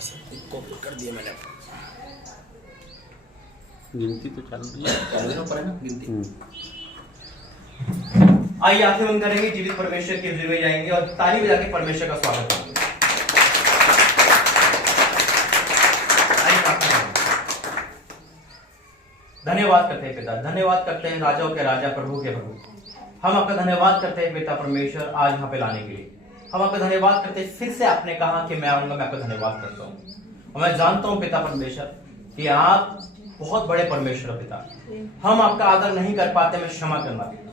Copy कर दिया मैंने। गिनती तो चालू है ना गिनती। आइए आंखें बंद करेंगे, जीवित परमेश्वर के हज़ूर में जाएंगे और ताली बजा के परमेश्वर का स्वागत करेंगे। धन्यवाद करते हैं पिता, धन्यवाद करते हैं राजाओं के राजा, प्रभु के प्रभु। हम आपका धन्यवाद करते हैं पिता परमेश्वर आज यहाँ पे लाने के लिए। हम आपका धन्यवाद करते हैं, फिर से आपने कहा कि मैं आऊंगा, मैं आपका धन्यवाद करता हूँ। और मैं जानता हूँ पिता परमेश्वर कि आप बहुत बड़े परमेश्वर पिता। हम आपका आदर नहीं कर पाते, मैं क्षमा करना पिता।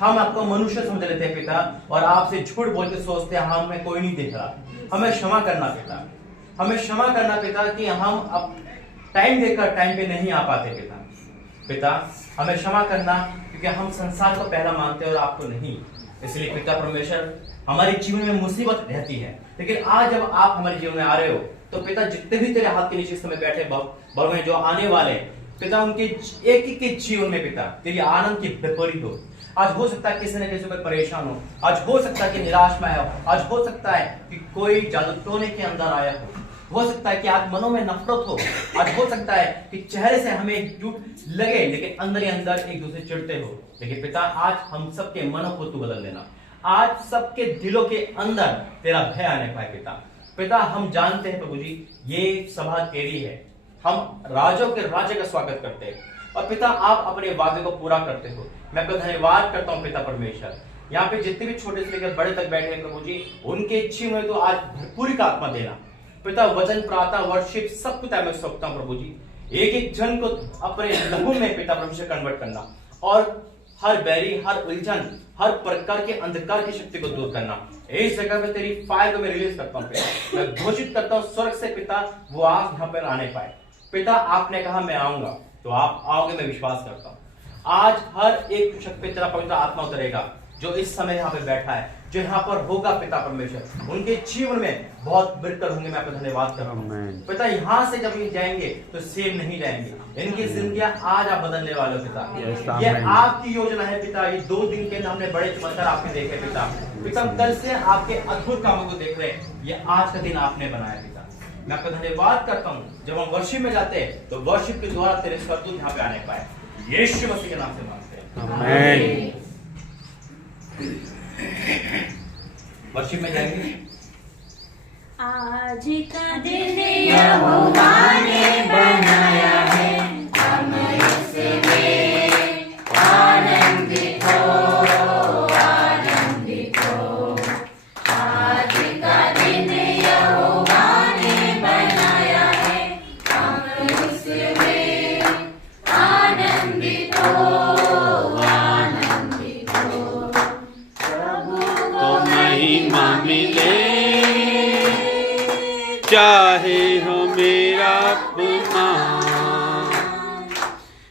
हम आपको मनुष्य समझ लेते हैं पिता और आपसे झूठ बोल के सोचते हैं हमें कोई नहीं देख रहा। हमें क्षमा करना पिता, हमें क्षमा करना पिता कि हम अब टाइम देकर टाइम पे नहीं आ पाते पिता। पिता हमें क्षमा करना क्योंकि हम संसार को पहला मानते हैं और आपको नहीं। इसलिए पिता परमेश्वर हमारे जीवन में मुसीबत रहती है, लेकिन आज जब आप हमारे जीवन में आ रहे हो तो पिता जितने भी तेरे हाथ के नीचे समय बैठे बड़ों में जो आने वाले पिता, उनके एक एक के जीवन में पिता तेरी आनंद की विपरीत हो। आज हो सकता है किसी न किसी पर परेशान हो, आज हो सकता है कि निराश में आया हो, आज हो सकता है कि कोई जादू टोने के अंदर आया हो सकता है कि आज मनों में नफरत हो, आज हो सकता है कि चेहरे से हमें एकजुट लगे लेकिन अंदर ही अंदर एक दूसरे चिढ़ते हो। लेकिन पिता आज हम सबके मनों को तू बदल देना, आज सबके दिलों के अंदर तेरा भय आने पाए पिता। पिता हम जानते हैं प्रभु जी ये सभा तेरी है, हम राजों के राज्य का स्वागत करते हैं और पिता आप अपने वादे को पूरा करते हो। मैं आपका धन्यवाद करता हूँ पिता परमेश्वर। यहाँ पे जितने भी छोटे से लेकर बड़े तक बैठे हैं प्रभु जी, उनके इच्छी में तो आज भरपूरी का आत्मा देना पिता। वचन प्रार्थना वर्शिप सब कुछ मैं सौंपता हूँ प्रभु जी। एक एक जन को अपने लहू में पिता परमेश्वर कन्वर्ट करना और हर बैरी, हर उलझन, हर प्रकार के अंधकार की शक्ति को दूर करना। इस जगह पे तेरी फायर को मैं रिलीज करता हूँ पिता। मैं घोषित करता हूँ स्वर्ग से पिता वो आग यहाँ पर आने पाए पिता। आपने कहा मैं आऊंगा तो आप आओगे, मैं विश्वास करता हूँ। आज हर एक शख्स पे तेरा पवित्र आत्मा उतरेगा जो इस समय यहाँ पे बैठा है, जो यहाँ पर होगा पिता परमेश्वर, उनके जीवन में बहुत बरकत होंगे। मैं आपका धन्यवाद कर रहा हूँ पिता। यहाँ से जब ये जाएंगे तो सेम नहीं जाएंगे, इनकी जिंदगियां आज आप बदलने वाले हो पिता। ये आपकी योजना है पिता। ये 2 दिन के अंदर हमने बड़े चमत्कार आपने देखे पिता। पिता कल से आपके अद्भुत कामों को देख रहे हैं, ये आज का दिन आपने बनाया पिता। मैं आपका धन्यवाद करता हूँ। जब हम वर्शिप में जाते हैं तो वर्शिप के द्वारा तेरे स्वर्गदूत यहाँ पे आने पाए। यीशु मसीह के नाम से मांगते हैं, आमीन। वर्शिप में जाएंगे। आज का दिन यहोवा ने बनाया है, हम इसमें आनंदित हो, आनंदित हो। आज का दिन यहोवा ने बनाया है, हम इसमें आनंदित हो, आनंदित हो। प्रभु को महिमा मिले, चाहे हो मेरा अपमान।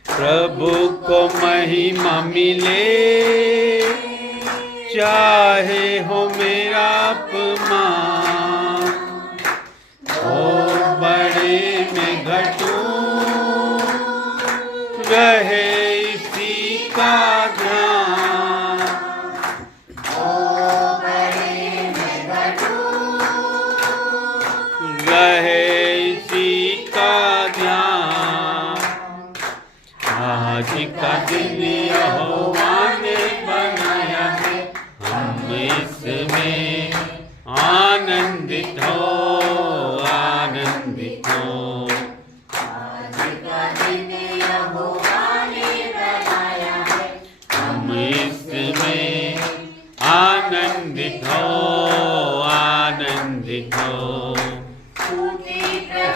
प्रभु को महिमा मिले, चाहे हो मेरा अपमान। ओ बड़े में घटूं, रहे इसी का ध्यान। रहे इसी का ध्यान। आज का दिन यहोवा ने बनाया है, हम इसमें आनंदित हो, आनंदित हो। आज का दिन यहोवा ने बनाया है, हम इसमें आनंदित हो, आनंदित हो।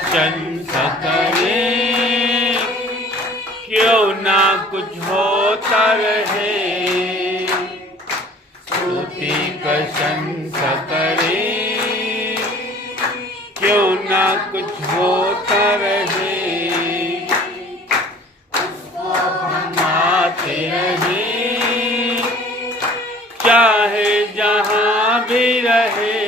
प्रशंसा करें, क्यों ना कुछ होता रहे। स्तुति प्रशंसा करें, क्यों ना कुछ होता रहे। उसको हम आते रहें, चाहे जहाँ भी रहे।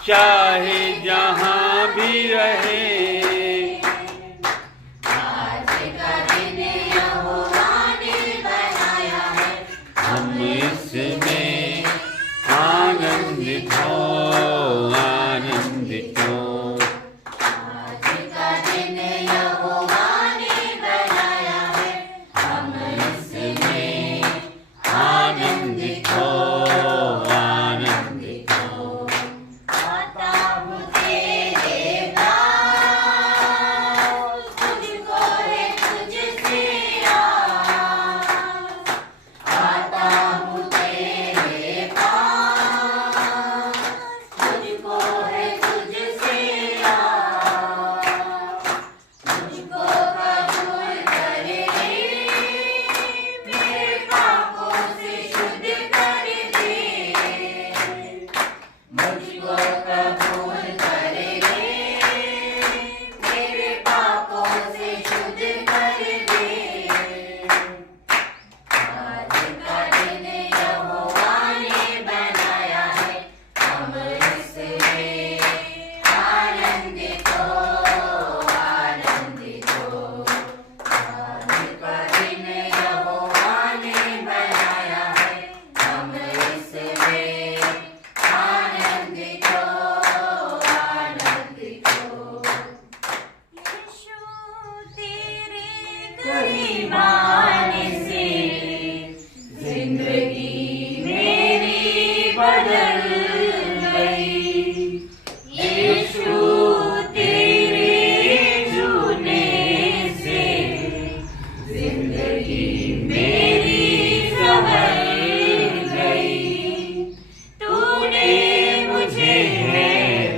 चाहे जहाँ भी रहे। आज का दिन यहोवा ने बनाया है, हम इसमें जिंदगी मेरी बदल गई। यीशु तेरे छूने से जिंदगी मेरी संवर गई। तूने मुझे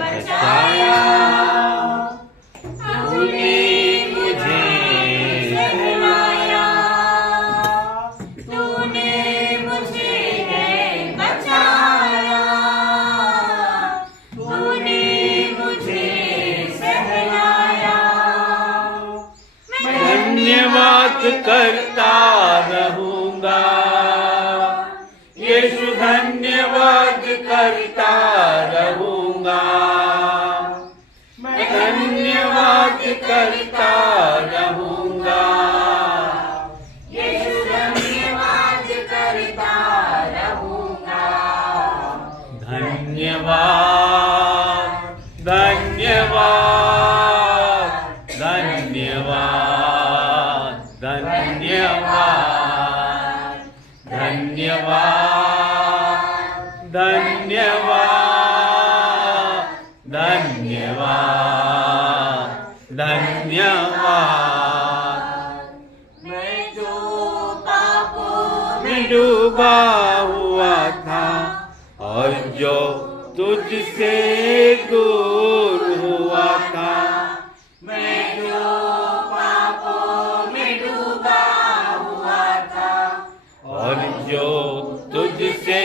बचाया, तूने मुझे सहलाया, तूने मुझे बचाया, तूने मुझे सहलाया। मैं धन्यवाद करता रहूंगा, यीशु धन्यवाद करता रहूंगा। मैं धन्यवाद करता रहूंगा, यीशु धन्यवाद करता रहूंगा। धन्यवाद धन्यवाद धन्यवाद धन्यवाद धन्यवाद धन्यवाद धन्यवाद धन्यवाद। मैं जो पापों में डूबा हुआ था और जो तुझसे दूर हुआ था, मैं जो पापों में डूबा हुआ था और जो तुझसे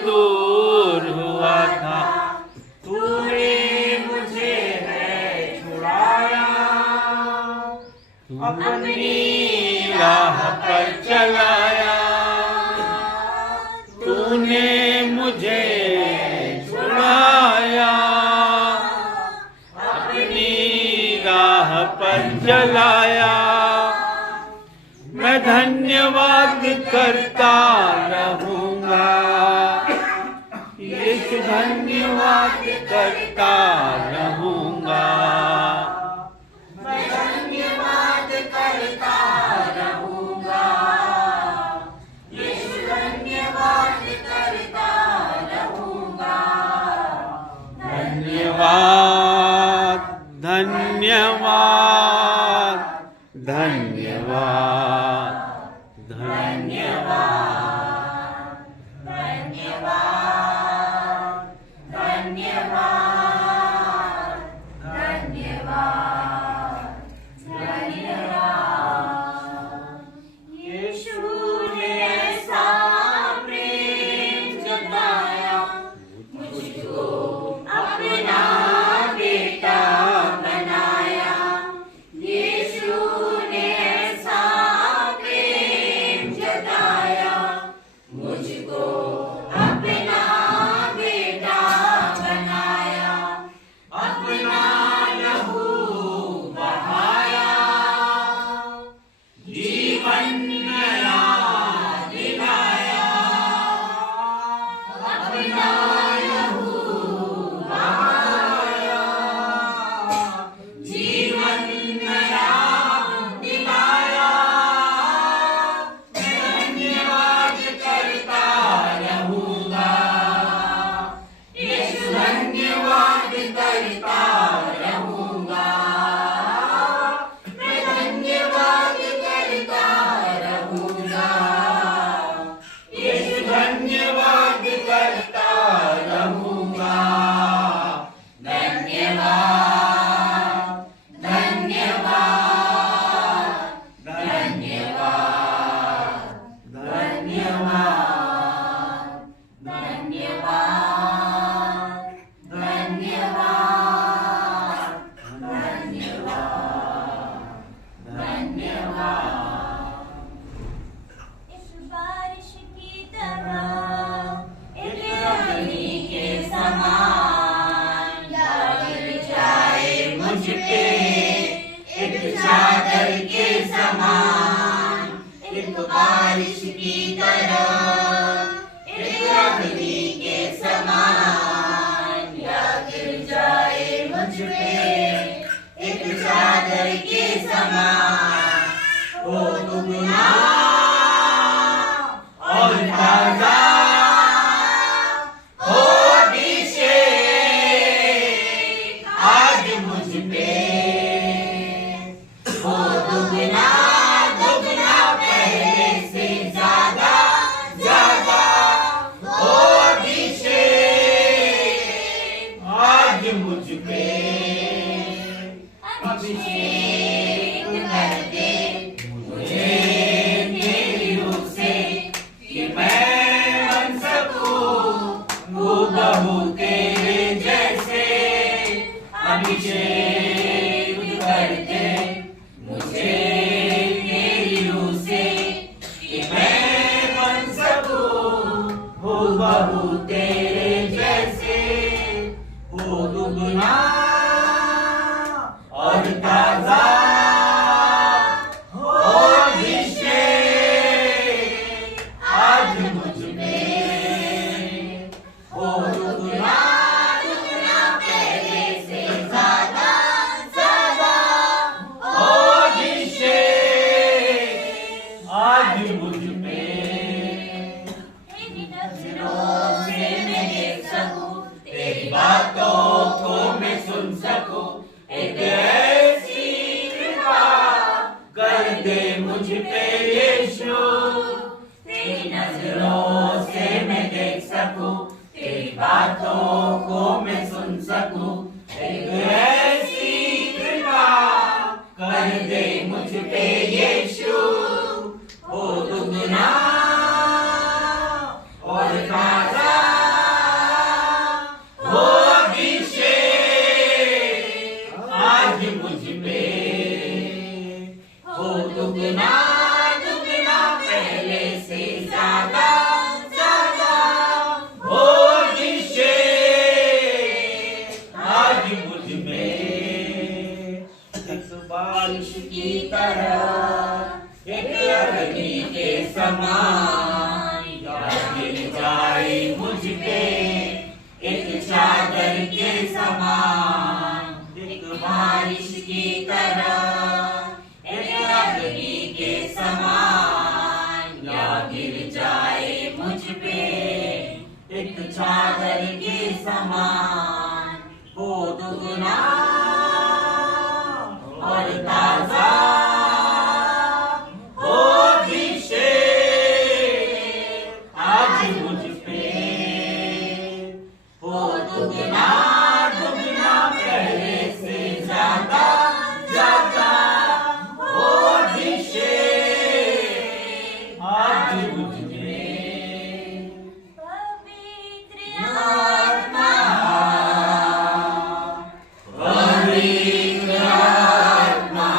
दूर हुआ था, तूने मुझे है छुड़ाया। अपनी राह पर चलाया। तूने मुझे छुड़ाया, अपनी राह पर चलाया। मैं धन्यवाद करता रहूंगा, यीशु धन्यवाद करता रहूंगा। मैं धन्यवाद करता रहूंगा, यीशु धन्यवाद करता रहूंगा। धन्यवाद धन्यवाद धन्यवाद धन्यवाद धन्यवाद धन्यवाद धन्यवाद धन्यवाद। यीशु ने ऐसा प्रेम जताया, मुझको अपना बेटा बनाया। यीशु ने ऐसा प्रेम जताया, मुझको अपना बेटा बनाया। अपना लहू बहाया, जीवन नया दिलाया। अपना लहू बहाया, जीवन नया दिलाया। मैं धन्यवाद करता रहूंगा, यीशु धन्यवाद करता रहूंगा। मैं धन्यवाद करता रहूंगा, यीशु धन्यवाद करता रहूंगा। धन्यवाद धन्यवाद धन्यवाद धन्यवाद धन्यवाद धन्यवाद धन्यवाद धन्यवाद। इस बारिश की तरह एक रानी के समान गिर जाए मुझ पे, एक चादर के समान। एक बारिश की तरह एक रानी के समान गिर जाए मुझ पे, एक चादर के समान। ओ दुगना और और ताजा हो अभिषेक आज मुझ पे, हो दुगना दुगना पहले से ज्यादा ज्यादा हो अभिषेक आज मुझ पे, अभिषेक कर दे मुझे तेरी रूह से कि मैं बन सकूं हूबहू तेरे जैसे, अभिषेक कर दे मुझे तेरी रूह से कि मैं बन सकूं हूबहू तेरे जैसे, हो दुगना और ताजा हो अभिषेक आज मुझ में, हो दुगना दुगना पहले से ज्यादा ज्यादा हो अभिषेक आज मुझ में, तेरी नजरों से मैं देख सकूं, तेरी बातों को मैं सुन सकूं, एक ऐसी कृपा कर दे मुझ पे यीशु, तेरी नजरों से मैं देख सकूं, तेरी बातों को मैं सुन सकूं, एक ऐसी कृपा कर दे मुझ पे यीशु, हो दुगना और ताजा हो अभिषेक आज मुझ में, हो दुगना दुगना पहले से ज्यादा ज्यादा हो अभिषेक आज मुझ में, एक बारिश की तरह एक अग्नि के समान गिर जाए मुझ पे, एक चादर के समान, एक बारिश की तरह एक अग्नि के समान या गिर जाए मुझ पे, एक चादर के समान, हो दुगना और ताजा हो अभिषेक आज मुझ पे, हो दुगना दुगना पहले से ज्यादा ज्यादा हो अभिषेक आज मुझ में, पवित्र आत्मा पवित्र आत्मा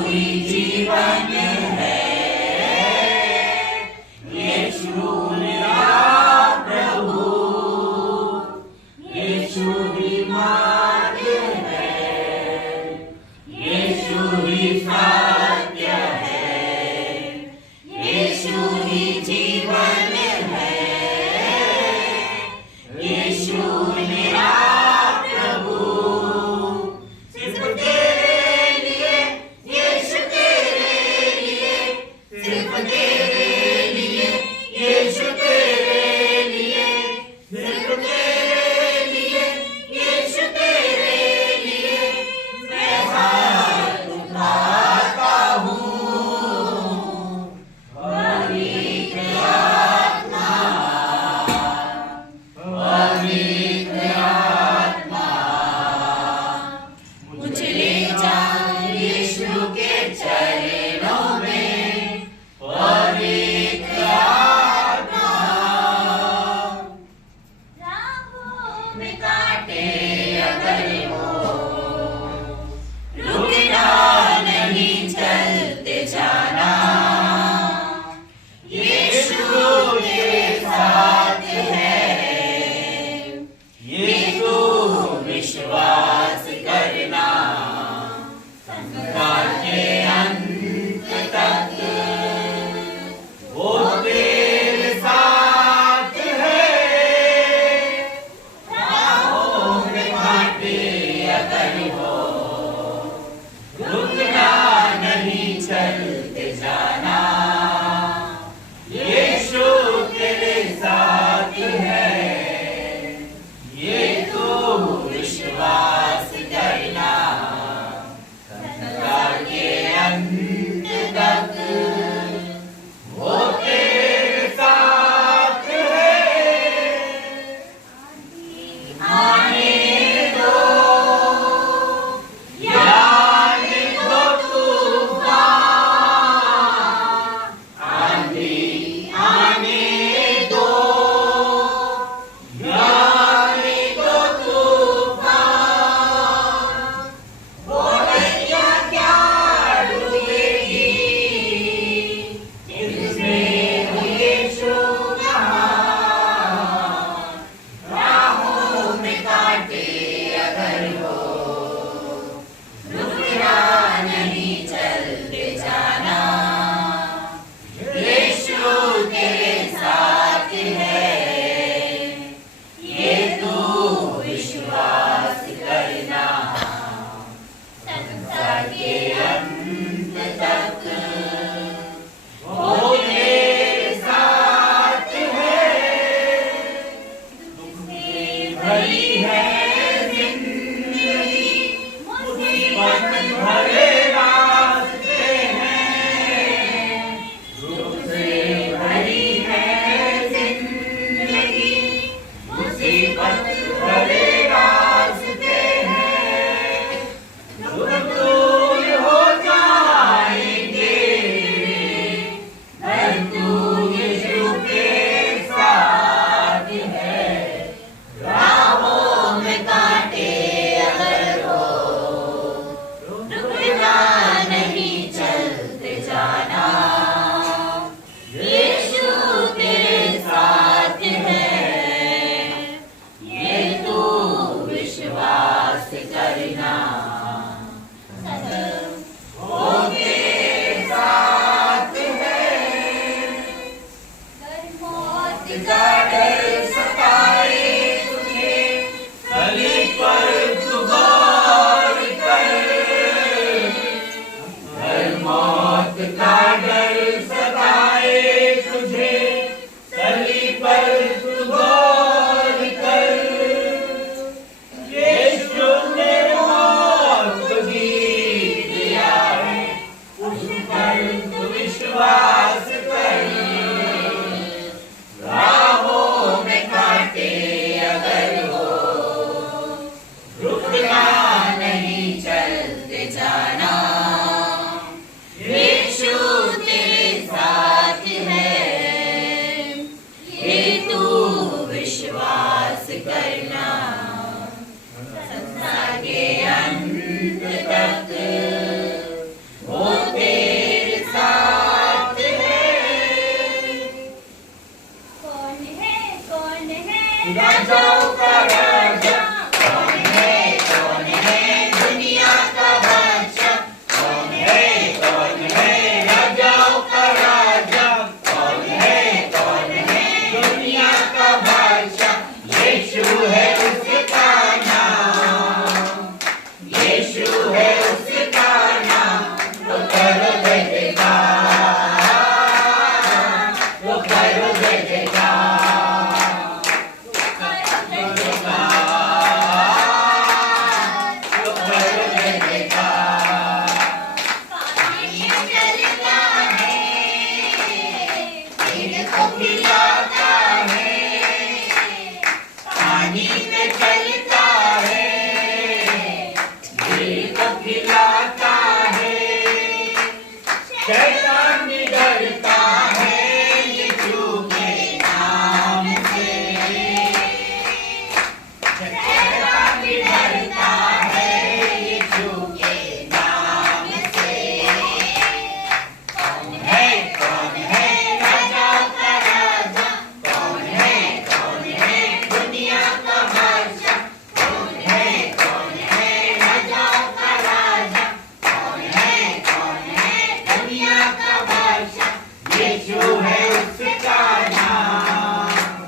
ही जीवन है, यीशु मेरा प्रभु, यीशु ही मार्ग है, यीशु ही सत्य है, यीशु ही जीवन है, यीशु मेरा प्रभु। सिर्फ तेरे लिए, यीशु तेरे लिए, सिर्फ तेरे लिए, यीशु तेरे लिए, सिर्फ तेरे लिए, यीशु तेरे लिए, मैं हाथ उठाता हूँ। पवित्र आत्मा, पवित्र आत्मा, मुझे ले जा यीशु के चरणों में। पवित्र आत्मा, राहों में कांटे अगर हो, रुकना नहीं, चलते जाना, यीशु तेरे साथ है, ये तो विश्वास करना। संसार के अंदर शैतान भी डरता है यीशु के नाम से। शैतान भी डरता है यीशु के नाम से। कौन है राजा का राजा, कौन है दुनिया का बादशाह, कौन है राजा का राजा, कौन है दुनिया का बादशाह। यीशु है उसका नाम,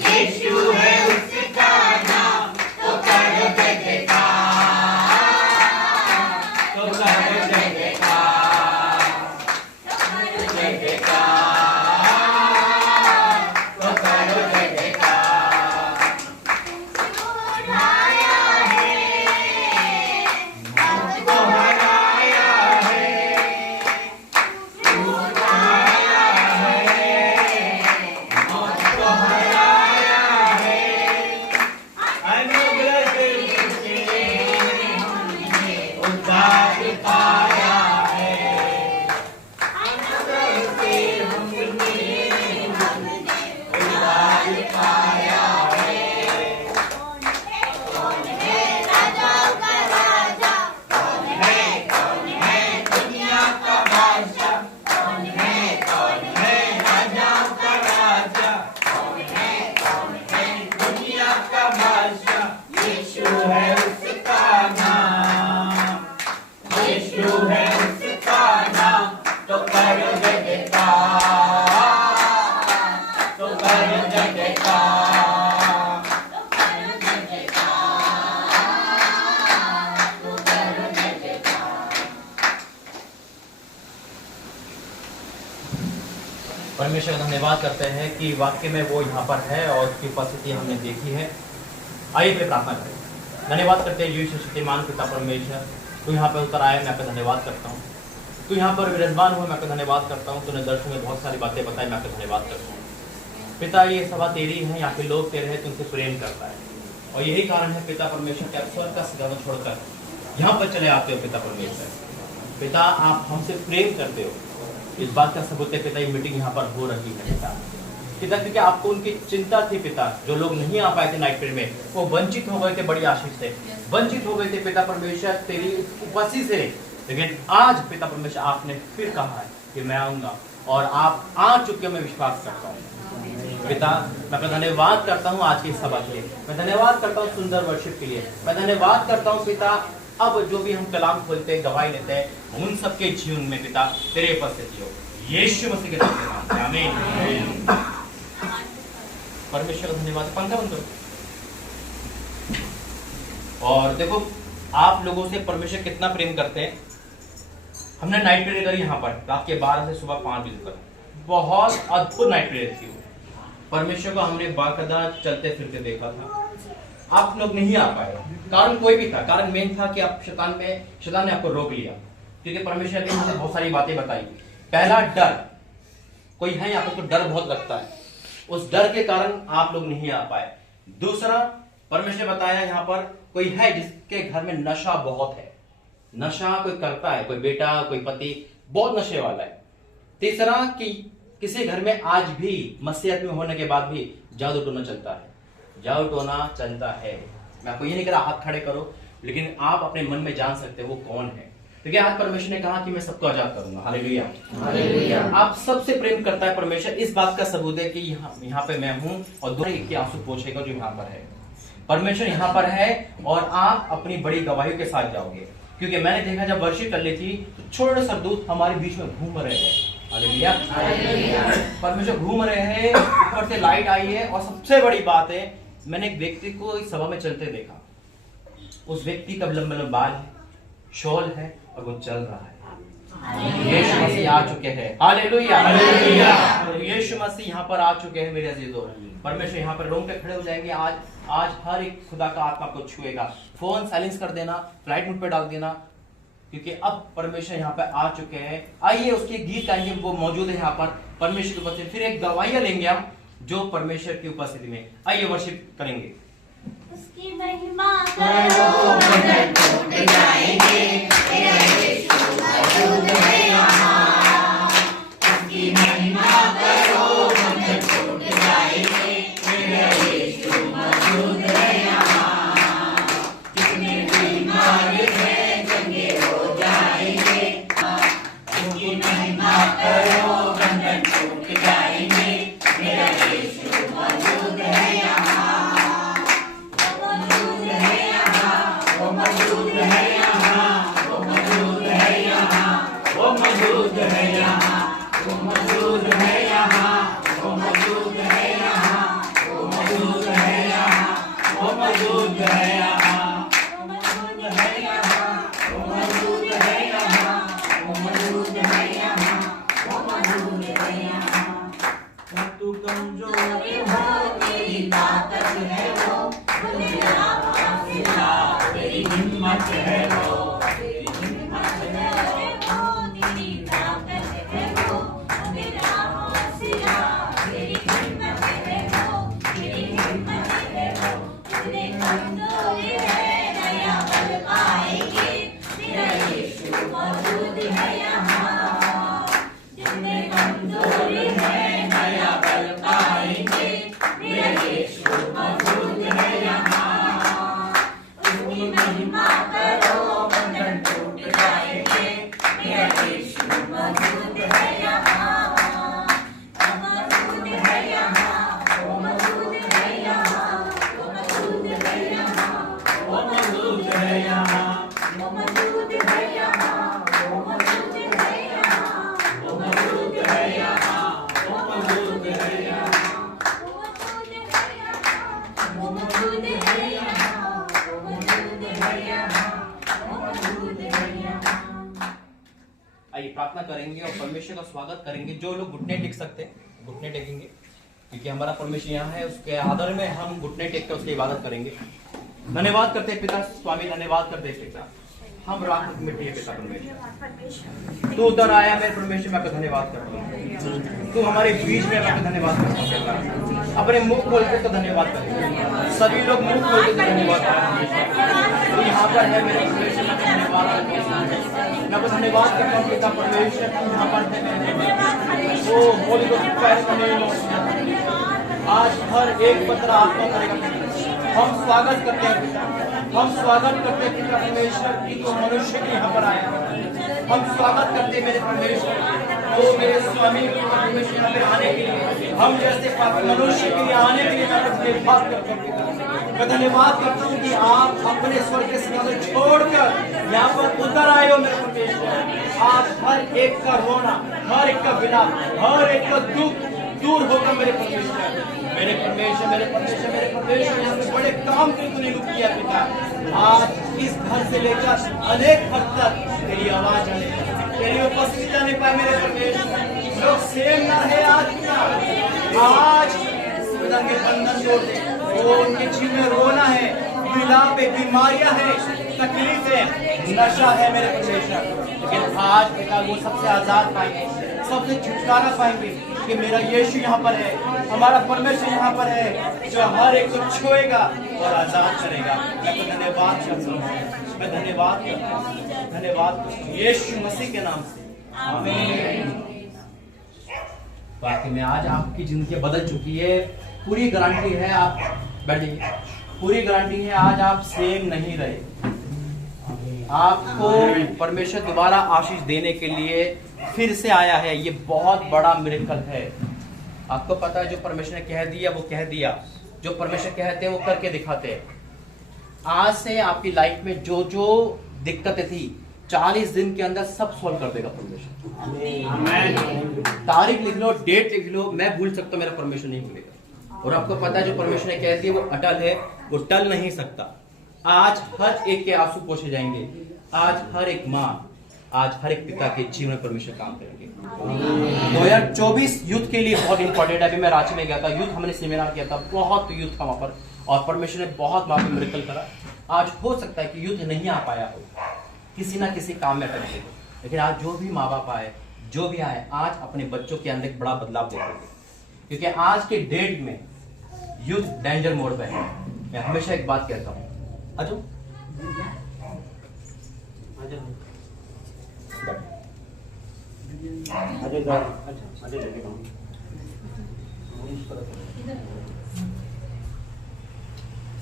यीशु है उसका नाम। तो करो जय जयकार, तो करो जय जयकार, जय जयकार, तो करो जय जयकार। हराया है, मौत को हराया है, मौत को हराया है, मौत को हराया है। अनुग्रह से हमने उद्धार पाया है, अनुग्रह से हमने उद्धार पाया है। कौन है राजा का राजा, कौन है दुनिया का बादशाह, कौन है राजा का राजा, कौन है दुनिया का बादशाह। यीशु है उसका नाम, यीशु है उसका नाम। तो करो जय जयकार, तो करो जय जयकार, तो करो जय जयकार, तो करो जय जयकार। परमेश्वर का धन्यवाद करते हैं कि वाक्य में वो यहाँ पर है और उसकी उपस्थिति हमने देखी है। आइए फिर प्रार्थना करें। धन्यवाद करते हैं यीशु शक्तिमान पिता परमेश्वर, तू यहाँ पे उतर आया, मैं आपका धन्यवाद करता हूँ। तू यहाँ पर विराजमान हुआ, मैं आपका धन्यवाद करता हूँ। तूने दर्शन में बहुत सारी बातें बताई, मैं आपका धन्यवाद करता हूँ। पिता ये सभा तेरी है, यहाँ के लोग तेरे हैं, तुमसे प्रेम करता है और यही कारण है पिता परमेश्वर के आप स्वर्ग का सिंहासन छोड़कर यहाँ पर चले आते हो। पिता परमेश्वर, पिता आप हमसे प्रेम करते हो, इस बात का सबूत है पिता। ये मीटिंग यहाँ पर हो रही है पिता, क्योंकि आपको उनकी चिंता थी पिता। जो लोग नहीं आ पाए थे नाइट प्रेयर में, वो वंचित हो गए थे बड़ी आशीष से, वंचित हो गए थे पिता परमेश्वर तेरी उपस्थिति से। लेकिन आज पिता परमेश्वर आपने फिर कहा है कि मैं आऊंगा और आप आ चुके, मैं विश्वास करता हूँ पिता। मैं अपना धन्यवाद करता हूँ आज की सभा के लिए, मैं धन्यवाद करता हूँ सुंदर वर्शिप के लिए, मैं धन्यवाद करता हूँ पिता। अब जो भी हम कलाम खोलते हैं, गवाही लेते हैं, उन सबके जीवन में पिता तेरे उपस्थिति हो, यीशु मसीह के नाम से आमीन। परमेश्वर का धन्यवाद। पंखा बंद करो। और देखो आप लोगों से परमेश्वर कितना प्रेम करते हैं। हमने नाइट प्रेयर करी यहाँ पर रात के 12 से सुबह 5 बजे तक, बहुत अद्भुत नाइट प्रेयर थी। परमेश्वर को हमने बाकायदा चलते फिरते देखा था। आप लोग नहीं आ पाए, कारण कोई भी था। कारण मेन था कि आप शैतान ने आपको रोक लिया, क्योंकि परमेश्वर ने हमसे बहुत सारी बातें बताई। पहला डर, कोई है यहाँ पर तो डर बहुत लगता है, उस डर के कारण आप लोग नहीं आ पाए। दूसरा, परमेश्वर ने बताया यहाँ पर कोई है जिसके घर में नशा बहुत है, नशा कोई करता है, कोई बेटा कोई पति बहुत नशे वाला है। तीसरा कि किसी घर में आज भी मसीहत में होने के बाद भी जादू टोना चलता है, जादू टोना चलता है। मैं आपको ये नहीं कह रहा हाथ खड़े करो, लेकिन आप अपने मन में जान सकते हो वो कौन है। क्योंकि आज परमेश्वर ने कहा कि मैं सबको आजाद करूंगा। Hallelujah, hallelujah. आप सबसे प्रेम करता है परमेश्वर। इस बात का सबूत है कि यहाँ पे मैं हूँ और दूसरे के आंसू पोंछेगा जो यहाँ पर है। परमेश्वर यहाँ पर है और आप अपनी बड़ी गवाही के साथ जाओगे। क्योंकि मैंने देखा जब वर्शिप कर ली थी तो छोटे से दूत हमारे बीच में घूम रहे हैं। हालेलुया, परमेश्वर घूम रहे हैं, ऊपर से लाइट आई है। और सबसे बड़ी बात है, मैंने एक व्यक्ति को इस सभा में चलते देखा। उस व्यक्ति का लंबे लंबे बाल है, शॉल है और वो चल रहा है। यीशु मसीह आ चुके हैं। Hallelujah, hallelujah. यीशु मसीह यहाँ पर आ चुके हैं मेरे अजीजों। परमेश्वर यहाँ पर रोंगटे खड़े हो जाएंगे। आज हर एक खुदा का आत्मा को छुएगा। फोन साइलेंस कर देना, फ्लाइट मोड पे डाल देना, क्योंकि अब परमेश्वर यहाँ पर आ चुके हैं। आइए उसके गीत आएंगे, वो मौजूद है यहाँ पर परमेश्वर की उपस्थिति। फिर एक गवाहियां लेंगे हम जो परमेश्वर की उपस्थिति में। आइए वर्शिप करेंगे। उसकी महिमा करो, बदन टूट जाएंगे, तेरा यीशु मौजूद है यहाँ। आइए प्रार्थना करेंगे और परमेश्वर का स्वागत करेंगे। जो लोग घुटने टेक सकते हैं घुटने टेकेंगे, क्योंकि हमारा परमेश्वर यहाँ है, उसके आदर में हम घुटने टेक कर उसकी इबादत करेंगे। धन्यवाद करते हैं पिता स्वामी, धन्यवाद करते हैं पिता, हम राख मिट्टी है पिता परमेश्वर, तू उधर आया मेरे परमेश्वर, मैं आपका धन्यवाद करता हूँ। तू हमारे बीच में, मैं आपका धन्यवाद करता हूँ। अपने मुंह खोल के तो धन्यवाद करेंगे, सभी लोग मुंह खोल के तो धन्यवाद करेंगे। तू यहाँ पर है मेरे परमेश्वर, मैं धन्यवाद करता हूँ। मैं आपको धन्यवाद करता हूँ पिता परमेश्वर, तू यहाँ पर है। ओ होली गोस्ट, आज हर एक पत्र आपका करेगा। हम स्वागत करते हैं पिता, हम स्वागत करते हैं पिता परमेश्वर की तो मनुष्य के यहाँ पर आया। हम स्वागत करते हैं मेरे परमेश्वर, तो मेरे स्वामी परमेश्वर यहाँ पे आने के लिए, हम जैसे पापी मनुष्य के लिए आने के लिए मैं धन्यवाद करता हूँ। मैं धन्यवाद करता हूँ कि आप अपने स्वर्ग के सिंहासन छोड़कर यहाँ पर उतर आए हो मेरे परमेश्वर। आप हर एक का रोना, हर एक का विलाप, हर एक का दुख दूर होगा मेरे परमेश्वर, मेरे परमेश्वर, मेरे परमेश्वर, मेरे परमेश्वर। यहाँ पे बड़े काम तूने किया पिता। आज इस घर से लेकर अनेक घर तक तेरी आवाज आने, तेरी उपस्थिति जाने पाए मेरे परमेश्वर। लोग सेम ना है आज पिता, आज पिता के बंधन तोड़ दे। वो उनके जीवन में रोना है, विलाप है, बीमारियां है, तकलीफ है, नशा है मेरे परमेश्वर, लेकिन आज पिता वो सबसे आजाद पाएंगे, सबसे छुटकारा पाएंगे कि मेरा यीशु यहाँ पर है, हमारा परमेश्वर यहाँ पर है, जो हर एक को छुएगा और आजाद करेगा। मैं तो धन्यवाद करता हूँ, मैं धन्यवाद करता हूँ, धन्यवाद करता हूँ यीशु मसीह के नाम से, आमीन। वाकई में आज आपकी जिंदगी बदल चुकी है, पूरी गारंटी है। आप बैठिए, पूरी गारंटी है, आज आप सेम नहीं रहे। आपको परमेश्वर दोबारा आशीष देने के लिए फिर से आया है। ये बहुत बड़ा मिरेकल है। आपको पता है, जो परमेश्वर ने कह दिया वो कह दिया, जो परमेश्वर कहते हैं वो करके दिखाते हैं। आज से आपकी लाइफ में जो जो दिक्कतें थी 40 दिन के अंदर सब सॉल्व कर देगा परमेश्वर। तारीख लिख लो, डेट लिख लो, मैं भूल सकता हूं, मेरा परमेश्वर नहीं भूलेगा। और आपको पता है, जो परमेश्वर ने कह दिया वो अटल है, वो टल नहीं सकता। आज हर एक के आंसू पोंछे जाएंगे। आज हर एक माँ, आज हर एक पिता के जीवन में परमेश्वर काम करेंगे। 2024 यूथ के लिए बहुत इंपॉर्टेंट है। अभी मैं रांची में गया था, यूथ हमने सेमिनार किया था, बहुत यूथ था वहां पर, और परमेश्वर ने बहुत वहां पर मिरेकल करा। आज हो सकता है कि यूथ नहीं आ पाया हो, किसी ना किसी काम में अटके, लेकिन आज जो भी माँ बाप आए, जो भी आए, आज अपने बच्चों के अंदर एक बड़ा बदलाव देखेंगे, क्योंकि आज के डेट में यूथ डेंजर मोड पे है। मैं हमेशा एक बात कहता हूँ, अजो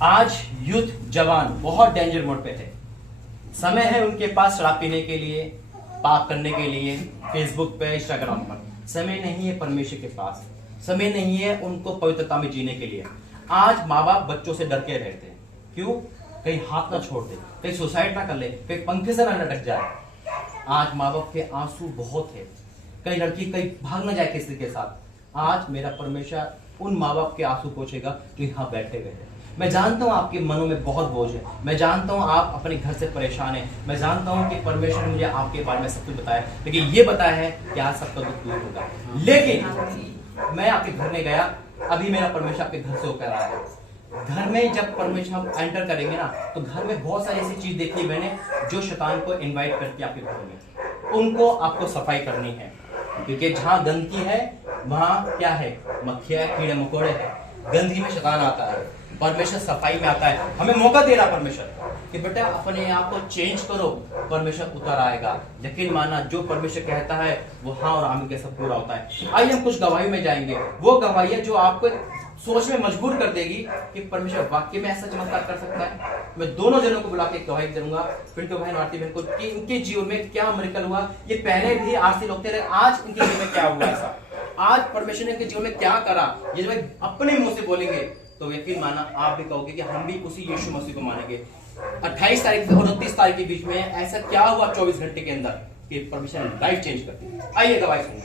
आज यूथ जवान बहुत डेंजर मोड पे थे। समय है उनके पास शराब पीने के लिए, पाप करने के लिए, फेसबुक पे, इंस्टाग्राम पर। समय नहीं है परमेश्वर के पास, समय नहीं है उनको पवित्रता में जीने के लिए। आज माँ बाप बच्चों से डर के रहते हैं। क्यों? कहीं हाथ ना छोड़ दे, कहीं सुसाइड ना कर ले, कहीं पंखे से ना लटक जाए। आज माँ बाप के आंसू बहुत है, कहीं लड़की कहीं भाग ना जाए किसी के साथ। आज मेरा परमेश्वर उन माँ बाप के आंसू पोंछेगा जो यहाँ बैठे हुए हैं। मैं जानता हूँ आपके मनों में बहुत बोझ है, मैं जानता हूँ आप अपने घर से परेशान हैं, मैं जानता हूँ कि परमेश्वर ने मुझे आपके बारे में सब कुछ बताया, लेकिन ये बताया है कि आज सबका दुख दूर होगा। लेकिन मैं आपके घर में गया, अभी मेरा परमेश्वर आपके घर से होकर आया है। घर में जब परमेश्वर हम एंटर करेंगे ना, तो घर में बहुत सारी ऐसी चीज देखी मैंने जो शैतान को इनवाइट करती है आपके घर में। उनको आपको सफाई करनी है, क्योंकि जहां गंदगी है वहां क्या है? मक्खियां, कीड़े मकोड़े है। गंदगी में शैतान आता है, परमेश्वर सफाई में आता है। हमें मौका दे रहा परमेश्वर कि बेटा अपने आप को चेंज करो, परमेश्वर उतर आएगा। यकीन मानना, जो परमेश्वर कहता है वो हाँ और आमीन के सब पूरा होता है। आइए हम कुछ गवाही में जाएंगे, वो गवाही जो आपको सोच में मजबूर कर देगी कि परमेश्वर वाकई में ऐसा चमत्कार कर सकता है। मैं दोनों जनों को बुला के गवाही दूंगा, पिंटू बहन, आरती बहन को, कि इनके जीवन में क्या मिरेकल हुआ। ये पहले भी आरसी लोग थे, आज इनके जीवन में क्या हुआ ऐसा, आज परमेश्वर ने इनके जीवन में क्या करा, ये जब अपने मुंह से बोलेंगे तो यकीन माना आप भी कहोगे कि हम भी उसी यीशु मसीह को मानेंगे। 28 तारीख से 29 तारीख के बीच में ऐसा क्या हुआ 24 घंटे के अंदर कि परमेश्वर ने लाइफ चेंज कर दी। आइए गवाही सुनिए।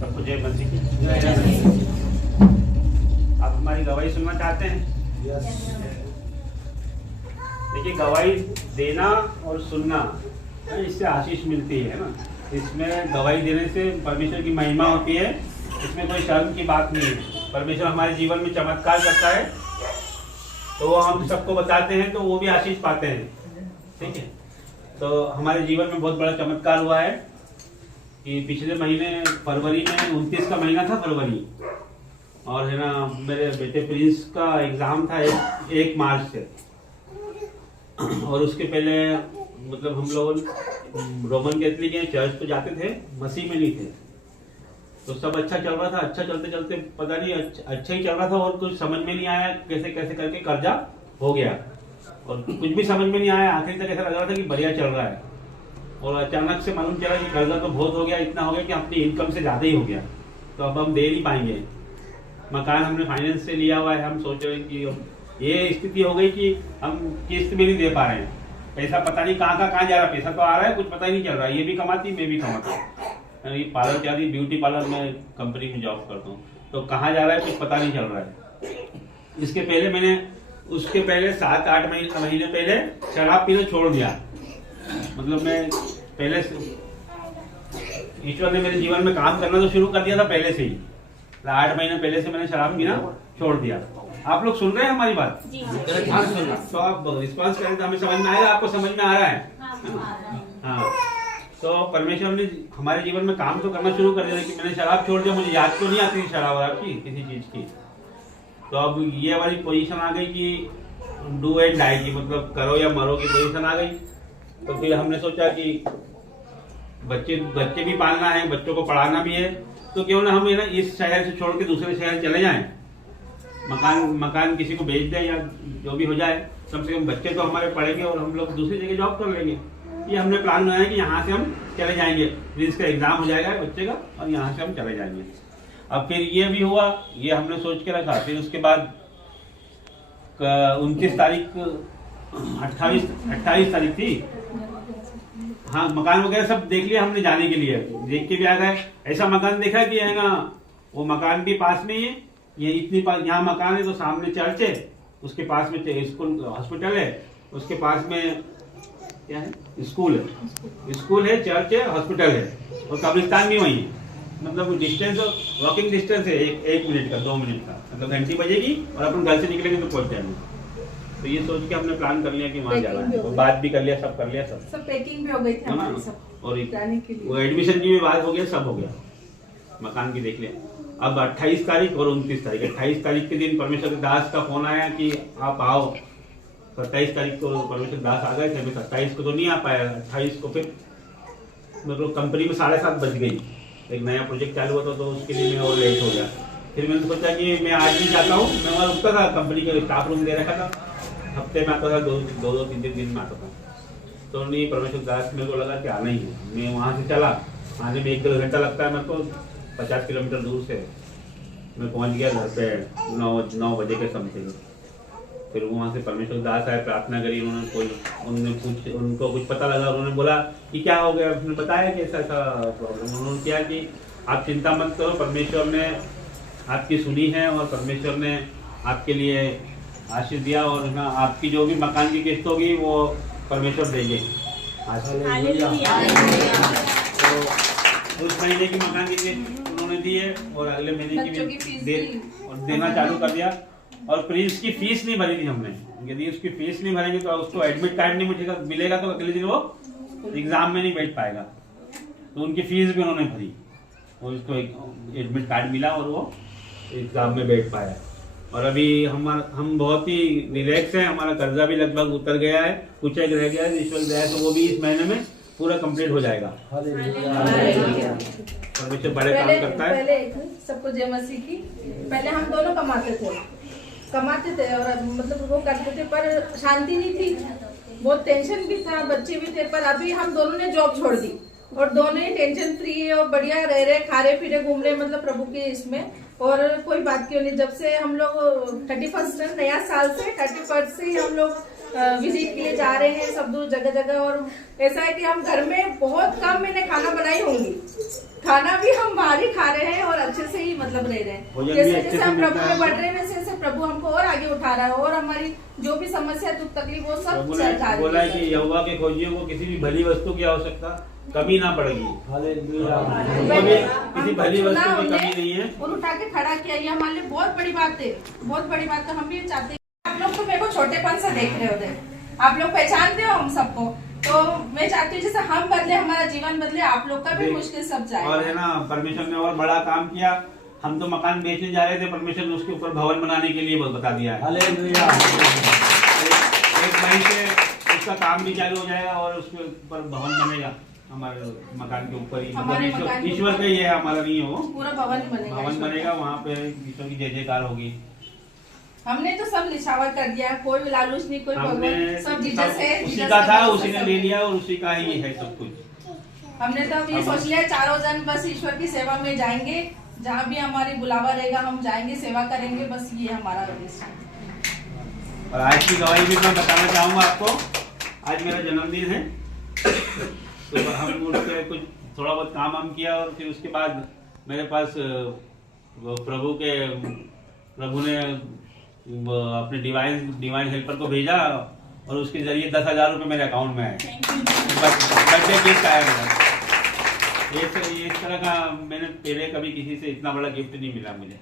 सबको जय मसीह की। गवाही सुनना चाहते हैं? देखिए, गवाही देना और सुनना, इससे आशीष मिलती है ना। इसमें गवाही देने से परमेश्वर की महिमा होती है, इसमें कोई शर्म की बात नहीं है। परमेश्वर हमारे जीवन में चमत्कार करता है तो वो हम सबको बताते हैं तो वो भी आशीष पाते हैं। ठीक है, तो हमारे जीवन में बहुत बड़ा चमत्कार हुआ है कि पिछले महीने फरवरी में 29 का महीना था फरवरी, और है ना मेरे बेटे प्रिंस का एग्जाम था 1 मार्च से, और उसके पहले मतलब हम लोग रोमन कैथलिक चर्च तो जाते थे, मसीह में नहीं थे, तो सब अच्छा चल रहा था। अच्छा चलते चलते पता नहीं अच्छा ही चल रहा था और कुछ समझ में नहीं आया, कैसे कैसे करके कर्जा हो गया और कुछ भी समझ में नहीं आया। आखिर तक ऐसा लग रहा था कि बढ़िया चल रहा है, और अचानक से मालूम चला कि कर्जा तो बहुत हो गया, इतना हो गया कि अपनी इनकम से ज्यादा ही हो गया, तो अब हम दे नहीं पाएंगे। मकान हमने फाइनेंस से लिया हुआ है, हम सोच रहे हैं कि ये स्थिति हो गई कि हम किस्त भी नहीं दे पा रहे हैं। पैसा पता नहीं कहाँ जा रहा है, पैसा तो आ रहा है, कुछ पता ही नहीं चल रहा है। ये भी कमाती, मैं भी कमाता हूँ, ये पार्लर क्या रही, ब्यूटी पार्लर में कंपनी में जॉब करता हूँ, तो कहाँ जा रहा है कुछ पता नहीं चल रहा है। इसके पहले मैंने उसके पहले 7-8 महीने पहले शराब पीना छोड़ दिया। मतलब मैं पहले ईश्वर ने मेरे जीवन में काम करना तो शुरू कर दिया था पहले से ही, 8 महीने पहले से मैंने शराब पीना छोड़ दिया। आप लोग सुन रहे हैं हमारी बात? तो आप रिस्पॉन्स करें तो हमें समझ में आएगा, आपको समझ में आ रहा है? हाँ, तो परमेश्वर ने हमारे जीवन में काम तो करना शुरू कर दिया कि मैंने शराब छोड़ दिया। मुझे याद तो नहीं आती थी शराब की किसी चीज की, तो अब ये वाली पोजीशन आ गई कि डू एंड डाई की, मतलब करो या मरो की पोजीशन आ गई। तो फिर हमने सोचा कि बच्चे भी पालना है, बच्चों को पढ़ाना भी है, तो क्यों ना हम ना इस शहर से छोड़ के दूसरे शहर चले जाएं, मकान किसी को बेच दें या जो भी हो जाए, कम से कम बच्चे तो हमारे पढ़ेंगे और हम लोग दूसरी जगह जॉब कर लेंगे। ये हमने प्लान बनाया कि यहाँ से हम चले जाएंगे, प्रिंस का एग्जाम हो जाएगा बच्चे का और यहाँ से हम चले जाएंगे। अब फिर ये भी हुआ, ये हमने सोच के रखा। फिर उसके बाद 29 तारीख 28 तारीख थी, हाँ, मकान वगैरह सब देख लिया हमने, जाने के लिए देख के भी आ गए। ऐसा मकान देखा कि है ना, वो मकान भी पास में ही है, ये इतनी यहाँ मकान है तो सामने चर्च है, उसके पास में स्कूल हॉस्पिटल है, उसके पास में क्या है, स्कूल है, चर्च है, हॉस्पिटल है, और कब्रिस्तान भी वही है। मतलब डिस्टेंस, वॉकिंग डिस्टेंस है 1 मिनट का, 2 मिनट का, मतलब घंटी बजेगी और अपन घर से निकलेंगे तो पहुंच जाएंगे। तो ये सोच के हमने प्लान कर लिया कि वहाँ जाना है, और बात भी कर लिया, सब कर लिया, सब पैकिंग भी हो गई थी हमारी सब, और जाने के लिए वो एडमिशन की भी बात हो गया, सब हो गया, मकान की देख लिया। अब 28 तारीख और 29 तारीख, 28 तारीख के दिन परमेश्वर दास का फोन आया कि आप आओ। 27 तारीख को परमेश्वर दास आ गए थे, मैं 27 को तो नहीं आ पाया। 28 को फिर मतलब कंपनी में 7:30 बज गई, एक नया प्रोजेक्ट चालू हुआ था तो उसके लिए मैं और लेट हो गया। फिर मैंने सोचा कि मैं आज भी जाता हूँ, मैं वहाँ रुकता था, कंपनी के स्टाफ रूम दे रखा था, हफ्ते में आता था, 2-3 दिन में आता था। तो नहीं, परमेश्वर दास मेरे को लगा कि आना ही है। मैं वहाँ से चला, आने में 1-2 घंटा लगता है मेरे को, 50 किलोमीटर दूर से मैं पहुँच गया घर पे 9 बजे के समथिंग। फिर वहाँ से परमेश्वर दास आए, प्रार्थना करी, उनको कुछ पता लगा, उन्होंने बोला कि क्या हो गया, उसने बताया कि ऐसा प्रॉब्लम। उन्होंने किया कि आप चिंता मत करो, परमेश्वर ने आपकी सुनी है और परमेश्वर ने आपके लिए आशीष दिया, और ना आपकी जो भी मकान की किस्त होगी वो परमेश्वर देंगे। तो उस महीने की मकान की किस्त उन्होंने दी है, और अगले महीने की भी देना चालू कर दिया। और प्रिंस की फीस नहीं भरी थी हमने, यदि उसकी फीस नहीं भरेंगे तो उसको एडमिट कार्ड नहीं मिलेगा, तो अगले दिन वो एग्जाम में नहीं बैठ पाएगा। तो उनकी फीस भी उन्होंने भरी और उसको एडमिट कार्ड मिला और वो एग्जाम में बैठ पाया। और अभी हम बहुत ही रिलैक्स हैं, हमारा कर्जा भी लगभग उतर गया है, कुछ एक रह गया है, ईश्वर दया से वो भी इस महीने में पूरा कंप्लीट हो जाएगा। परमेश्वर बड़े काम करता है। पहले सबको जय मसीह की। पहले हम दोनों कमाते थे और मतलब वो करते थे, पर शांति नहीं थी, बहुत टेंशन भी था, बच्चे भी थे। पर अभी हम दोनों ने जॉब छोड़ दी और दोनों ही टेंशन फ्री और बढ़िया रह रहे, खा रहे फिरे, घूम रहे, मतलब प्रभु के इसमें। और कोई बात क्यों नहीं, जब से हम लोग 31 नया साल से 31 से ही हम लोग विजिट के लिए जा रहे हैं सब दूर जगह जगह। और ऐसा है कि हम घर में बहुत कम मैंने खाना बनाई होंगी, खाना भी हम बाहर ही खा रहे हैं और अच्छे से ही मतलब रह रहे हैं। जैसे जैसे हम प्रभु में बढ़ रहे हैं वैसे प्रभु हमको और आगे उठा रहा है और हमारी जो भी समस्या दुख तकलीफ वो सब प्रभु चल ने जा बोला है रही कि है। यहोवा के खोजियों को किसी भी भली वस्तु की आवश्यकता कमी ना पड़ेगी। हालेलुया। कभी किसी भली चुना वस्तु की उन्हें कमी नहीं है। और उठा के खड़ा किया, ये हमारे लिए बहुत बड़ी बात है, बहुत बड़ी बात है। हम भी चाहते हैं, आप लोग तो मेरे को छोटेपन से देख रहे होते, आप लोग पहचानते हो हम सबको, तो मैं चाहती हूँ जैसे हम बदले, हमारा जीवन बदले, आप लोग का भी मुश्किल सब जाए। और है ना, परमेश्वर ने और बड़ा काम किया। हम तो मकान बेचने जा रहे थे, परमेश्वर ने उसके ऊपर भवन बनाने के लिए बता दिया है। हालेलुया। एक महीने से उसका काम भी चालू हो जाएगा और उसके ऊपर भवन बनेगा हमारे मकान के ऊपर ही। हमारे मतलब मकान के ईश्वर का ही है, हमारा नहीं है वो। पूरा भवन बनेगा, भवन बनेगा, वहाँ पे ईश्वर की जय जयकार होगी। हमने तो सब निछावर कर दिया, कोई भी लालूच नहीं, कोई हमने भगवान, सब जीसस है, उसी जीसस का था, भरोसा उसी ने सब। ले लिया और उसी का ही है सब कुछ। हमने तो अब ये सोच लिया, चारों जन बस ईश्वर की सेवा में जाएंगे, जहाँ भी हमारी बुलावा रहेगा हम जाएंगे, सेवा करेंगे, बस ये हमारा उद्देश्य है। और आज की गवाही भी मैं बताना चाहूंगा आपको। आज मेरा जन्मदिन है, तो हम उठ के कुछ थोड़ा बहुत काम हम किया और फिर उसके बाद मेरे पास वो प्रभु ने वो अपने डिवाइन हेल्पर को भेजा और उसके जरिए 10,000 रुपये मेरे अकाउंट में आए। बर्थडे गिफ्ट आया मेरा। ये इस तरह का मैंने पहले कभी किसी से इतना बड़ा गिफ्ट नहीं मिला मुझे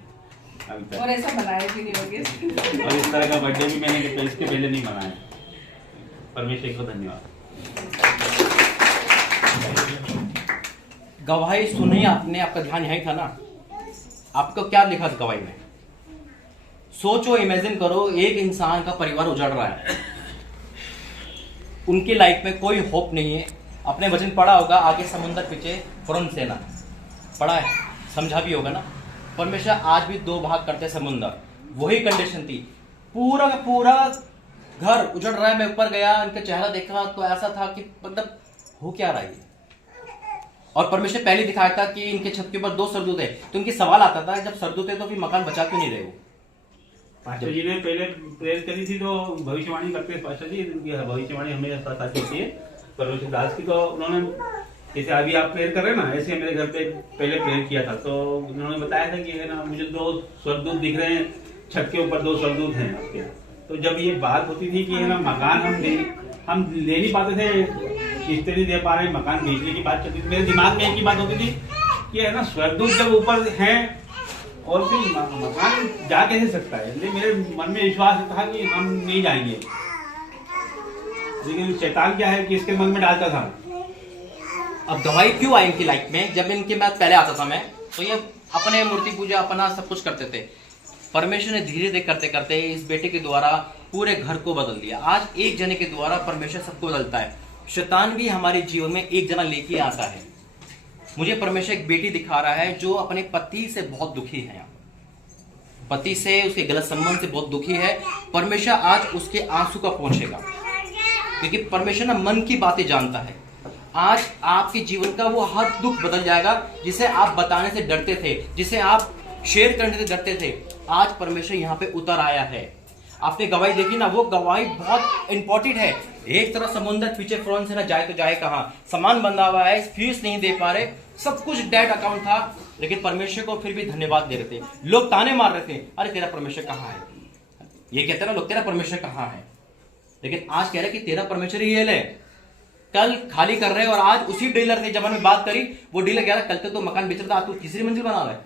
अभी तक। और ऐसा बनाया भी नहीं होगा। और इस तरह का बर्थडे भी मैंने इसके पहले नहीं मनाया। परमेश्वर को धन्यवाद। गवाही सुनी आपने, आपका ध्यान यही था ना। आपको क्या लिखा था गवाही में? सोचो, इमेजिन करो, एक इंसान का परिवार उजड़ रहा है, उनकी लाइफ में कोई होप नहीं है। अपने वचन पढ़ा होगा, आगे समुद्र पीछे फौरन सेना, पढ़ा है, समझा भी होगा ना। परमेश्वर आज भी 2 भाग करते समुद्र, वही कंडीशन थी। पूरा का पूरा घर उजड़ रहा है। मैं ऊपर गया, उनका चेहरा देखा तो ऐसा था कि मतलब हो क्या रहा है। और परमेश्वर पहले दिखाया था कि इनके छत के ऊपर 2 सरदूत है, तो उनकी सवाल आता था, जब सरदूत है तो फिर मकान बचा क्यों नहीं रहे हो? पास्टर जी ने पहले प्रेयर करी थी तो भविष्यवाणी करते हैं पास्टर जी, उनकी भविष्यवाणी हमेशा सच होती है। परमेश्वर दास की तो उन्होंने, जैसे अभी आप प्रेयर कर रहे हैं ना, ऐसे मेरे घर पे पहले प्रेयर किया था, तो उन्होंने बताया था कि है ना, मुझे 2 स्वर्गदूत दिख रहे हैं, छत के ऊपर 2 स्वर्गदूत हैं आपके। तो जब ये बात होती थी कि है ना, मकान हम ले नहीं पाते थे, किस्तें नहीं दे पा रहे, मकान बेचने की बात चलती थी, मेरे दिमाग में एक ही बात होती थी कि है ना, स्वर्गदूत जब ऊपर हैं और फिर मकान जा कैसे सकता है। इसलिए मेरे मन में विश्वास था कि हम नहीं जाएंगे। लेकिन शैतान क्या है कि इसके मन में डालता था। अब गवाही क्यों आई इनकी लाइफ में? जब इनके बाद पहले आता था मैं, तो ये अपने मूर्ति पूजा अपना सब कुछ करते थे। परमेश्वर ने धीरे धीरे करते करते इस बेटे के द्वारा पूरे घर को बदल दिया। आज एक जने के द्वारा परमेश्वर सबको बदलता है। शैतान भी हमारे जीवन में एक जना लेके आता है। मुझे परमेश्वर एक बेटी दिखा रहा है जो अपने पति से बहुत दुखी है, पति से, उसके गलत संबंध से बहुत दुखी है। परमेश्वर आज उसके आंसू का पहुंचेगा, क्योंकि परमेश्वर ना मन की बातें जानता है। आज आपके जीवन का वो हर दुख बदल जाएगा, जिसे आप बताने से डरते थे, जिसे आप शेयर करने से डरते थे। आज परमेश्वर यहाँ पे उतर आया है। आपने गवाही देखी ना, वो गवाही बहुत इंपॉर्टेंट है। एक तरफ समुद्र, पीछे फ्रॉन से ना जाए तो जाए कहाँ, सामान बंधा हुआ है, फीस नहीं दे पा रहे, सब कुछ डेट अकाउंट था, लेकिन परमेश्वर को फिर भी धन्यवाद दे रहे थे। लोग ताने मार रहे थे, अरे तेरा परमेश्वर कहाँ है? ये कहते ना लोग, तेरा परमेश्वर कहाँ है? लेकिन आज कह रहे कि तेरा परमेश्वर ही है। कल खाली कर रहे हैं और आज उसी डीलर से जब हमने बात करी, वो डीलर कह रहा कल तो मकान बेच रहा था, तू तीसरी मंजिल बना रहा है,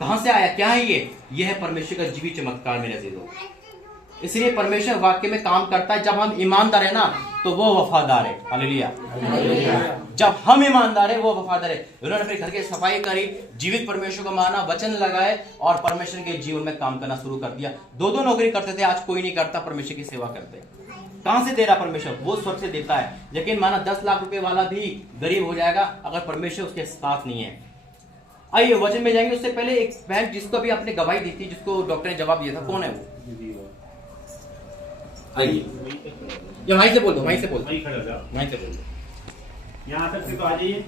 कहां से आया, क्या है ये है परमेश्वर का जीवित चमत्कार मेरे अजीजों। इसलिए परमेश्वर वाक्य में काम करता है। जब हम ईमानदार है ना, तो वो वफादार है। हालेलुया। जब हम ईमानदार है, वो वफादार है। उन्होंने अपने घर की सफाई करी, जीवित परमेश्वर को माना, वचन लगाए और परमेश्वर के जीवन में काम करना शुरू कर दिया। 2 नौकरी करते थे, आज कोई नहीं करता, परमेश्वर की सेवा करते। कहां से दे रहा परमेश्वर? वो स्वर्ग से देता है। लेकिन माना 10 लाख रुपए वाला भी गरीब हो जाएगा अगर परमेश्वर उसके साथ नहीं है। आइए वचन में जाएंगे। उससे पहले एक बहन जिसको अभी आपने गवाही दी थी, जिसको डॉक्टर ने जवाब दिया था, कौन है वो? आइए, या वहीं से बोल दो, वहीं से बोल दो, वहीं खड़े हो जाओ, वहीं से बोल दो। यहाँ आ सकते तो आ जाइए,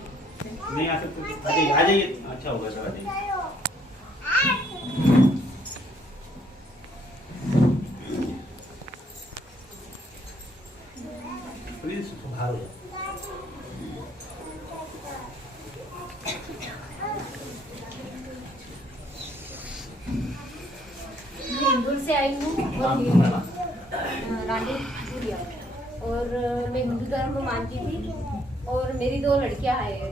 नहीं आ सकते तो आ जाइए। अच्छा होगा सर, आ जाइए। प्लीज सुधार हो जाओ। इंदौर से आई हूँ और रानी पुरिया, और मैं हिंदू धर्म को मानती थी और मेरी 2 लड़कियां हैं।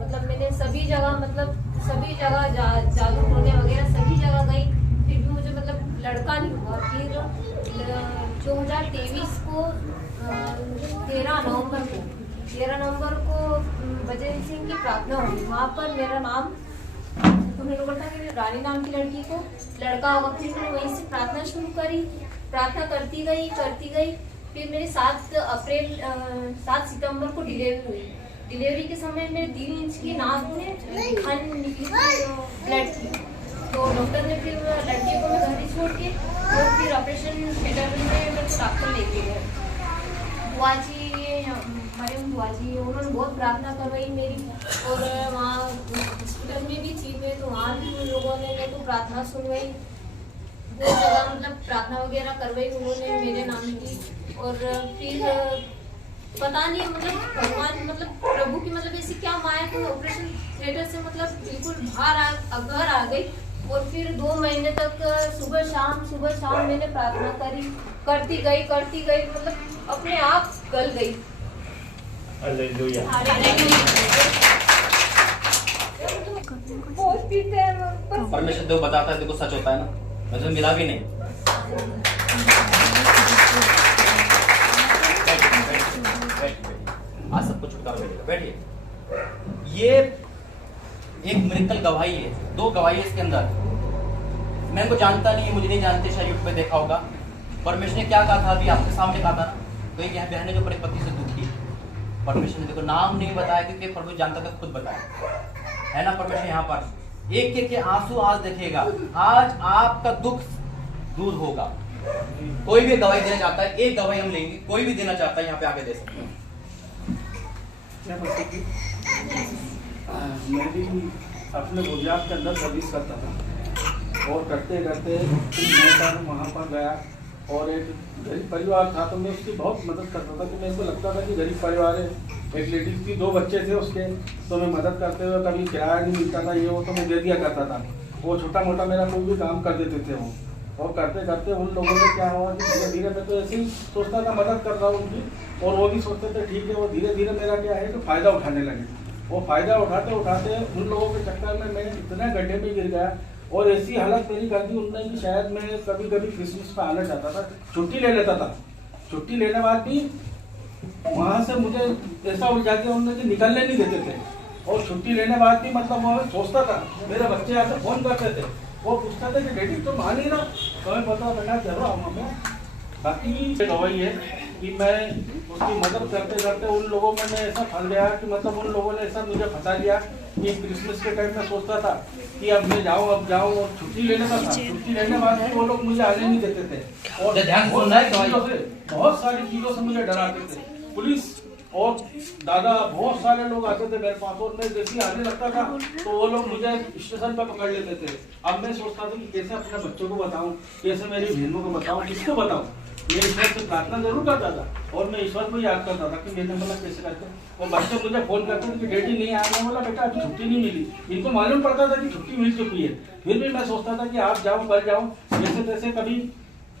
मतलब मैंने सभी जगह जादू टोने वगैरह सभी जगह गई, फिर भी मुझे मतलब लड़का नहीं हुआ। फिर 2023 को 13 नवंबर को बजरंग सिंह की प्रार्थना हुई। वहाँ पर मेरा नाम उन्होंने बोला था कि रानी नाम की लड़की को लड़का होगा। फिर मैंने वहीं से प्रार्थना शुरू करी, प्रार्थना करती गई। फिर मेरे 7 सितंबर को डिलीवरी हुई। डिलीवरी के समय मेरे 3 इंच की नाक में खन निकली, ब्लड थी। तो डॉक्टर ने फिर लड़की को मैं घर ही छोड़ के और फिर ऑपरेशन थिएटर में मेरे को डॉक्टर लेके गए। मरियम बुआ जी उन्होंने बहुत प्रार्थना करवाई मेरी, और वहाँ हॉस्पिटल में भी थी मैं, तो वहाँ भी उन लोगों ने मेरे को प्रार्थना सुनवाई। बहुत जगह मतलब प्रार्थना वगैरह करवाई उन्होंने मेरे नाम की। और फिर पता नहीं मतलब भगवान मतलब प्रभु की मतलब ऐसी क्या माया, तो ऑपरेशन थिएटर से मतलब बिल्कुल घर आ गई। और फिर 2 महीने तक सुबह शाम मैंने प्रार्थना करती गई मतलब अपने आप गल गई। हालेलुया। बहुत पीते हैं परमेश्वर देखो बताता है, देखो सच होता है ना, मुझे मिला भी नहीं। आज सब कुछ छुटकारा मिलेगा, बैठिए। ये एक मिरेकल गवाही है, 2 गवाही है इसके अंदर। मैं इनको जानता नहीं, मुझे नहीं जानते, शायद यूट्यूब पे देखा होगा। परमेश्वर ने क्या कहा था, अभी आपके सामने कहा था ना, कई यह बहनें जो अपने पति से दुखी, परमेश्वर ने देखो नाम नहीं बताया क्योंकि परमेश्वर जानता था, खुद बताया है ना। परमेश्वर यहाँ पर एक के आंसू आज देखेगा, आज आपका दुख दूर होगा। कोई भी गवाही देना चाहता है, एक गवाही हम लेंगे, कोई भी देना चाहता है यहाँ पे आके दे सकते हैं। मैं भी अपने गुजरात के अंदर सर्विस करता था, और करते करते मैं वहाँ पर गया, और एक गरीब परिवार था, तो मैं उसकी बहुत मदद करता था। कि मेरे को लगता था कि गरीब परिवार है, एक लेडीज की 2 बच्चे थे उसके, तो मैं मदद करते हुए कभी किराया नहीं मिलता था, ये वो तो मैं दे दिया करता था। वो छोटा मोटा मेरा कोई भी काम कर देते थे वो, और करते करते उन लोगों ने क्या हुआ कि धीरे धीरे मैं तो ऐसे ही सोचता था मदद कर रहा हूँ उनकी, और वो भी सोचते थे ठीक है। वो धीरे धीरे मेरा क्या है कि फ़ायदा उठाने लगे। वो फ़ायदा उठाते उठाते उन लोगों के चक्कर में मैं इतना गड्ढे में गिर गया, और ऐसी हालत मेरी कर दी उनने कि शायद मैं कभी कभी क्रिसमस पे आना चाहता था, छुट्टी ले लेता था। छुट्टी लेने बाद भी वहाँ से मुझे ऐसा उलझा के उन्होंने कि निकलने नहीं देते थे, और छुट्टी लेने बाद भी मतलब वो सोचता था, मेरे बच्चे आके फ़ोन करते थे, वो पूछता था कि डैडी तुम आ नहीं रहा, तो मैं पता बेटा जरूर आऊँगा मैं। बाकी गवाही है कि मैं उसकी मदद करते करते उन लोगों में मैं ऐसा फंस गया कि मतलब उन लोगों ने ऐसा मुझे फंसा दिया कि क्रिसमस के टाइम में सोचता था कि अब मैं जाऊँ और छुट्टी लेने का था। छुट्टी लेने बाद भी वो लोग मुझे आने नहीं देते थे, और बहुत सारी चीज़ों से मुझे डराते थे। पुलिस और दादा बहुत सारे लोग आते थे मेरे पास, और मैं जैसे ही आने लगता था तो वो लोग मुझे स्टेशन पर पकड़ लेते थे। अब मैं सोचता था कि कैसे अपने बच्चों को बताऊं, कैसे मेरी बहनों को बताऊं, किसको बताऊं। मैं ईश्वर से प्रार्थना जरूर करता था, और मैं ईश्वर को याद करता था कि मैंने बोला कैसे करते। और बच्चे मुझे फोन करते थे कि डैडी नहीं आया, मैं बोला बेटा अभी छुट्टी नहीं मिली। इनको मालूम पड़ता था कि छुट्टी मिल चुकी है, फिर भी मैं सोचता था कि आप जाओ कल जाओ, जैसे तैसे। कभी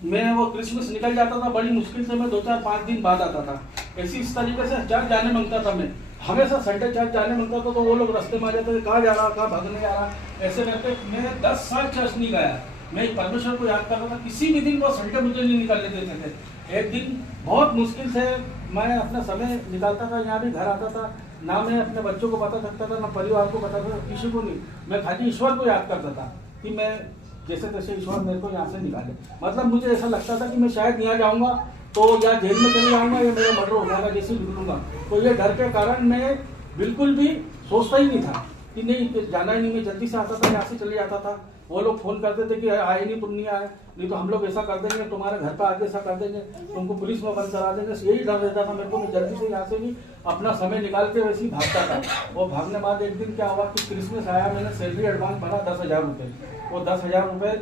मैं वो क्रिसमस निकल जाता था, बड़ी मुश्किल से मैं 2-4-5 दिन बाद आता था। ऐसी इस तरीके से चर्च जाने मांगता था, मैं हमेशा संडे चर्च जाने मांगता था, तो वो लोग रास्ते में आ जाते थे, कहाँ जा रहा, कहाँ भागने जा रहा। ऐसे करके मैं 10 साल चर्च नहीं गया। मैं परमेश्वर को याद करता था, किसी भी दिन वो संडे मुझे नहीं निकलने देते थे। एक दिन बहुत मुश्किल से मैं अपना समय निकालता था, यहाँ भी घर आता था, ना मैं अपने बच्चों को बता सकता था, ना परिवार को बताता था, किसी को नहीं। मैं खाली ईश्वर को याद करता था कि मैं जैसे तैसे ईश्वर मेरे को यहाँ से निकाले। मतलब मुझे ऐसा लगता था कि मैं शायद यहाँ जाऊँगा तो या जेल में चले जाऊँगा या मेरा मर्डर हो जाएगा, जैसे निकलूँगा। तो ये डर के कारण मैं बिल्कुल भी सोचता ही नहीं था कि नहीं जाना ही नहीं। मैं जल्दी से आता था, यहाँ से चले जाता था। वो लोग फोन करते थे कि आए नहीं, तुम नहीं आए, नहीं तो हम लोग ऐसा कर देंगे, तुम्हारे घर पर आके ऐसा कर देंगे, तुमको पुलिस में बंद करा देंगे। यही डर रहता था मेरे को। मैं जल्दी से यहाँ से भी अपना समय निकाल के वैसे ही भागता था। वो भागने बाद एक दिन क्या हुआ कि क्रिसमस आया, मैंने सैलरी एडवांस भरा 10,000 रुपये। वो 10,000 रुपये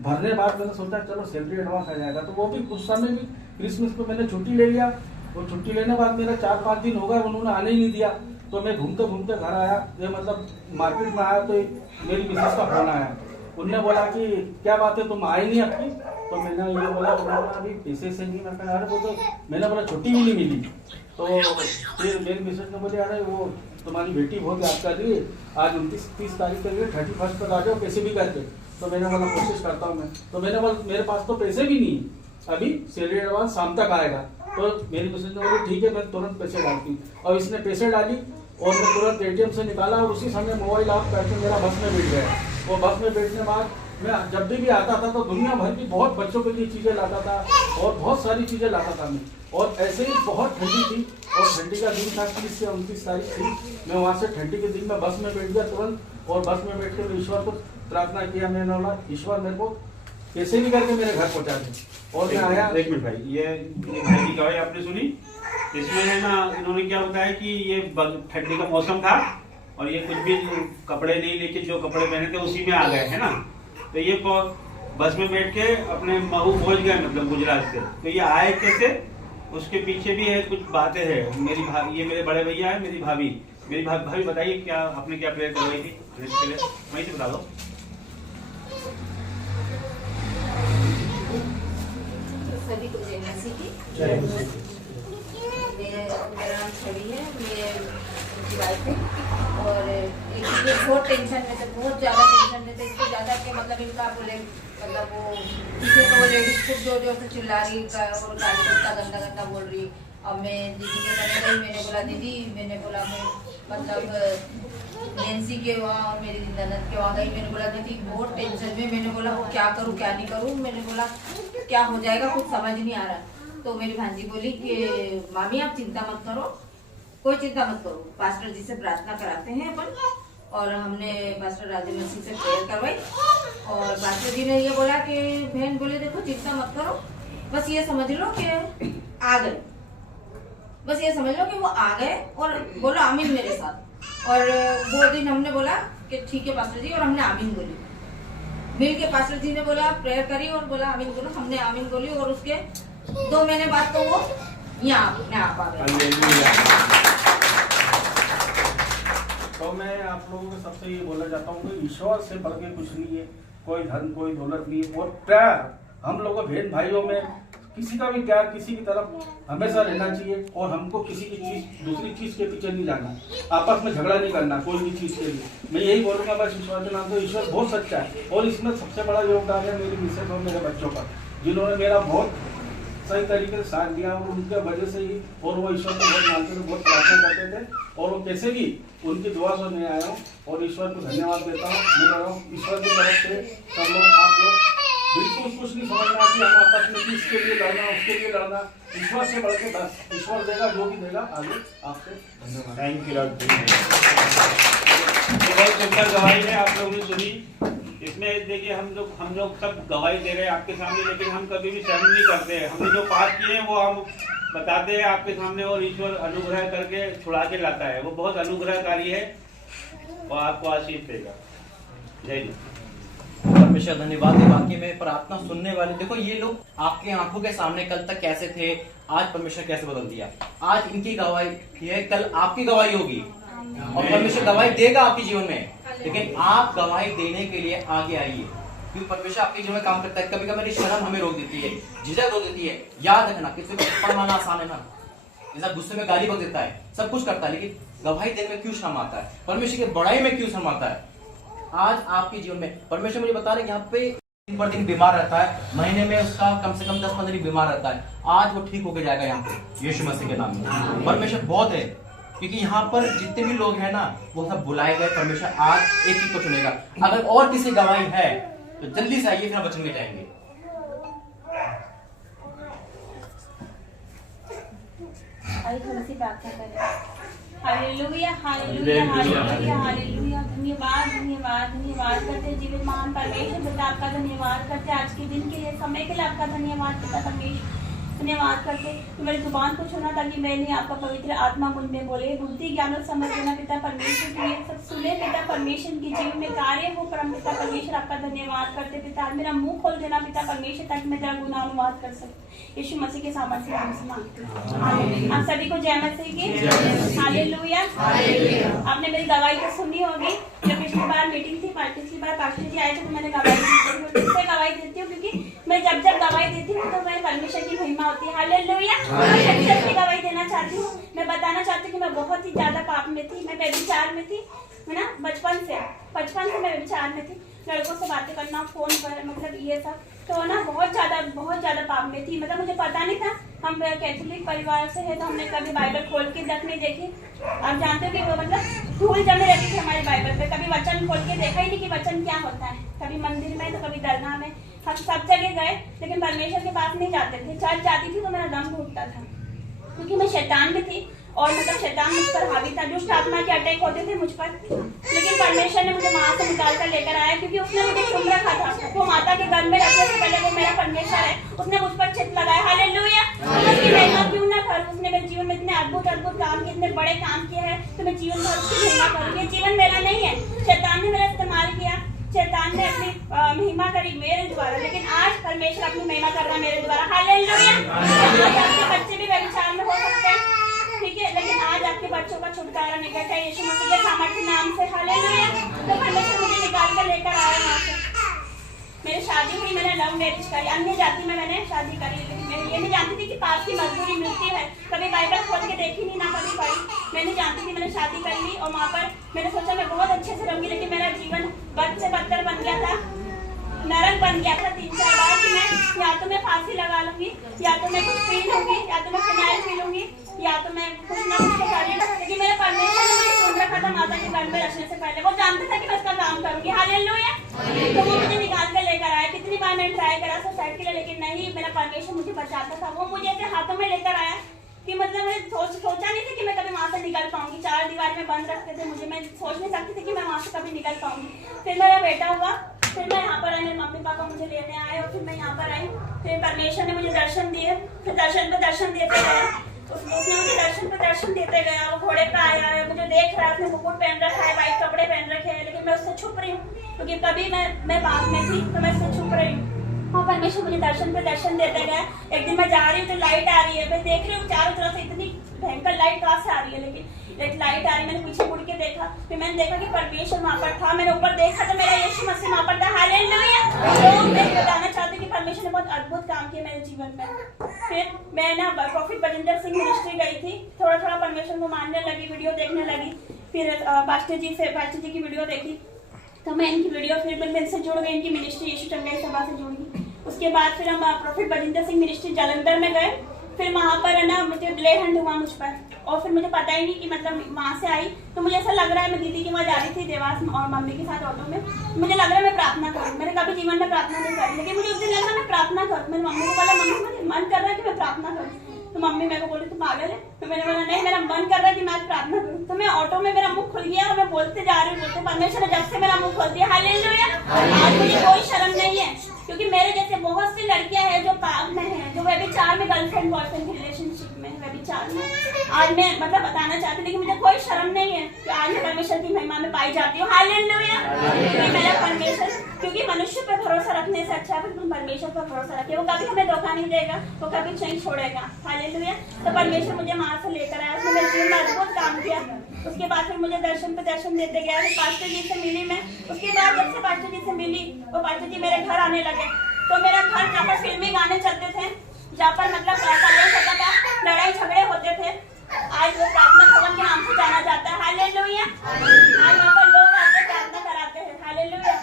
भरने बाद मैंने सोचा चलो सैलरी एडवांस आ जाएगा। तो वो भी उस समय भी क्रिसमस पे मैंने छुट्टी ले लिया। वो छुट्टी लेने बाद मेरा 4-5 दिन हो गए, उन्होंने आने ही नहीं दिया। तो मैं घूमते घूमते घर आया, ये मतलब मार्केट में आया तो मेरी मिसेस का फोन आया। उनने बोला कि क्या बात है तुम आए नहीं आपकी, तो मैंने ये बोला अभी पैसे से नहीं, मैं अरे वो तो मैंने बोला छुट्टी भी नहीं मिली। तो फिर मेरी मिसेज ने बोले अरे वो तुम्हारी बेटी बहुत याद कर रही है, आज 29-30 तारीख के लिए 31 तक आ जाओ कैसे भी करके। तो मैंने बोला कोशिश करता हूँ मैं। तो मैंने बोला मेरे पास तो पैसे भी नहीं, अभी सैलरी एडवांस शाम तक आएगा। तो मेरी मिसेज ने बोली ठीक है मैं तुरंत पैसे डालती हूँ। और इसने पैसे डाली और मैं तुरंत ATM से निकाला और उसी समय मोबाइल ऑफ करके मेरा बस में बैठ गया। वो बस में बैठने बाद मैं जब भी आता था तो दुनिया भर की बहुत बच्चों के लिए चीज़ें लाता था और बहुत सारी चीज़ें लाता था मैं। और ऐसे ही बहुत ठंडी थी और ठंडी का दिन था 30 से 29 तारीख थी। मैं वहाँ से ठंडी के दिन में बस में बैठ गया तुरंत और बस में बैठ के मैं ईश्वर को प्रार्थना किया। मैंने बोला ईश्वर मेरे को कैसे भी करके मेरे घर पहुँचा दे। और मैं आया। एक मिनट भाई, ये भाई की गवाही आपने सुनी। इसमें है ना इन्होंने क्या बताया कि ये ठंडी का मौसम था और ये कुछ भी कपड़े नहीं लेके जो कपड़े पहने थे उसी में आ गए है ना। तो ये बस में बैठ के अपने महू पहुंच गए, मतलब गुजरात से। तो ये आए कैसे, उसके पीछे भी है कुछ बातें हैं। मेरी भाभी, ये मेरे बड़े भैया है, मेरी भाभी भाभी बताइए क्या आपने क्या प्रेयर करवाई थी इसके लिए, वहीं से बता दो। सभी को जय मसीह की। मेरा नाम छवि है, मैं उनकी वाइफ है। और ये बहुत टेंशन में थे, बहुत ज़्यादा टेंशन में थे, इससे ज़्यादा कि मतलब इनका बोले मतलब वो किसी को लेडीज को जो से चिल्ला रही और गाली का गंदा गंदा बोल रही। अब मैं दीदी के घर गई, मैंने बोला दीदी, मैंने बोला मैं मतलब नैन्सी के वहाँ और मेरी ननद के वहाँ गई। मैंने बोला दीदी बहुत टेंशन में, मैंने बोला क्या करूँ क्या नहीं करूँ, मैंने बोला क्या हो जाएगा कुछ समझ नहीं आ रहा। तो मेरी भांजी बोली कि मामी आप चिंता मत करो, कोई चिंता मत करो, पास्टर जी से प्रार्थना कराते हैं अपन। और हमने पास्टर राजे मसीह से प्रेयर करवाई और पास्टर जी ने ये बोला कि बहन बोले देखो चिंता मत करो, बस ये समझ लो कि आ गए, बस ये समझ लो कि वो आ गए और बोलो आमीन मेरे साथ। और वो दिन हमने बोला कि ठीक है पास्टर जी, और हमने आमीन बोली मिल के। पास्टर जी ने बोला प्रेयर करी और बोला आमीन बोलो, हमने आमीन बोली और उसके 2 महीने बाद तो वो यहाँ आ गए। तो मैं आप लोगों को सबसे ये बोलना चाहता हूँ कि ईश्वर से बढ़ के कुछ नहीं है, कोई धन कोई दौलत नहीं है। और प्यार हम लोगों बहन भाइयों में किसी का भी प्यार किसी की तरफ हमेशा रहना चाहिए। और हमको किसी की चीज दूसरी चीज के पीछे नहीं जाना, आपस में झगड़ा नहीं करना कोई भी चीज के लिए। मैं यही बोलूंगा बस ईश्वर के नाम से। ईश्वर बहुत सच्चा है और इसमें सबसे बड़ा योगदान है मेरी मिसेज और मेरे बच्चों का, जिन्होंने मेरा बहुत सही तरीके से साथ दिया और उनके वजह से ही। और वो ईश्वर को बहुत मानते थे, बहुत प्रार्थना करते थे और वो कैसे भी उनकी दुआ से मैं आया हूँ और ईश्वर को धन्यवाद देता हूँ। मैं कह रहा हूँ ईश्वर की तरफ से सब लोग आप लोग बिल्कुल कुछ नहीं समझना कि हम आपस में किसके लिए लड़ना उसके लिए लड़ना, ईश्वर से बढ़ के बस ईश्वर देगा जो भी देगा आगे आपसे। धन्यवाद। Thank you Lord. बहुत सुंदर गवाही है आप लोगों ने सुनी। इसमें देखिए हम लोग सब गवाही दे रहे हैं आपके सामने, लेकिन हम कभी भी शर्म नहीं करते हैं। हमने जो पाप किए हैं वो हम बताते हैं आपके सामने और ईश्वर अनुग्रह करके छुड़ा के लाता है। वो बहुत अनुग्रहकारी है और आपको आशीष देगा। जय जी। परमेश्वर धन्यवाद है। वाकई में प्रार्थना सुनने वाले देखो ये लोग आपके आंखों के सामने कल तक कैसे थे, आज परमेश्वर कैसे बदल दिया। आज इनकी गवाही है, कल आपकी गवाही होगी और परमेश्वर गवाही देगा आपके जीवन में। लेकिन आप गवाही देने के लिए आगे आइए, क्योंकि परमेश्वर आपके जीवन में काम करता है। कभी कभी मेरी शर्म हमें रोक देती है, झिझक रोक देती है। याद रखना किसी को पढ़ना आसान है ना, इंसान गुस्से में गाली बक देता है, सब कुछ करता है, लेकिन गवाही देने में क्यों शर्म आता है, परमेश्वर की बड़ाई में क्यों शर्म आता है। आज आपके जीवन में परमेश्वर मुझे बता रहे हैं यहाँ पे दिन पर दिन बीमार रहता है, महीने में उसका कम से कम 10-15 दिन बीमार रहता है, आज वो ठीक होकर जाएगा यहाँ पे यीशु मसीह के नाम में। परमेश्वर बहुत है, क्योंकि यहाँ पर जितने भी लोग हैं ना वो सब बुलाए गए। परमेश्वर आज एक ही को चुनेगा। अगर और किसी गवाही है तो जल्दी से आइए, फिर वचन में जाएंगे। आइए थोड़ी सी प्रार्थना करें। Hallelujah hallelujah hallelujah hallelujah. धन्यवाद धन्यवाद धन्यवाद करते जीवित महान परमेश्वर पिता, आपका धन्यवाद करते आज के दिन के लिए, समय के लिए आपका धन्यवाद पिता परमेश्वर। धन्यवाद करते कि मेरी जुबान को छूना ताकि मैंने आपका पवित्र आत्मा मुझ में बोले, बुद्धि ज्ञान और समझ देना पिता परमेश्वर की ये सब सुने पिता परमेश्वर की जीवन में कार्य हो परम पिता परमेश्वर आपका धन्यवाद करते पिता। आज मेरा मुंह खोल देना पिता परमेश्वर ताकि मैं तेरा गुणानुवाद कर सकूं। यीशु मसीह के सामर्थ्य नाम से मांगते हैं। आप सभी को जय मसीह की हालेलुया। आपने मेरी गवाही तो सुनी होगी। जब पिछली बार मीटिंग थी, पिछली बार पास्टर जी आए थे तो मैंने गवाही दी। मैं गवाही देती हूँ क्योंकि मैं जब गवाही देती हूँ तो मैं परमेश्वर की महिमा होती है। हालेलुया। मैं सच्ची गवाही देना चाहती हूँ। मैं बताना चाहती हूँ कि मैं बहुत ही ज्यादा पाप में थी। मैं व्यभिचार में थी, है ना, बचपन से मैं व्यभिचार में थी। लड़कों से बातें करना फोन पर, मतलब ये सब तो ना बहुत ज्यादा पाप में थी। मतलब मुझे पता नहीं था। हम कैथोलिक परिवार से है तो हमने कभी बाइबल खोल के तक नहीं देखी। आप जानते हो कि वो मतलब धूल जमे रहती थी हमारे बाइबल पे। कभी वचन खोल के देखा ही नहीं कि वचन क्या होता है। कभी मंदिर में तो कभी दरगाह में, हम सब जगह गए लेकिन परमेश्वर के पास नहीं जाते थे। चर्च जाती थी तो मेरा दम घुटता था क्योंकि मैं शैतान में थी और मतलब शैतान मुझ पर हावी था। दुष्ट आत्मा के अटैक होते थे मुझ पर, लेकिन परमेश्वर ने मुझे वहां से निकाल कर लेकर आया क्योंकि उसने मुझे चुम रखा था। वो माता के गर्भ में रखने से पहले वो मेरा परमेश्वर है, उसने मुझ पर चित लगाया। हालेलुया। उसकी महिमा क्यों ना करूं। उसने मेरे जीवन में इतने अद्भुत काम किए, इतने बड़े काम किए हैं तो मैं जीवन भर उसकी महिमा करूँ। ये जीवन मेरा नहीं है, शैतान ने मेरा इस्तेमाल किया, शैतान ने अपनी महिमा करी मेरे द्वारा, लेकिन आज परमेश्वर अपनी महिमा कर रहा है मेरे द्वारा। हालेलुया। आज आपके बच्चे भी व्यभिचार में हो सकते हैं, ठीक है, लेकिन आज आपके बच्चों का छुटकारा निकट है यीशु मसीह के सामर्थ्य नाम से। हालेलुया। तो परमेश्वर मुझे निकाल कर लेकर आया वहां से। मेरी शादी हुई, मैंने लव मैरिज करी, अन्य जाति में मैंने शादी करी, लेकिन मैं ये नहीं जानती थी कि पाप की मजदूरी मिलती है। कभी बाइबल खोल के देखी नहीं, ना कभी पढ़ी। मैं नहीं जानती थी। मैंने शादी कर ली और वहाँ पर मैंने सोचा मैं बहुत अच्छे से रहूंगी, लेकिन मेरा जीवन बद से बदतर बन गया था, नरक बन गया था। 3-4 बार कि मैं या तो मैं फांसी लगा लूंगी, या तो मैं कुछ पी लूंगी, या तो मैं फिनाइल पी लूंगी, या तो मैं कुछ ना कुछ करूंगी। लेकिन मेरे परमेश्वर ने मुझे सुन रखा था माता के गर्भ में रखने से पहले। वो जानते थे कि मैं इसका काम करूंगी। हालेलुया। तो वो मुझे निकाल कर लेकर आया। कितनी बार मैंने ट्राई करा सुसाइड के लिए, लेकिन नहीं, मेरा परमेश्वर मुझे बचाता था। वो मुझे ऐसे हाथों में लेकर आया कि मतलब मैंने सोचा नहीं था कि मैं कभी वहां से निकल पाऊंगी। 4 दीवार में बंद रखते थे मुझे, मैं सोच नहीं सकती थी कि मैं वहां से कभी निकल पाऊंगी। फिर मेरा बेटा हुआ, फिर मैं यहाँ पर आई, मेरे मम्मी पापा मुझे लेने आए और फिर मैं यहाँ पर आई। फिर परमेश्वर ने मुझे दर्शन दिए, फिर दर्शन पे दर्शन देते गया। उसने मुझे दर्शन पे दर्शन देते गया। वो घोड़े पे आया है, मुझे देख रहा है, उसने मुकुट पहन रखा है, व्हाइट कपड़े पहन रखे हैं, लेकिन मैं उससे छुप रही हूँ क्योंकि कभी मैं पाप में थी तो मैं उससे छुप रही हूँ। हाँ, परमेश्वर मुझे दर्शन पे दर्शन देते गए। एक दिन मैं जा रही हूँ तो लाइट आ रही है, मैं देख रही हूँ चारों तरफ से इतनी भयंकर लाइट कहाँ से आ रही है, लेकिन एक लाइट आ रही। मैंने पीछे मुड़ के देखा, फिर मैंने देखा कि परमेश्वर वहाँ पर था। मैंने ऊपर देखा तो मेरा यीशु मसीह वहाँ पर था। हालेलुया। तो मैं बताना चाहती हूँ कि परमेश्वर ने बहुत अद्भुत काम किया मेरे जीवन में। फिर मैं ना प्रॉफिट बजिंदर सिंह मिनिस्ट्री गई थी, थोड़ा परमेश्वर को मानने लगी, वीडियो देखने लगी। फिर पास्टर जी की वीडियो देखी तो मैं इनकी वीडियो फिर मैं इनसे जुड़ गई, इनकी मिनिस्ट्री यीशु चंगाई सभा से जुड़ गई। उसके बाद फिर हम प्रॉफिट बजिंदर सिंह मिनिस्ट्री जालंधर में गए। फिर वहाँ पर है ना मुझे ग्ले हैंड हुआ मुझ पर, और फिर मुझे पता ही नहीं कि मतलब वहाँ से आई तो मुझे ऐसा लग रहा है, मैं दीदी के वहाँ जा रही थी देवास और मम्मी के साथ ऑटो में, मुझे लग रहा है मैं प्रार्थना करूँ। मैंने कभी जीवन में प्रार्थना नहीं करी, लेकिन मुझे उस दिन लग रहा मैं प्रार्थना करूँ। मेरी मम्मी को बोला, मम्मी मुझे मन कर रहा है कि मैं प्रार्थना करूँ। तो मम्मी मेरे को बोली तुम पागल है। तो मैंने बोला नहीं, मेरा मन कर रहा है कि मैं आज प्रार्थना करूँ। तो मैं ऑटो में, मेरा मुंह खुल गया और मैं बोलते जा रही हूँ, परमेश्वर ने जब से मेरा मुंह खोल दिया। हालेलुया। आज मुझे कोई शर्म नहीं है क्योंकि मेरे जैसे बहुत सी लड़कियां हैं जो पाप में हैं, जो व्यभिचार में, गर्लफ्रेंड बॉयफ्रेंड की रिलेशनशिप में, व्यभिचार में आज मैं मतलब बताना चाहती हूँ, लेकिन मुझे कोई शर्म नहीं है कि आज मैं परमेश्वर की महिमा में पाई जाती हूँ। हालेलुया। मेरा परमेश्वर, क्योंकि मनुष्य पर भरोसा रखने से अच्छा है तुम परमेश्वर पर भरोसा रखे। वो कभी हमें धोखा नहीं देगा, वो कभी नहीं छोड़ेगा। हालेलुया। तो परमेश्वर मुझे वहां से लेकर आया, उसने मेरे जीवन में अद्भुत काम किया। उसके बाद फिर मुझे दर्शन पे दर्शन देते गया। फिर पास्टर जी से मिली मैं। उसके बाद जब से पास्टर जी से मिली, वो पास्टर जी मेरे घर आने लगे। तो मेरा घर जहाँ पर फिल्मी गाने चलते थे, जहाँ पर मतलब कल्याण होता था, लड़ाई झगड़े होते थे, आज वो प्रार्थना भवन के नाम से जाना जाता है। हालेलुया। आज वहाँ पर लोग आते प्रार्थना कराते हैं। हालेलुया।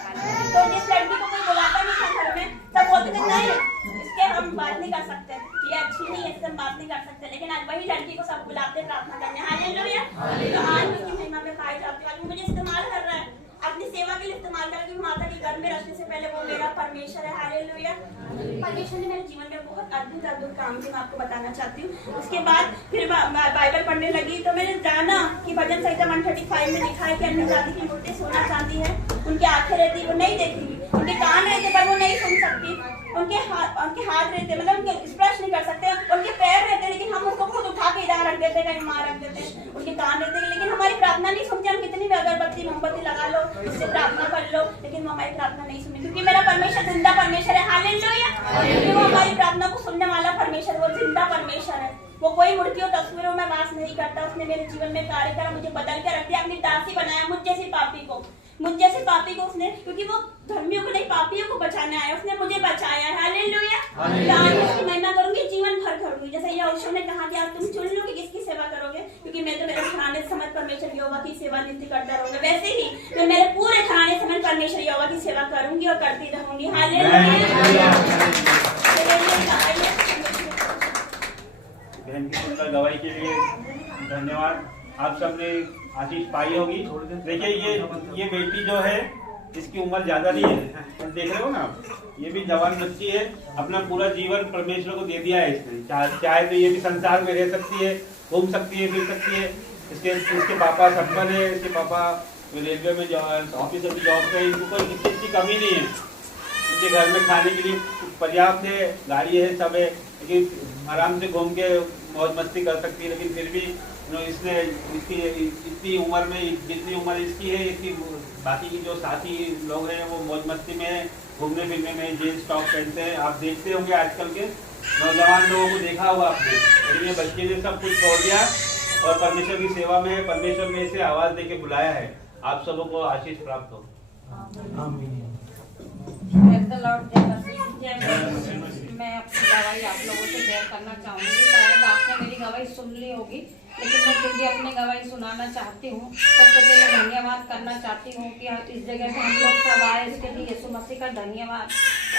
तो जिस लड़की को कोई बुलाता नहीं था घर में, सब बोलते थे नहीं इसके हम बात नहीं कर सकते, ये अच्छी नहीं है, इससे हम बात नहीं कर सकते, लेकिन आज वही लड़की को सब बुलाते प्रार्थना करने। हालेलुया। तो आज उसकी महिमा में पाई जाती है। आज मुझे इस्तेमाल कर रहा है, अपनी सेवा के लिए इस्तेमाल कर रहा है। माता के घर में रखने से पहले वो मेरा परमेश्वर है। हालेलुया। परमेश्वर ने मेरे जीवन में बहुत अद्भुत काम किया, मैं आपको बताना चाहती हूँ। उसके बाद फिर बाइबल पढ़ने लगी तो मैंने जाना कि भजन संहिता 135 में लिखा है कि अन्य जाति की मूर्ति सोना चांदी है, उनकी आंखें रहती वो नहीं देखेंगी, उनके कान रहते पर वो नहीं सुन सकती, उनके हाथ रहते मतलब उनके स्पर्श नहीं कर सकते, वो कोई मूर्तियों तस्वीरों में वास नहीं करता। उसने मेरे जीवन में कार्य करा, मुझे बदल के रख दिया, अपनी दासी बनाया मुझ जैसे पापी को उसने, क्योंकि वो धर्मियों को नहीं पापियों को बचाने आया, उसने मुझे बचाया है। हालेलुया। आज उसकी महिमा करूंगी, जीवन भर करूंगी। जैसे यहोशू ने कहा कि आज तुम चुन लो कि किसकी सेवा करोगे, क्योंकि मैं तो मेरे घराने समेत परमेश्वर यहोवा की सेवा नित्य करता रहूंगा। वैसे ही मैं मेरे पूरे घराने समेत परमेश्वर यहोवा की सेवा करूंगी और करती रहूंगी। हालेलुया। बहन की सुंदर गवाही के लिए धन्यवाद। आप सबने आशीष पाई होगी। देखिए ये बेटी जो है इसकी उम्र ज्यादा नहीं है, देख रहे हो ना आप, ये भी जवान बच्ची है। अपना पूरा जीवन परमेश्वर को दे दिया है इसने। चाहे तो ये भी संसार में रह सकती है, घूम सकती है, फिर सकती है। इसके पापा सत्पन है, इसके पापा रेलवे में ऑफिसर की जॉब पे, इनको कोई किसी चीज की कमी नहीं है। इनके घर में खाने के लिए पर्याप्त है, गाड़ी है, सब है, लेकिन आराम से घूम के मौज मस्ती कर सकती है। लेकिन फिर भी इसने इतनी उम्र में, जितनी उम्र इसकी है, इसकी बाकी की जो साथी लोग हैं वो मौज मस्ती में, घूमने फिरने में, जीन्स टॉप पहनते हैं। आप देखते होंगे आजकल के नौजवान लोगों को, देखा होगा आपने, लेकिन ये बच्चे ने सब कुछ छोड़ दिया और परमेश्वर की सेवा में है। परमेश्वर ने इसे आवाज दे के बुलाया है। आप सबों को आशीष प्राप्त हो। मैं अपनी गवाही आप लोगों से शेयर करना चाहूंगी। शायद आपने मेरी गवाही सुन ली होगी, लेकिन मैं फिर भी अपनी गवाही सुनाना चाहती हूँ। सबसे पहले धन्यवाद करना चाहती हूँ कि इस जगह पे हम लोग सब आए, इसके लिए यीशु मसीह का धन्यवाद।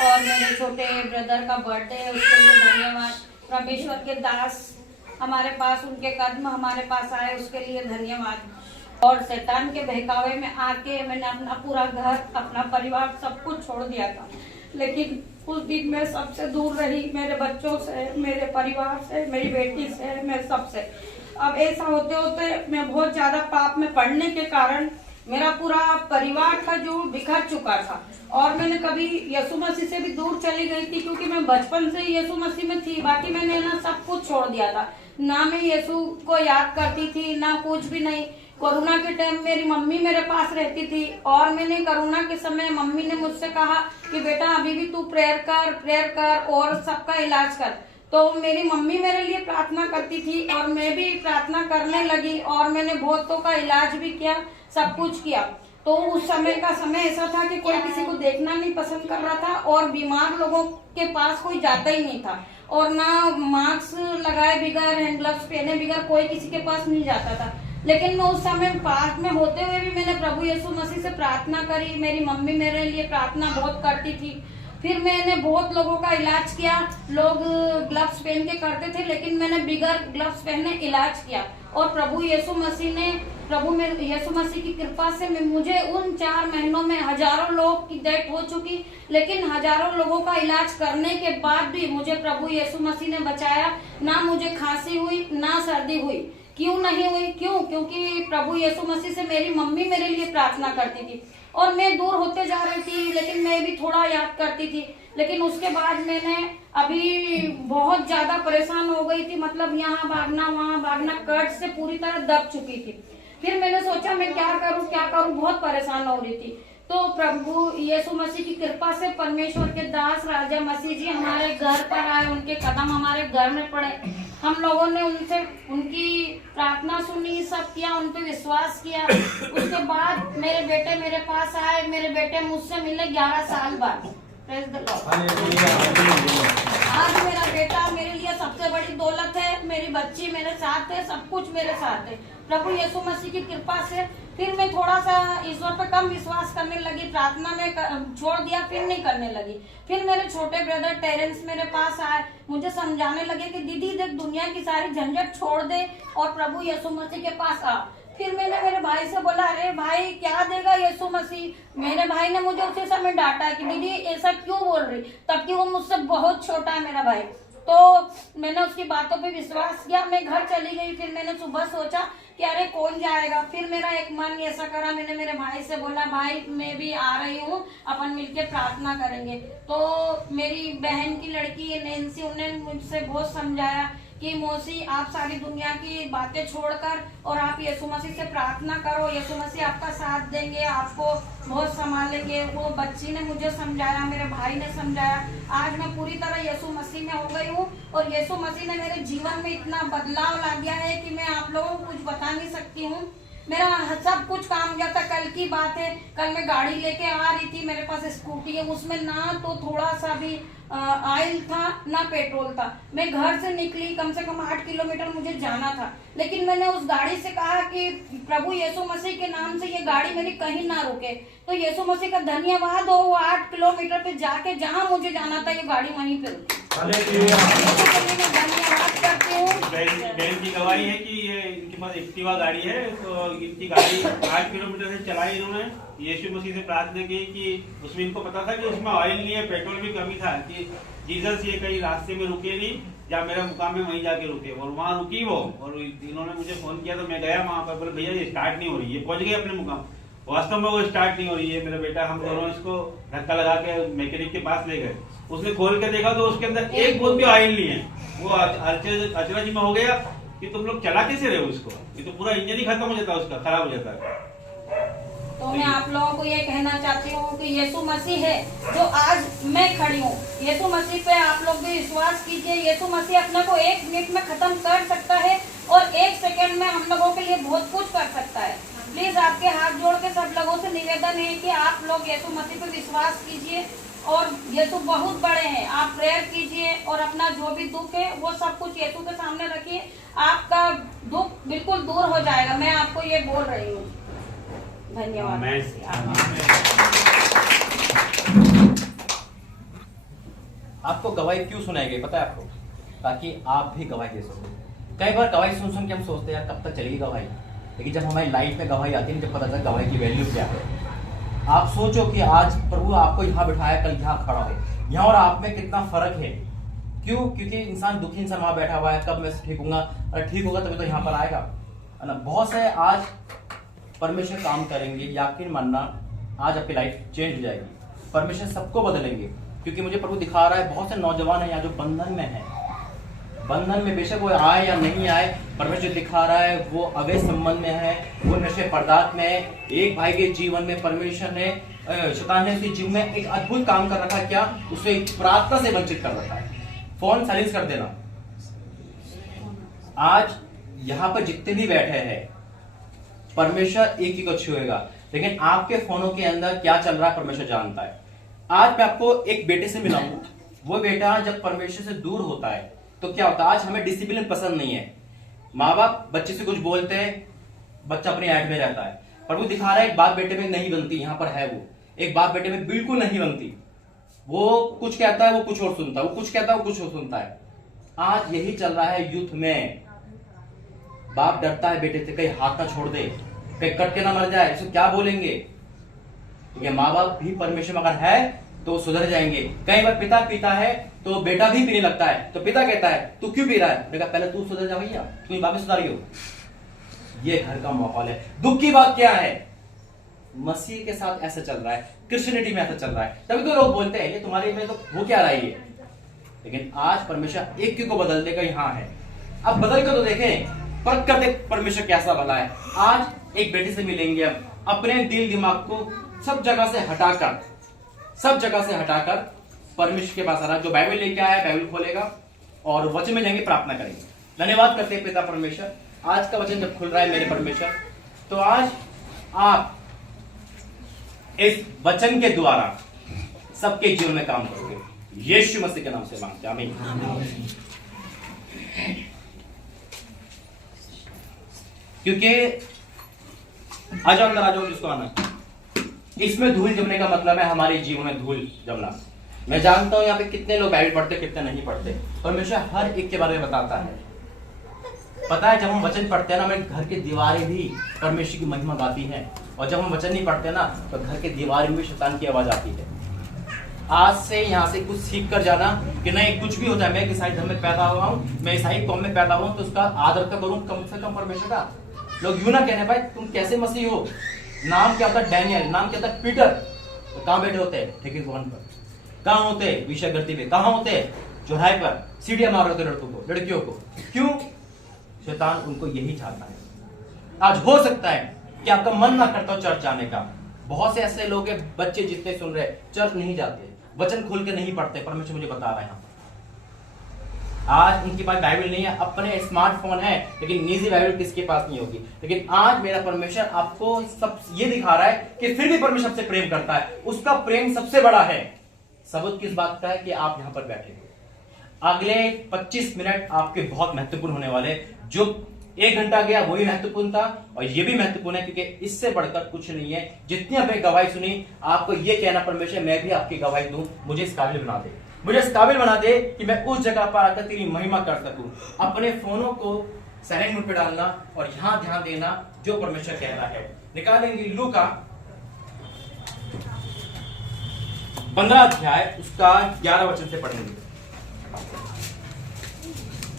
और मेरे छोटे ब्रदर का बर्थडे है, उसके लिए धन्यवाद। परमेश्वर के दास हमारे पास, उनके कदम हमारे पास आए, उसके लिए धन्यवाद। और शैतान के बहकावे में आके मैंने अपना पूरा घर, अपना परिवार सब कुछ छोड़ दिया था, लेकिन उस दिन मैं सबसे दूर रही, मेरे बच्चों से, मेरे परिवार से, मेरी बेटी से, मैं सबसे। अब ऐसा होते होते मैं बहुत ज्यादा पाप में पड़ने के कारण मेरा पूरा परिवार था जो बिखर चुका था। और मैंने कभी यीशु मसीह से भी दूर चली गई थी, क्योंकि मैं बचपन से यीशु मसीह में थी। बाकी मैंने ना सब कुछ छोड़ दिया था, ना मैं यीशु को याद करती थी, ना कुछ भी नहीं। कोरोना के टाइम मेरी मम्मी मेरे पास रहती थी, और मैंने कोरोना के समय मम्मी ने मुझसे कहा कि बेटा अभी भी तू प्रेयर कर और सबका इलाज कर। तो मेरी मम्मी मेरे लिए प्रार्थना करती थी और मैं भी प्रार्थना करने लगी, और मैंने बहुतों का इलाज भी किया, सब कुछ किया। तो उस समय का समय ऐसा था कि कोई किसी को देखना नहीं पसंद कर रहा था, और बीमार लोगों के पास कोई जाता ही नहीं था, और ना मास्क लगाए बिगर, हैंड ग्लव्स पहने बिगर कोई किसी के पास नहीं जाता था। लेकिन मैं उस समय पार्क में होते हुए भी मैंने प्रभु यीशु मसीह से प्रार्थना करी। मेरी मम्मी मेरे लिए प्रार्थना बहुत करती थी। फिर मैंने बहुत लोगों का इलाज किया। लोग ग्लव्स पहन के करते थे, लेकिन मैंने बिगर ग्लव्स पहने इलाज किया। और प्रभु यीशु मसीह की कृपा से मुझे उन 4 महीनों में हजारों लोग की डेथ हो चुकी, लेकिन हजारों लोगों का इलाज करने के बाद भी मुझे प्रभु यीशु मसीह ने बचाया। ना मुझे खांसी हुई, ना सर्दी हुई। क्यों नहीं हुई? क्योंकि प्रभु यीशु मसीह से मेरी मम्मी मेरे लिए प्रार्थना करती थी, और मैं दूर होते जा रही थी, लेकिन मैं भी थोड़ा याद करती थी। लेकिन उसके बाद मैंने अभी बहुत ज्यादा परेशान हो गई थी, मतलब यहाँ भागना वहाँ भागना, कर्ज से पूरी तरह दब चुकी थी। फिर मैंने सोचा मैं क्या करूँ, बहुत परेशान हो रही थी। तो प्रभु यीशु मसीह की कृपा से परमेश्वर के दास राजा मसीह जी हमारे घर पर आए, उनके कदम हमारे घर में पड़े। हम लोगों ने उनसे उनकी प्रार्थना सुनी, सब किया, उन पे विश्वास किया। उसके बाद मेरे बेटे मेरे पास आए, मेरे बेटे मुझसे मिले 11 साल बाद। Praise the Lord. आज मेरा बेटा मेरे लिए सबसे बड़ी दौलत है, मेरी बच्ची मेरे साथ है, सब कुछ मेरे साथ है प्रभु यीशु मसीह की कृपा से। फिर मैं थोड़ा सा ईश्वर पर कम विश्वास करने लगी, प्रार्थना में छोड़ दिया, फिर नहीं करने लगी। फिर मेरे छोटे ब्रदर टेरेंस मेरे पास आए, मुझे समझाने लगे कि दीदी देख, दुनिया की सारी झंझट छोड़ दे और प्रभु यीशु मसीह के पास आ। फिर मैंने मेरे भाई से बोला, अरे भाई क्या देगा यीशु मसीह? मेरे भाई ने मुझे उसी समय डांटा कि दीदी ऐसा क्यों बोल रही, तबकि वो मुझसे बहुत छोटा है मेरा भाई। तो मैंने उसकी बातों पे विश्वास किया, मैं घर चली गई। फिर मैंने सुबह सोचा कि अरे कौन जाएगा। फिर मेरा एक मन ऐसा करा, मैंने मेरे भाई से बोला, भाई मैं भी आ रही हूँ, अपन मिलके प्रार्थना करेंगे। तो मेरी बहन की लड़की है नैन्सी, उन्होंने मुझसे बहुत समझाया कि मौसी आप सारी दुनिया की बातें छोड़कर और आप यीशु मसीह से प्रार्थना करो, यीशु मसीह आपका साथ देंगे, आपको बहुत संभालेंगे। वो बच्ची ने मुझे समझाया, मेरे भाई ने समझाया, आज मैं पूरी तरह यीशु मसीह में हो गई हूँ और यीशु मसीह ने मेरे जीवन में इतना बदलाव ला दिया है कि मैं आप लोगों को कुछ बता नहीं सकती हूँ। मेरा सब कुछ काम हो जाता। कल की बात है, कल मैं गाड़ी लेके आ रही थी, मेरे पास स्कूटी है, उसमें ना तो थोड़ा सा भी ऑयल था ना पेट्रोल था। मैं घर से निकली, कम से कम 8 किलोमीटर मुझे जाना था, लेकिन मैंने उस गाड़ी से कहा कि प्रभु यीशु मसीह के नाम से ये गाड़ी मेरी कहीं ना रुके। तो यीशु मसीह का धन्यवाद हो, वो 8 किलोमीटर पे जाके जहाँ मुझे जाना था ये गाड़ी वहीं पे रुकी। मैं धन्यवाद करती हूँ। बहन की गवाही है कि ये इनके पास एक्टिवा गाड़ी है, तो इनकी गाड़ी 8 किलोमीटर से चलाई इन्होंने, यीशु मसीह से प्रार्थना की कि उसमें इनको पता था कि उसमें ऑयल नहीं है, पेट्रोल भी कमी था, कि जीसस ये कहीं रास्ते में रुके नहीं, जहाँ मेरा मुकाम है वहीं जाके रुके, और वहाँ रुकी वो। और इन्होंने मुझे फोन किया तो मैं गया वहाँ पर, बोले भैया ये स्टार्ट नहीं हो रही है, पहुंच गए अपने मुकाम। वास्तव में वो स्टार्ट नहीं हो रही है। मेरा बेटा, हम दोनों इसको धक्का लगा के मैकेनिक के पास ले गए, उसने खोल के देखा तो उसके अंदर एक बूंद भी ऑयल नहीं है। वो अचरज में हो गया कि तुम लोग चला कैसे रहे हो उसको, ये तो पूरा इंजन ही खत्म हो जाता है, उसका खराब हो जाता है। तो मैं आप लोगों को ये कहना चाहती हूँ कि यीशु मसीह है जो आज मैं खड़ी हूँ। यीशु मसीह पे आप लोग भी विश्वास कीजिए। यीशु मसीह अपने को 1 मिनट में खत्म कर सकता है और 1 सेकंड में हम लोगों के लिए बहुत कुछ कर सकता है। प्लीज आपके हाथ जोड़ के सब लोगों से निवेदन है कि आप लोग यीशु मसीह पे विश्वास कीजिए, और यीशु बहुत बड़े हैं। आप प्रेयर कीजिए और अपना जो भी दुख है वो सब कुछ यीशु के सामने रखिए, आपका दुख बिल्कुल दूर हो जाएगा। मैं आपको ये बोल रही हूँ। धन्यवाद। आपको गवाही क्यों सुनाई गई पता है आपको? ताकि आप भी गवाही दे सको। कई बार गवाही सुन के हम सोचते हैं यार कब तक चलेगी गवाही, लेकिन जब हमारी लाइफ में गवाही आती है जब पता चलता है गवाही की वैल्यू क्या है। आप सोचो कि आज प्रभु आपको यहाँ बिठाया, कल यहाँ खड़ा हो, यहाँ और आप में कितना फर्क है। क्यों? क्योंकि इंसान दुखी इंसान वहां बैठा हुआ है, कब मैं ठीक होऊंगा, अरे ठीक होगा तभी तो यहाँ पर आएगा, है ना। बहुत से आज परमेश्वर काम करेंगे, यकीन मानना आज आपकी लाइफ चेंज हो जाएगी। परमेश्वर सबको बदलेंगे, क्योंकि मुझे प्रभु दिखा रहा है बहुत से नौजवान है यहाँ जो बंधन में है। बंधन में बेशक वो आए या नहीं आए, परमेश्वर दिखा रहा है वो अवैध संबंध में है, वो नशे पदार्थ में है। एक भाई के जीवन में परमेश्वर ने, शैतान ने उसके जीवन में एक अद्भुत काम कर रखा है। क्या? उसे प्रार्थना से वंचित कर रखा है। फोन साइलेंस कर देना। आज यहाँ पर जितने भी बैठे हैं परमेश्वर एक ही को छुएगा, लेकिन आपके फोनों के अंदर क्या चल रहा है परमेश्वर जानता है। आज मैं आपको एक बेटे से मिला हूं। वो बेटा जब परमेश्वर से दूर होता है तो क्या होता है? आज हमें डिसिप्लिन पसंद नहीं है। माँ बाप बच्चे से कुछ बोलते हैं, बच्चा अपनी ऐड में रहता है। प्रभु दिखा रहा है एक बात बेटे में नहीं बनती, यहाँ पर है वो एक बात बेटे में बिल्कुल नहीं बनती। वो कुछ कहता है वो कुछ और सुनता है, वो कुछ कहता है वो कुछ और सुनता है। आज यही चल रहा है यूथ में। बाप डरता है बेटे से कहीं हाथ ना छोड़ दे, कहीं कट के ना मर जाए, इसको क्या बोलेंगे। क्योंकि माँ बाप भी परमेश्वर में अगर है तो सुधर जाएंगे। कई बार पिता पीता है तो बेटा भी पीने लगता है, तो पिता कहता है तू क्यों पी रहा है? बेटा पहले तू सुधर जा भैया, तू बाप सुधारी हो। ये घर का माहौल है। दुख की बात क्या है? मसीह के साथ ऐसा चल रहा है, क्रिश्चियनिटी में ऐसा चल रहा है। तभी तो लोग बोलते हैं ये तुम्हारे में तो वो क्या रहा है। लेकिन आज परमेश्वर एक को बदल देगा, यहाँ है। अब बदल कर तो देखें, परख कर देख परमेश्वर कैसा भला है। आज एक बेटे से मिलेंगे, हम अपने दिल दिमाग को सब जगह से हटाकर परमेश्वर के पास आना। जो बाइबल लेके आया बाइबल खोलेगा और वचन में जाएंगे, प्रार्थना करेंगे। धन्यवाद करते हैं पिता परमेश्वर, आज का वचन जब खुल रहा है मेरे परमेश्वर, तो आज आप इस वचन के द्वारा सबके जीवन में काम करोगे। यीशु मसीह के नाम से मांगते हैं, आमीन। क्योंकि आ जाओ अंदर, आ जाओ जिसको आना। इसमें धूल जमने का मतलब है हमारे जीवन में धूल जमना। मैं जानता हूं यहाँ पे कितने लोग बाइबल पढ़ते कितने नहीं पढ़ते, परमेश्वर हर एक के बारे में बताता है। पता है जब हम वचन पढ़ते हैं ना, हमारे घर की दीवारें भी परमेश्वर की महिमा गाती हैं, और जब हम वचन नहीं पढ़ते ना तो घर के दीवार में भी शैतान की आवाज आती है। आज से यहाँ से कुछ सीख कर जाना कि नहीं, कुछ भी हो जाए, मैं ईसाई धर्म में पैदा हुआ हूँ, मैं ईसाई कौम में पैदा हुआ हूँ, तो उसका आदर तो करूँ कम से कम परमेश्वर का। लोग यूं ना कहने भाई तुम कैसे मसीह हो, नाम क्या होता है डैनियल, नाम क्या होता है पीटर, तो कहाँ बैठे होते हैं? ठीक है, भवन पर। कहाँ होते विषय गति पे, कहाँ होते चौराहे पर सीढ़ियां मार रहे थे लड़कों को, लड़कियों को। क्यों? शैतान उनको यही चाहता है। आज हो सकता है कि आपका मन ना करता हो चर्च जाने का। बहुत से ऐसे लोग हैं, बच्चे जितने सुन रहे चर्च नहीं जाते, वचन खोल के नहीं पढ़ते। परमेश्वर मुझे बता रहे हैं आज उनके पास बाइबल नहीं है, अपने स्मार्टफोन है, लेकिन निजी बाइबल किसके पास नहीं होगी। लेकिन आज मेरा परमेश्वर आपको सब ये दिखा रहा है कि फिर भी परमेश्वर सबसे प्रेम करता है, उसका प्रेम सबसे बड़ा है। सबूत किस बात का है कि आप यहां पर बैठे हो। अगले 25 मिनट आपके बहुत महत्वपूर्ण होने वाले। जो 1 घंटा गया वही महत्वपूर्ण था और ये भी महत्वपूर्ण है, क्योंकि इससे बढ़कर कुछ नहीं है। जितनी आपने गवाही सुनी, आपको ये कहना परमेश्वर मैं भी आपकी गवाही दूं, मुझे इस काबिल बना दे, मुझे इस काबिल बना दे कि मैं उस जगह पर आकर तेरी महिमा कर सकूं। अपने फोनों को साइलेंट मोड पे डालना और यहां ध्यान देना जो परमेश्वर कह रहा है। निकालेंगे लूका 15 अध्याय उसका 11 वचन से पढ़ेंगे।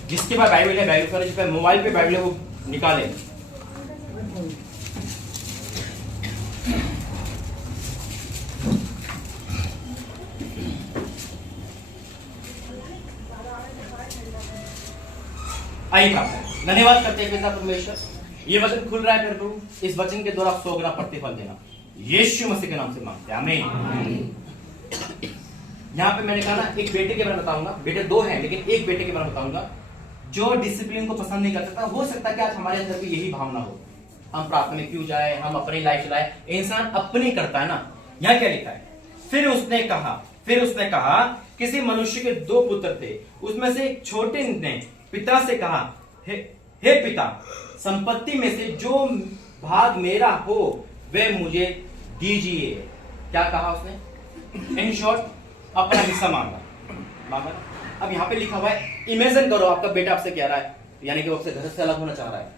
जिसके पास बाइबल है बाइबल पर, जिसके मोबाइल पे बाइबल है वो निकाले। आइए धन्यवाद करते हैं पिता परमेश्वर, ये वचन खुल रहा है प्रभु, इस वचन के द्वारा 100 गुना प्रतिफल देना यीशु मसीह के नाम से मांगते हैं, आमीन। यहाँ पे मैंने कहा ना, एक बेटे के बारे में बताऊंगा, बेटे 2 हैं लेकिन एक बेटे के बारे में बताऊंगा जो डिसिप्लिन को पसंद नहीं करता। हो सकता है कि आज हमारे अंदर भी यही भावना हो, हम प्रार्थना में क्यों जाए, हम अपनी लाइफ चलाए। इंसान अपनी करता है ना। यहाँ क्या लिखा है? फिर उसने कहा किसी मनुष्य के 2 पुत्र थे, उसमें से एक छोटे ने पिता से कहा, हे पिता, संपत्ति में से जो भाग मेरा हो वह मुझे दीजिए। क्या कहा उसने? इन शॉर्ट अपना हिस्सा मांगा। अब यहाँ पे लिखा हुआ है, इमेजिन करो आपका बेटा आपसे कह रहा है, यानी कि वो आपसे घर से अलग होना चाह रहा है,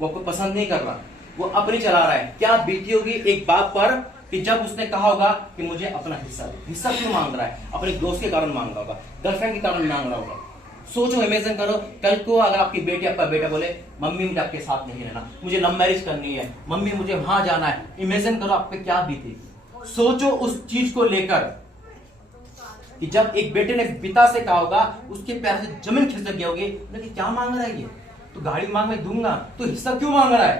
वो आपको पसंद नहीं कर रहा, वो अपनी चला रहा है। क्या बीती होगी एक बाप पर कि जब उसने कहा होगा कि मुझे अपना हिस्सा दे। हिस्सा क्यों मांग रहा है? अपने दोस्त के कारण मांग रहा होगा, गर्लफ्रेंड के कारण मांग रहा होगा। सोचो, इमेजिन करो, कल को अगर आपकी बेटी आपका बेटा बोले मम्मी मुझे आपके साथ नहीं रहना, मुझे लव मैरिज करनी है, मम्मी मुझे वहां जाना है। इमेजिन करो आप पे क्या बीती। सोचो उस चीज को लेकर कि जब एक बेटे ने पिता से कहा होगा, उसके पैर से जमीन खिसक गई होगी, लेकिन क्या मांग रहा है ये? तो गाड़ी मांग मैं दूंगा, तो हिस्सा क्यों मांग रहा है?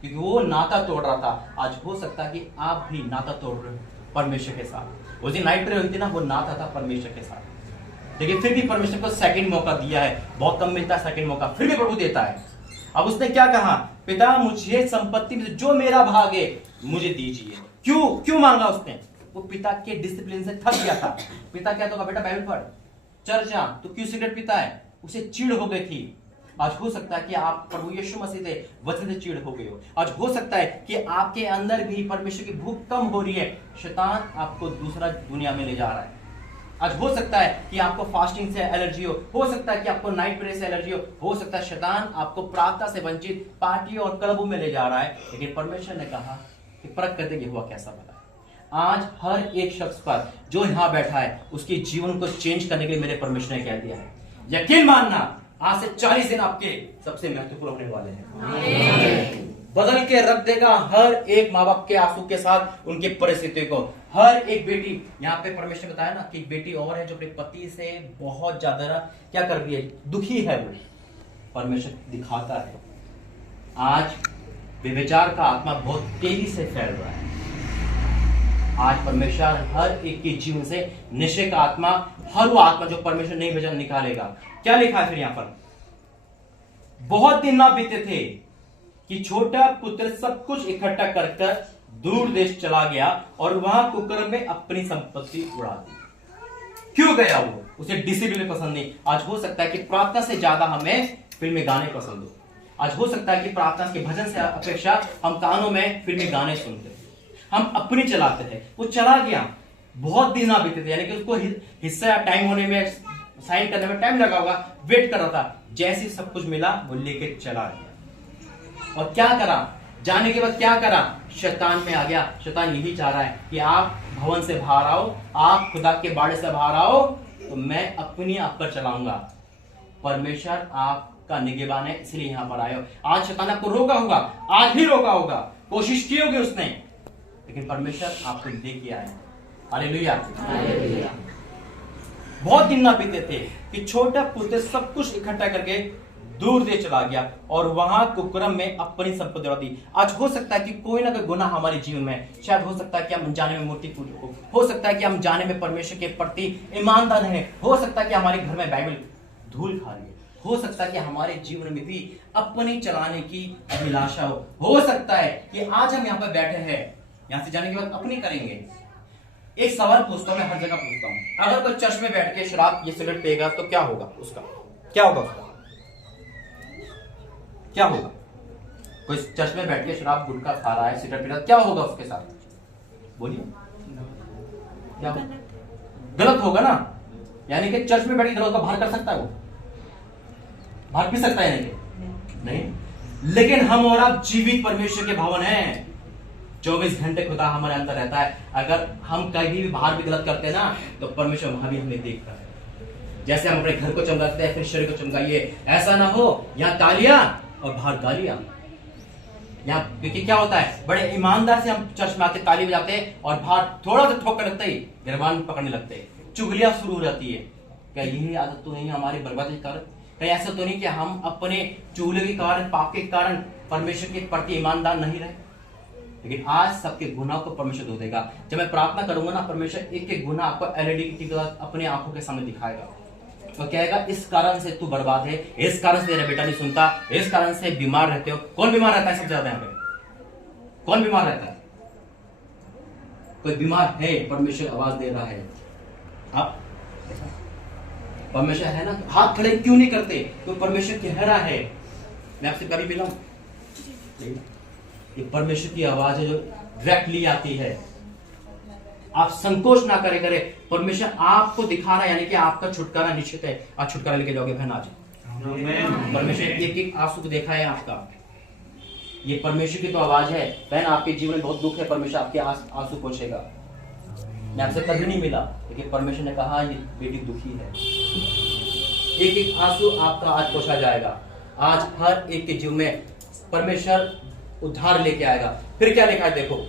क्योंकि वो नाता तोड़ रहा था। आज हो सकता है कि आप भी नाता तोड़ रहे हो परमेश्वर के साथ। उस दिन नाइट प्रेयर हुई थी ना, वो नाता था परमेश्वर के साथ, लेकिन फिर भी परमेश्वर को सेकंड मौका दिया है। बहुत कम मिलता है सेकंड मौका, फिर भी प्रभु देता है। अब उसने क्या कहा? पिता, मुझे संपत्ति में जो मेरा भाग है मुझे दीजिए। क्यों मांगा उसने? वो पिता के डिसिप्लिन से थक गया था। पिता क्या तो बेटा बाइबल पढ़, चर्च जा, तो क्यों सिगरेट पीता है? उसे चिढ़ हो गई थी। आज हो सकता है कि आप प्रभु यीशु मसीह से वचन से चिढ़ हो गए हो। आज हो सकता है कि आपके अंदर भी परमेश्वर की भूख कम हो रही है, शैतान आपको दूसरा दुनिया में ले जा रहा है। आज हो सकता है कि आपको फास्टिंग से एलर्जी हो सकता है कि आपको नाइट प्रेयर से एलर्जी हो सकता है शैतान आपको प्रार्थना से वंचित पार्टी और क्लबों में ले जा रहा है। लेकिन परमेश्वर ने कहा कि परख कर देखिए हुआ कैसा भला। आज हर एक शख्स पर जो यहाँ बैठा है, उसके जीवन को चेंज करने के लिए मेरे परमेश्वर ने कह दिया है। यकीन मानना, आज से 40 दिन आपके सबसे महत्वपूर्ण होने वाले हैं। बदल के रख देगा हर एक माँ बाप के आंसू के साथ उनकी परिस्थिति को। हर एक बेटी, यहाँ पे परमेश्वर ने बताया ना कि एक बेटी और है जो अपने पति से बहुत ज्यादा क्या कर रही है, दुखी है। वो परमेश्वर दिखाता है। आज व्यभिचार का आत्मा बहुत तेजी से फैल रहा है। आज परमेश्वर हर एक के जीवन से नशे का आत्मा, हर वो आत्मा जो परमेश्वर नहीं भेजा निकालेगा। क्या लिखा है फिर यहाँ पर? बहुत दिन ना बीते थे कि छोटा पुत्र सब कुछ इकट्ठा कर दूर देश चला गया और वहां कुकर्म में अपनी संपत्ति उड़ा दी। क्यों गया वो? उसे डिसिप्लिन पसंद नहीं। आज हो सकता है कि प्रार्थना से ज्यादा हमें फिल्मी गाने पसंद हो। आज हो सकता है कि प्रार्थना के भजन से अपेक्षा हम कानों में फिल्मी गाने सुनते हैं, हम अपनी चलाते हैं। वो चला गया, बहुत दिन ना बीते थे, यानी कि उसको हिस्सा या टाइम होने में, साइन करने में टाइम लगा होगा, वेट कर रहा था। जैसे सब कुछ मिला वो लेके चला गया। और क्या करा? जाने के बाद क्या करा? शैतान में आ गया। शैतान यही चाह रहा है कि आप भवन से बाहर आओ, आप खुदा के बाड़े से बाहर आओ, तो मैं अपनी आप पर चलाऊंगा। परमेश्वर आपका निगहबान है, इसलिए यहां पर आए हो। आज शैतान आपको रोका होगा, आज ही रोका होगा, कोशिश की होगी उसने, लेकिन परमेश्वर आपको लेके आए। हालेलुया। बहुत दिन ना बीते थे कि छोटा पुत्र सब कुछ इकट्ठा करके दूर दे चला गया और वहां कुकर्म में अपनी संपत्ति उड़ा दी। आज हो सकता है कि कोई ना कोई गुनाह हमारे जीवन में, शायद हो सकता है कि हम अनजाने में मूर्ति पूजक हो सकता है कि हम जाने में परमेश्वर के प्रति ईमानदार हैं, हो सकता है कि हमारे घर में बाइबल धूल खा रही है, हो सकता है कि हमारे जीवन में भी अपनी चलाने की अभिलाषा हो सकता है कि आज हम यहाँ पर बैठे हैं, यहाँ से जाने के बाद अपनी करेंगे। एक सवाल पूछता हूं, मैं हर जगह पूछता हूं, अगर कोई चर्च में बैठ के शराब ये सिगरेट पिएगा तो क्या होगा उसका? क्या होगा उसका? क्या होगा? कोई चर्च में बैठ के शराब गुटखा खा रहा है, सिगरेट पी रहा है, क्या होगा उसके साथ? बोलिए, क्या होगा? गलत होगा ना। यानी कि चर्च में बैठ के का बाहर कर सकता है, वो बाहर पी सकता है यानी कि नहीं। लेकिन हम और आप जीवित परमेश्वर के भवन हैं, 24 घंटे खुदा हमारे अंदर रहता है। अगर हम कहीं भी बाहर भी गलत करते हैं ना, तो परमेश्वर वहां भी हमें देखता है। जैसे हम अपने घर को चमकाते हैं, फिर शरीर को चमकाइए, ऐसा ना हो यहाँ तालियां और बाहर गालियां। यहाँ क्योंकि क्या होता है, बड़े ईमानदार से हम चर्च में आते, ताली बजाते हैं और बाहर थोड़ा सा ठोकर लगता ही गिरबान पकड़ने लगते हैं, चुगलियां शुरू हो जाती है। क्या यही आदत तो नहीं हमारी बर्बादी के कारण? कहीं ऐसा तो नहीं कि हम अपने चूल्हे के कारण, पाप के कारण परमेश्वर के प्रति ईमानदार नहीं रहे? लेकिन आज सबके गुनाह को परमेश्वर धो देगा। जब मैं प्रार्थना करूंगा ना, परमेश्वर एक एक गुनाह आपको एलईडी की टीवी अपने आंखों के सामने दिखाएगा। तो कहेगा इस कारण से तू बर्बाद है, इस कारण से तेरा बेटा नहीं सुनता, इस कारण से बीमार रहते हो। कौन बीमार रहता है सबसे ज्यादा यहाँ पे? कौन बीमार रहता है? कोई बीमार है, परमेश्वर आवाज दे रहा है। आप परमेश्वर है ना, हाथ खड़े क्यों नहीं करते? तो परमेश्वर कह रहा है। मैं आपसे कभी मिला हूं, ये परमेश्वर की आवाज है जो डायरेक्टली आती है। आप संकोच ना करे, परमेश्वर आपको दिखा रहा है, यानी कि आपका छुटकारा निश्चित है। आप छुटकारा लेके जाओगे बहन आज। परमेश्वर एक एक आंसू को देखा है आपका, ये परमेश्वर की तो आवाज है। बहन आपके जीवन में बहुत दुख है, परमेश्वर आपके आंसू पोंछेगा। मैं आपसे कभी नहीं मिला, लेकिन परमेश्वर ने कहा ये बेटी दुखी है। एक एक आंसू आपका आज पोंछा जाएगा। आज हर एक के जीवन में परमेश्वर उद्धार लेके आएगा। फिर क्या लिखा है देखो,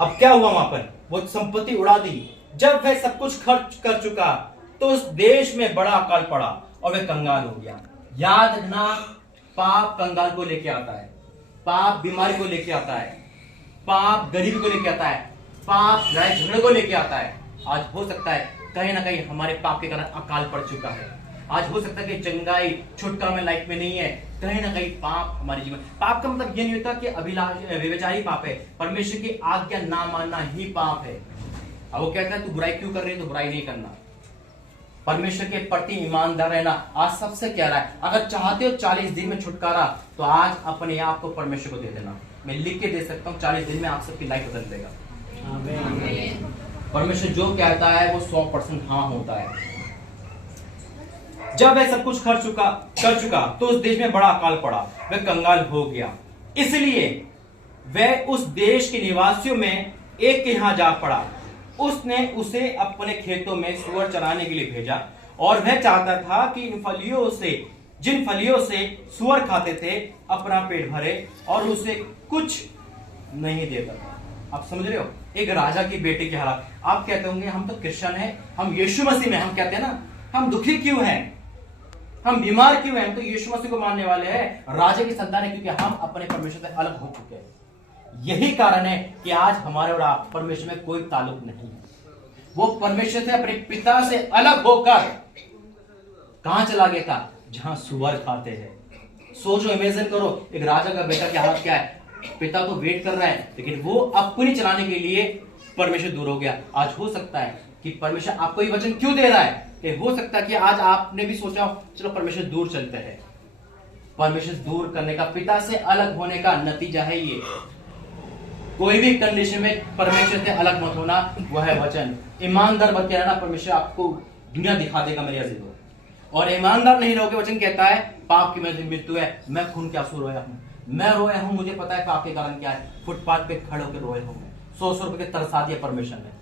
अब क्या हुआ वहां पर? वो संपत्ति उड़ा दी। जब वह सब कुछ खर्च कर चुका तो उस देश में बड़ा अकाल पड़ा और वह कंगाल हो गया। याद रखना, पाप कंगाल को लेके आता है, पाप बीमारी को लेके आता है, पाप गरीबी को लेके आता है, पाप लड़ाई झगड़े को लेके आता है। आज हो सकता है कहीं ना कहीं हमारे पाप के कारण अकाल पड़ चुका है। आज हो सकता है कि चंगाई छुटकारा में लाइफ में नहीं है, कहीं ना कहीं पाप हमारे जीवन। पाप का मतलब ये नहीं होता कि अभिलाष व्यभिचारी पाप है, परमेश्वर की आज्ञा ना मानना ही पाप है। अब वो कहता है तू बुराई क्यों कर रही है, तो बुराई नहीं करना, परमेश्वर के प्रति ईमानदार रहना। आज सबसे कह रहा है, अगर चाहते हो 40 दिन में छुटकारा, तो आज अपने आप को परमेश्वर को दे देना। मैं लिख के दे सकता हूँ, 40 दिन में आप सबकी लाइफ बदल देगा। परमेश्वर जो कहता है वो 100% हाँ होता है। जब वह सब कुछ कर चुका तो उस देश में बड़ा अकाल पड़ा, वह कंगाल हो गया। इसलिए वह उस देश के निवासियों में एक के यहां जा पड़ा। उसने उसे अपने खेतों में सूअर चराने के लिए भेजा और वह चाहता था कि जिन फलियों से सूअर खाते थे अपना पेट भरे, और उसे कुछ नहीं देता था। आप समझ रहे हो, एक राजा की बेटी की हालत। आप कहते होंगे हम तो क्रिश्चियन हैं, हम यीशु मसीह में, हम कहते हैं ना हम दुखी क्यों हैं, हम बीमार क्यों हैं, हम तो यीशु मसीह को मानने वाले हैं, राजा की संतान है, क्योंकि हम अपने परमेश्वर से अलग हो चुके हैं। यही कारण है कि आज हमारे और आप परमेश्वर में कोई ताल्लुक नहीं है। वो परमेश्वर से अपने पिता से अलग होकर कहां चला गया था, जहां सुअर खाते हैं। सोचो, इमेजिन करो, एक राजा का बेटा की हालत क्या है, पिता तो वेट कर रहा है, लेकिन वो अपनी चलाने के लिए परमेश्वर दूर हो गया। आज हो सकता है कि परमेश्वर आपको ये वचन क्यों दे रहा है, कि हो सकता है कि आज आपने भी सोचा चलो परमेश्वर दूर चलते हैं। परमेश्वर दूर करने का, पिता से अलग होने का नतीजा है ये। कोई भी कंडीशन में परमेश्वर से अलग मत होना, वह है वचन। ईमानदार बन के रहना, परमेश्वर आपको दुनिया दिखा देगा मेरे अजीजों। और ईमानदार नहीं रहोगे, वचन कहता है पाप की मृत्यु है। मैं खून के आंसू रोया हूं, मैं रोया हूं, मुझे पता है पाप के कारण क्या है। फुटपाथ पे खड़े होकर रोए हूं, 100 रुपए के तरसा दिया परमेश्वर ने।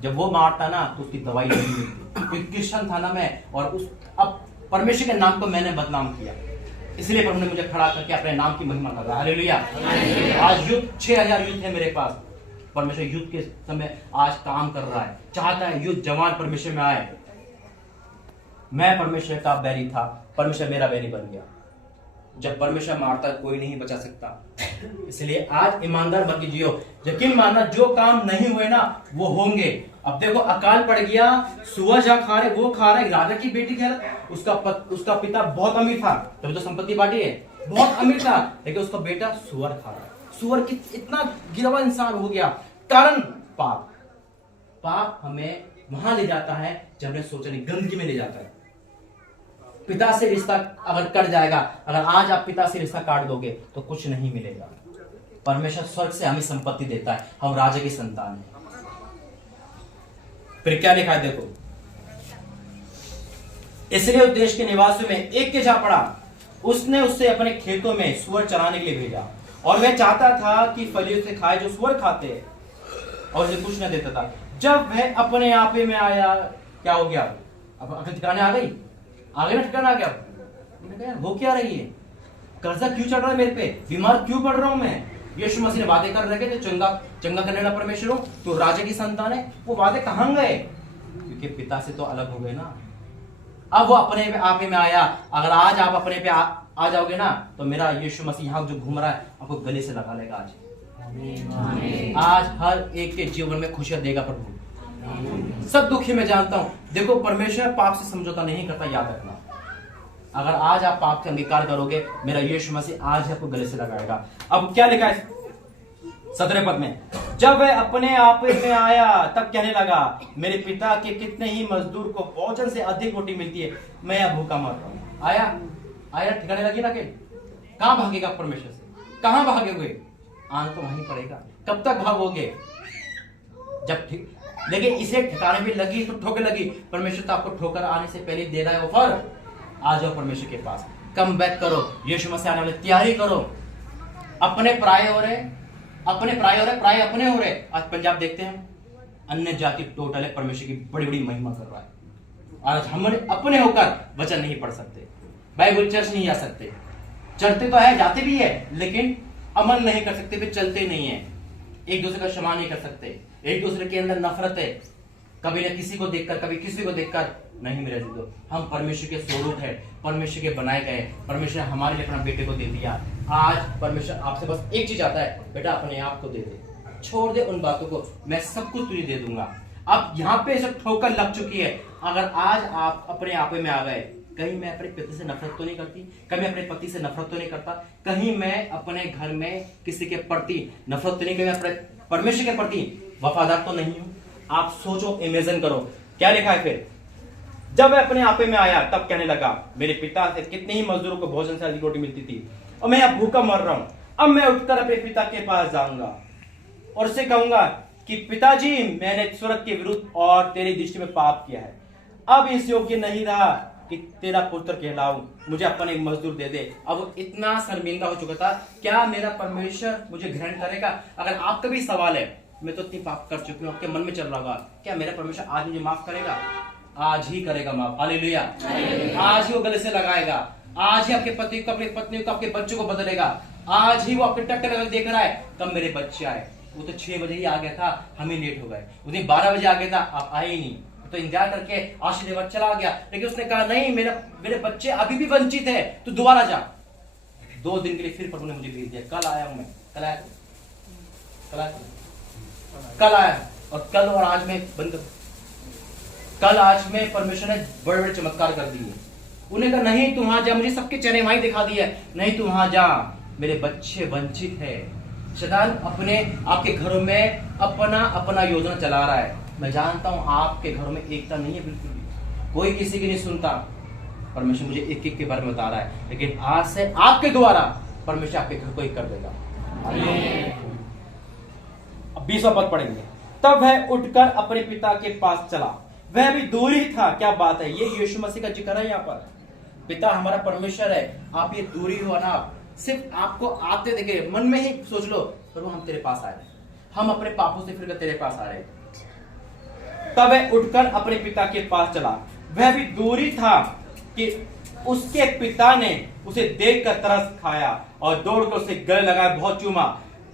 जब वो मारता ना तो उसकी दवाई नहीं मिलती। क्रिश्चियन था ना मैं, और अब परमेश्वर के नाम को मैंने बदनाम किया। इसलिए प्रभु ने मुझे खड़ा करके अपने नाम की महिमा कर रहा है। हालेलुया। आज युद्ध 6000 युद्ध है मेरे पास। परमेश्वर युद्ध के समय आज काम कर रहा है, चाहता है युद्ध जवान परमेश्वर में आए। मैं परमेश्वर का बैरी था, परमेश्वर मेरा बैरी बन गया। जब परमेश्वर मारता है कोई नहीं बचा सकता। इसलिए आज ईमानदार बन के जियो, यकीन मानना जो काम नहीं हुए ना वो होंगे। अब देखो अकाल पड़ गया, सुअर जहाँ खा रहे वो खा रहा है, राजा की बेटी खा रहा, उसका पिता बहुत अमीर था, तभी तो संपत्ति बांटी है, बहुत अमीर था, लेकिन उसका बेटा सुअर खा रहा है। सुअर की इतना गिरा हुआ इंसान हो गया, कारण पाप। पाप हमें वहां ले जाता है जब हमने सोचा नहीं, गंदगी में ले जाता है। पिता से रिश्ता अगर कट जाएगा, अगर आज आप पिता से रिश्ता काट दोगे तो कुछ नहीं मिलेगा। परमेश्वर स्वर्ग से हमें संपत्ति देता है, हम राजा की संतान हैं। फिर क्या लिखा है देखो, इसलिए उस देश के निवासियों में एक के जा पड़ा, उसने उससे अपने खेतों में सुअर चराने के लिए भेजा, और वह चाहता था कि फलियों से खाए जो सुअर खाते हैं, और उसे कुछ न देता था। जब वह अपने आपे में आया, क्या हो गया, अब अकल ठिकाने आ गई, आगे ना ठिकाना आ गया। वो क्या रही है, कर्जा क्यों चढ़ रहा है मेरे पे, बीमार क्यों पड़ रहा हूं मैं। यीशु मसीह ने वादे कर रखे थे, चंगा करने वाला परमेश्वर हूं, तो राजा की संतान है। वो वादे कहां गए, क्योंकि पिता से तो अलग हो गए ना। अब वो अपने आप में आया। अगर आज आप अपने पे आ जाओगे ना, तो मेरा यीशु मसीह यहाँ जो घूम रहा है आपको गले से लगा लेगा। आज हर एक के जीवन में खुशियां देगा प्रभु। सब दुखी मैं जानता हूं। देखो परमेश्वर पाप से समझौता नहीं करता, याद रखना। अगर आज आप पाप से अंगीकार करोगे, मेरा यीशु मसीह आज आपको गले से लगाएगा। अब क्या लिखा है 17 पद में, जब वह अपने आप में आया तब कहने लगा, मेरे पिता के कितने ही मजदूर को भोजन से अधिक रोटी मिलती है, मैं यह भूखा मर रहा हूं। आया ठिकाने लगी ना कि कहां भागेगा परमेश्वर से, कहां भागोगे, आना तो वहीं पड़ेगा। कब तक भागोगे, जब ठीक। लेकिन इसे ठिकाने भी लगी तो ठोकर लगी। परमेश्वर तो आपको ठोकर आने से पहले दे रहा है ऑफर। आ जाओ परमेश्वर के पास, कम बैक करो, यीशु मसीह आने वाले तैयारी करो। अपने प्राय हो रहे, प्राय अपने हो रहे। आज पंजाब देखते हैं, अन्य जाति टोटल है, परमेश्वर की बड़ी बड़ी महिमा कर रहा है। आज हम अपने होकर वचन नहीं पढ़ सकते, बाइबल चर्च नहीं जा सकते, चलते तो है, जाते भी है, लेकिन अमल नहीं कर सकते, फिर चलते नहीं है। एक दूसरे का क्षमा नहीं कर सकते, एक दूसरे के अंदर नफरत है, कभी न किसी को देखकर, कभी किसी को देखकर नहीं। मेरे जीतो, हम परमेश्वर के स्वरूप है, परमेश्वर के बनाए गए। परमेश्वर हमारे लिए अपना बेटे को दे दिया। आज परमेश्वर आपसे बस एक चीज आता है, बेटा अपने आप को दे दे, छोड़ दे उन बातों को, मैं सब कुछ तुझे दे दूंगा। अब यहाँ पे सब ठोकर लग चुकी है। अगर आज आप अपने आप में आ गए, कहीं मैं अपने पति से नफरत तो नहीं करती, कहीं मैं अपने पति से नफरत तो नहीं करता, कहीं मैं अपने घर में किसी के प्रति नफरत तो नहीं, कहीं मैं अपने परमेश्वर के प्रति वफादार तो नहीं हूं। आप सोचो, इमेजिन करो क्या लिखा है। फिर जब मैं अपने आपे में आया तब कहने लगा, मेरे पिता से कितने ही मजदूरों को भोजन से अधिक रोटी मिलती थी, और मैं अब भूखा मर रहा हूं। अब मैं उठकर अपने पिता के पास जाऊंगा और उससे कहूंगा कि पिताजी, मैंने स्वर्ग के विरुद्ध और तेरी दृष्टि में पाप किया है। अब इस योग्य नहीं रहा कि तेरा पुत्र कहलाऊं, मुझे अपने मजदूर दे दे। अब वो इतना शर्मिंदा हो चुका था, क्या मेरा परमेश्वर मुझे ग्रहण करेगा। अगर आपका भी सवाल है, मैं तो इतनी पाप कर चुकी हूं, आपके मन में चल रहा होगा, क्या मेरा परमेश्वर आज मुझे माफ करेगा। आज ही करेगा माफ, हालेलुया। आज ही वो गले से लगाएगा, आज ही आपके पति को, अपनी पत्नी को, आपके बच्चों को बदलेगा। आज ही वो आपके टक्कर अगर देख रहा है, कब मेरे बच्चे आए। वो तो 6 बजे ही आ गया था, हमें लेट हो गए। उस 12 बजे आ गया था, आप आए ही नहीं, तो इंतजार करके आशीष देवर चला गया। लेकिन उसने कहा नहीं, मेरे बच्चे अभी भी वंचित है, तो दोबारा जा। 2 दिन के लिए फिर प्रभु ने मुझे भेज दिया। कल आया हूं मैं, कल आया, और कल और आज में बंद, कल आज में परमेश्वर ने बड़े बड़े चमत्कार कर दिए। उन्हें कहा नहीं तू वहां जा, मुझे सबके चेहरे वहीं दिखा दिया, नहीं तू वहां जा, मेरे बच्चे वंचित है। शैतान अपने आपके घरों में अपना योजना चला रहा है। मैं जानता हूं आपके घरों में एकता नहीं है, बिल्कुल भी कोई किसी की नहीं सुनता। परमेश्वर मुझे एक एक के बारे में बता रहा है, लेकिन आज से आपके द्वारा परमेश्वर आपके घर को एक कर देगा। अब 20वां पद पढ़ेंगे। तब वह उठकर अपने पिता के पास चला, वह भी दूर ही था। क्या बात है, ये यीशु मसीह का जिक्र है। यहाँ पर पिता हमारा परमेश्वर है, आप ये दूरी हो ना, सिर्फ आपको आते देखे, मन में ही सोच लो प्रभु हम तेरे पास आ रहे, हम अपने पापों से फिर तेरे पास आ रहे। तब वह उठकर अपने पिता के पास चला, वह भी दूरी था कि उसके पिता ने उसे देखकर तरस खाया और दौड़कर उसे गले लगाया, बहुत चूमा।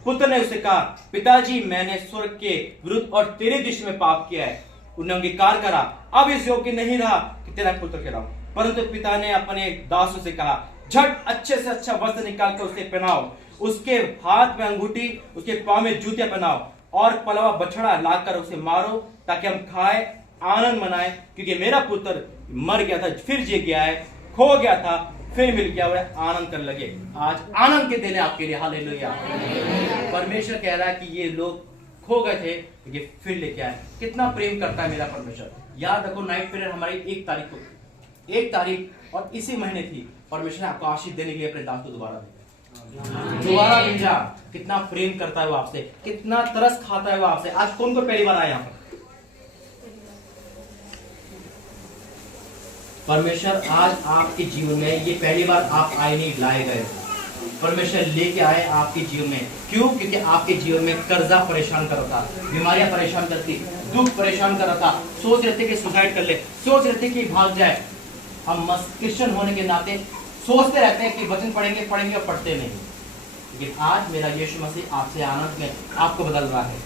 पुत्र ने उसे कहा, पिताजी मैंने स्वर्ग के विरुद्ध और तेरे दृष्टि में पाप किया है। उन्होंने अंगीकार करा, अब इस योग्य नहीं रहा कि तेरा पुत्र कहलाऊं। परंतु पिता ने अपने दासों से कहा, झट अच्छे से अच्छा वस्त्र निकाल कर उसे पहनाओ, उसके हाथ में अंगूठी, उसके पांव में जूते पहनाओ और पलवा बछड़ा लाकर उसे मारो, ताकि हम खाए आनंद मनाए, क्योंकि मेरा पुत्र मर गया था फिर जी गया है, खो गया था फिर मिल गया, वह आनंद करने लगे। आज आनंद के दिन है आपके लिए, हालेलुया। परमेश्वर कह रहा है कि ये लोग खो गए थे, ये फिर लेके आए। कितना प्रेम करता है मेरा परमेश्वर। याद रखो, नाइट पीरियड हमारी 1 तारीख और इसी महीने थी। परमेश्वर ने आपको आशीष देने के लिए अपने दास को दोबारा भेजा। कितना प्रेम करता है वो आपसे, कितना तरस खाता है वो आपसे। आज कौन को पहली बार आया यहाँ पर? परमेश्वर आज आपके जीवन में ये पहली बार आप आए नहीं, लाए गए। परमेश्वर लेके आए आपके जीवन में। क्यों? क्योंकि आपके जीवन में कर्जा परेशान कर रहा था, बीमारियां परेशान करती, दुख परेशान कर रहा था। सोच रहे थे कि सुसाइड कर ले, सोच रहे थे कि भाग जाए। हम क्रिश्चियन होने के नाते सोचते रहते हैं कि वचन पढ़ेंगे और पढ़ते नहीं। लेकिन आज मेरा यीशु मसीह आपसे आनंद में आपको बदल रहा है।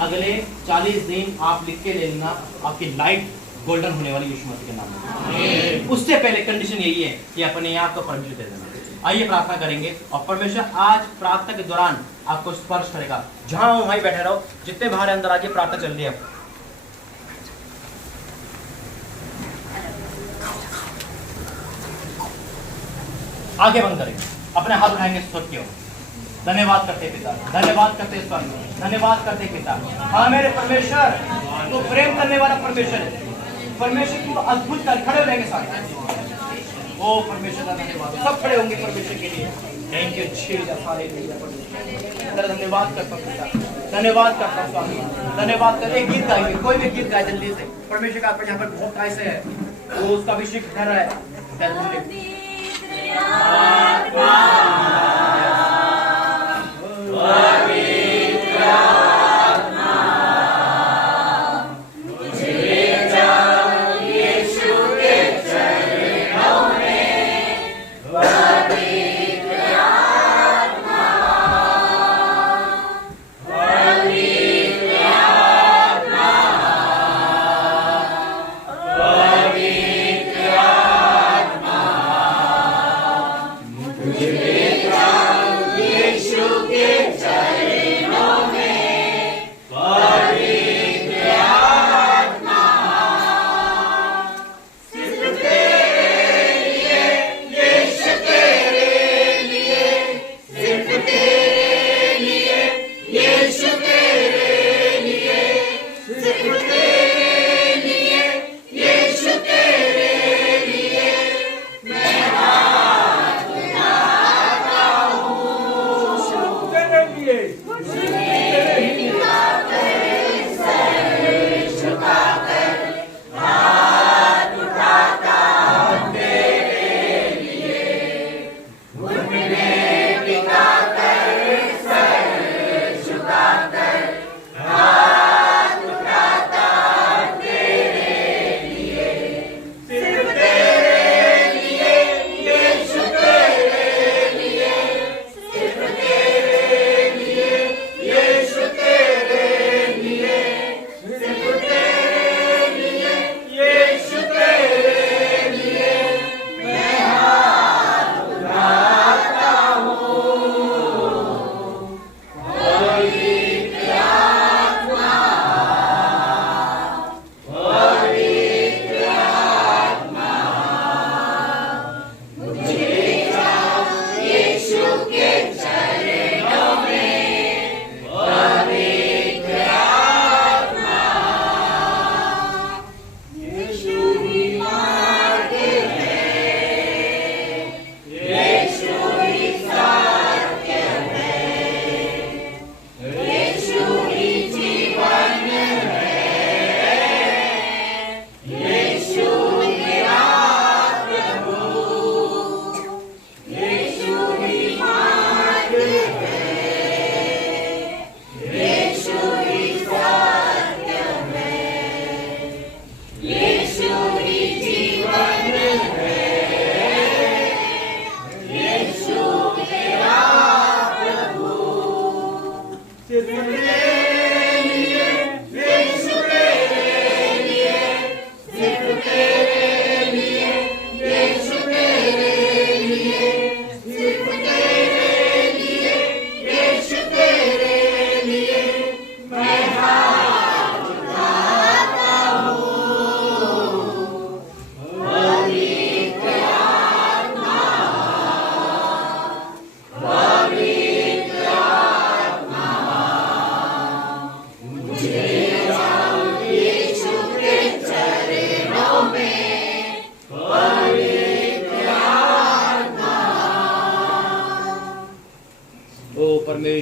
अगले 40 दिन आप लिख के ले लेना, आपकी लाइफ गोल्डन होने वाली यीशु मसीह के नाम में। उससे पहले कंडीशन यही है कि अपने आप को परमेश्वर दे देना। आइए प्रार्थना करेंगे और परमेश्वर आज प्रार्थना के दौरान आपको स्पर्श करेगा। जहां हो वहीं बैठे रहो, जितने बाहर अंदर आके प्रार्थना चल रही है। आगे बंद करेंगे, अपने हाथ उठाएंगे स्वर्ग की ओर। धन्यवाद करते पिता, धन्यवाद करते स्वर्ग, धन्यवाद करते पिता। हाँ मेरे परमेश्वर, तो प्रेम करने वाला परमेश्वर है। परमेश्वर की अद्भुत कर खड़े रहेंगे सारे। ओ परमेश्वर का धन्यवाद, सब खड़े होंगे परमेश्वर के लिए। Thank you Jesus, hallelujah. धन्यवाद करता हूं पिता, धन्यवाद करता हूं स्वामी, धन्यवाद कर। एक गीत गाएंगे, कोई भी गीत गाए जल्दी से। परमेश्वर का यहाँ पर बहुत ऐसे है, वो उसका अभिषेक कर रहा है। मुझे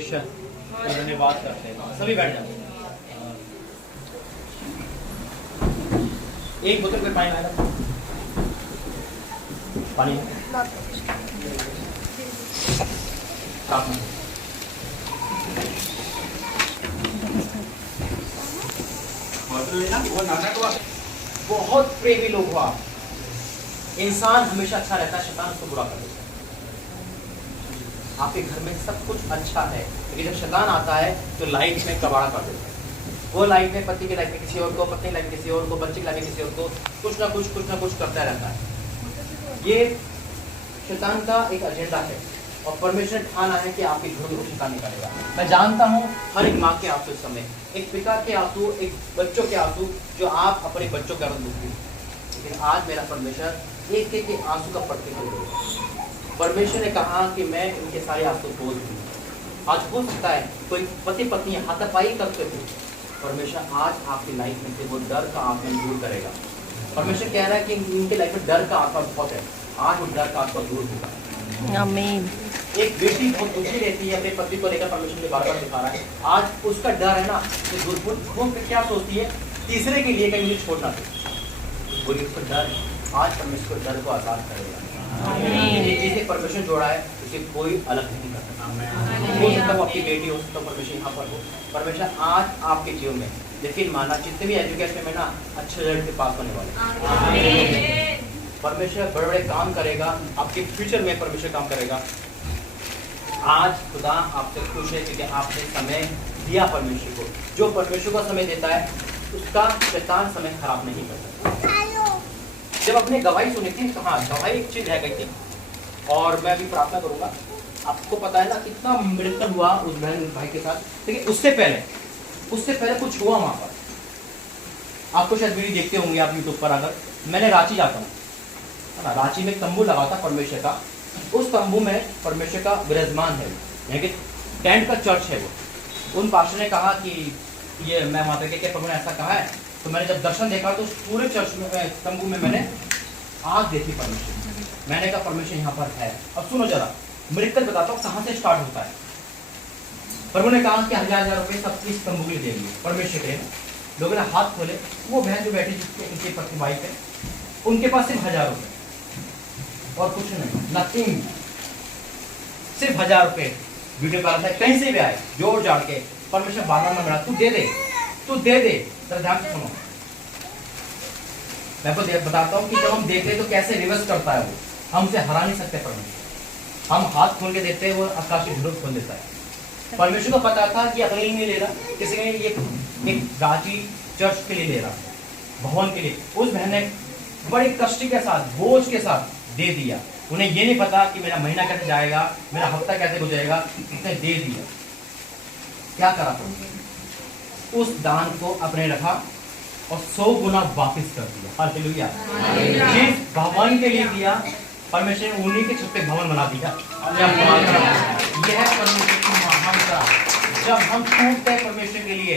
परमेश्वर का धन्यवाद करते हैं। सभी बैठ जाओ। एक बोतल में पानी लाएगा, पानी बहुत प्रेमी लोग हो आप। इंसान हमेशा अच्छा रहता है, शैतान उसको बुरा कर देता है। आपके घर में सब कुछ अच्छा है, लेकिन जब शैतान आता है तो लाइफ में कबाड़ा कर देता है। वो लाइफ में, पति की लाइफ में किसी और को, पत्नी की लाइफ में किसी और को, बच्चे की लाइफ में किसी और को, कुछ ना कुछ करता रहता है। ये शैतान का एक एजेंडा है और परमेश्वर ने ठाना है कि आपके घरों को शैतान निकालेगा। मैं जानता हूँ हर एक माँ के आंसू इस समय, एक पिता के आंसू, एक बच्चों के आंसू, जो आप अपने बच्चों के आंसू दुखी, लेकिन आज मेरा परमेश्वर एक एक के आंसू का प्रतिफल देगा। परमेश्वर ने कहा कि मैं इनके सारे आंसू बोझ दूँ। आज हो सकता है कोई पति पत्नी हाथापाई करते थे, परमेश्वर आज आपकी लाइफ में से वो डर का आत्मा दूर करेगा। परमेश्वर कह रहा है कि इनके लाइफ में डर का आत्मा बहुत है, आज वो डर का आत्मा दूर होगा। आमीन। एक बेटी बहुत दुखी रहती है अपने पति को लेकर, परमेश्वर ने बार बार दिखा रहा है, आज उसका डर है ना, वो क्या सोचती है, तीसरे के लिए कहीं मुझे छोड़ना दे, वो उसका डर है। आज परमेश्वर डर को आजाद करेगा। जिसे परमेश्वर जोड़ा है उसे कोई अलग नहीं कर सकता। हो सकता वो आपकी बेटी हो, सकता परमेश्वर यहाँ पर हो। परमेश्वर आज आपके जीवन में, लेकिन माना जितने भी एजुकेशन में ना अच्छे रिजल्ट के पास होने वाले, परमेश्वर बड़े बड़े काम करेगा आपके फ्यूचर में। परमेश्वर काम करेगा। आज खुदा आपसे खुश है क्योंकि आपने समय दिया परमेश्वर को। जो परमेश्वर को समय देता है उसका शैतान समय खराब नहीं कर सकता। जब अपने गवाही सुनी थी तो हाँ, गवाही एक चीज रह गई थी और मैं भी प्रार्थना करूंगा। आपको पता है ना कितना मिरेकल हुआ उस बहन भाई के साथ, लेकिन उससे पहले कुछ हुआ वहां पर। आपको शायद वीडियो देखते होंगे आप यूट्यूब पर। अगर मैंने रांची जाता हूँ, रांची में एक तंबू लगा था परमेश्वर का। उस तंबू में परमेश्वर का विराजमान है, यानी कि टेंट का चर्च है वो। उन पास्टर ने कहा कि ये मैं वहाँ पे क्या प्रभु ने ऐसा कहा है, तो मैंने जब दर्शन देखा तो पूरे चर्च में, तंबू में मैंने आग देखी परमेश्वर। मैंने कहा परमेश्वर यहाँ पर है। अब सुनो जरा, मिरेकल बताता हूँ कहाँ से स्टार्ट होता है। प्रभु ने कहा कि 1000 रुपये सब इस तंबू के लिए देंगे परमेश्वर के। लोगों ने हाथ खोले, वो बहन जो बैठी जिसके पति भाई पे, उनके पास सिर्फ 1000 रुपये और कुछ नहीं, नथिंग, सिर्फ 1000 रुपये। वीडियो कॉल था, कहीं से भी आए जोड़ जाड़ के परमेश्वर बारह में मिला, तू दे दे। जरा ध्यान से सुनो, मैं आपको बताता हूँ कि जब हम देखते हैं तो कैसे रिवर्स करता है वो। हम उसे हरा नहीं सकते परमेश्वर। हम हाथ खोल के देते हैं, वो आकाशीय ढूंढ खोल देता है। परमेश्वर को पता था कि अपने लिए नहीं ले रहा, किसी ने ये एक रांची चर्च के लिए ले रहा, भवन के लिए। उस बहन ने बड़े कष्ट के साथ, बोझ के साथ दे दिया। उन्हें ये नहीं पता कि मेरा महीना कैसे जाएगा, मेरा हफ्ता कैसे गुजरेगा, उसने दे दिया। क्या करा? उस दान को अपने रखा और 100 गुना वापस कर दिया। हालेलुया। जिस भवन के लिए दिया, परमेश्वर ने उन्हीं के छत पे भवन बना दिया। यह है परमेश्वर की महानता। जब हम टूटते हैं परमेश्वर के लिए,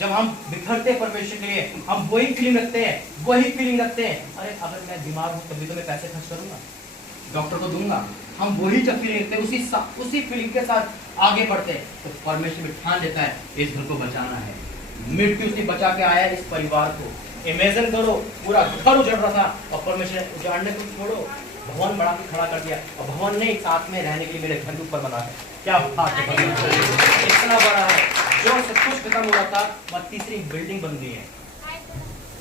जब हम बिखरते हैं परमेश्वर के लिए, हम वही फीलिंग रखते हैं, अरे अगर मैं बीमार हूँ तभी तो मैं पैसे खर्च करूंगा, डॉक्टर को दूंगा। हम वही जब फीलिंग रखते हैं, उसी फीलिंग के साथ आगे बढ़ते हैं, तो परमेश्वर भी ठान लेता है इस घर को बचाना है। मृत्यु से बचा के आया इस परिवार को। इमेजिन करो, पूरा घर उजड़ रहा था और परमेश्वर ने उजाड़ने को छोड़ो, भवन बना के खड़ा कर दिया। और भवन नहीं, साथ में रहने के लिए मेरे घर के ऊपर बना है। क्या बात है, इतना बड़ा है। जो सब कुछ खत्म हो रहा था, वह तीसरी बिल्डिंग बन गई है।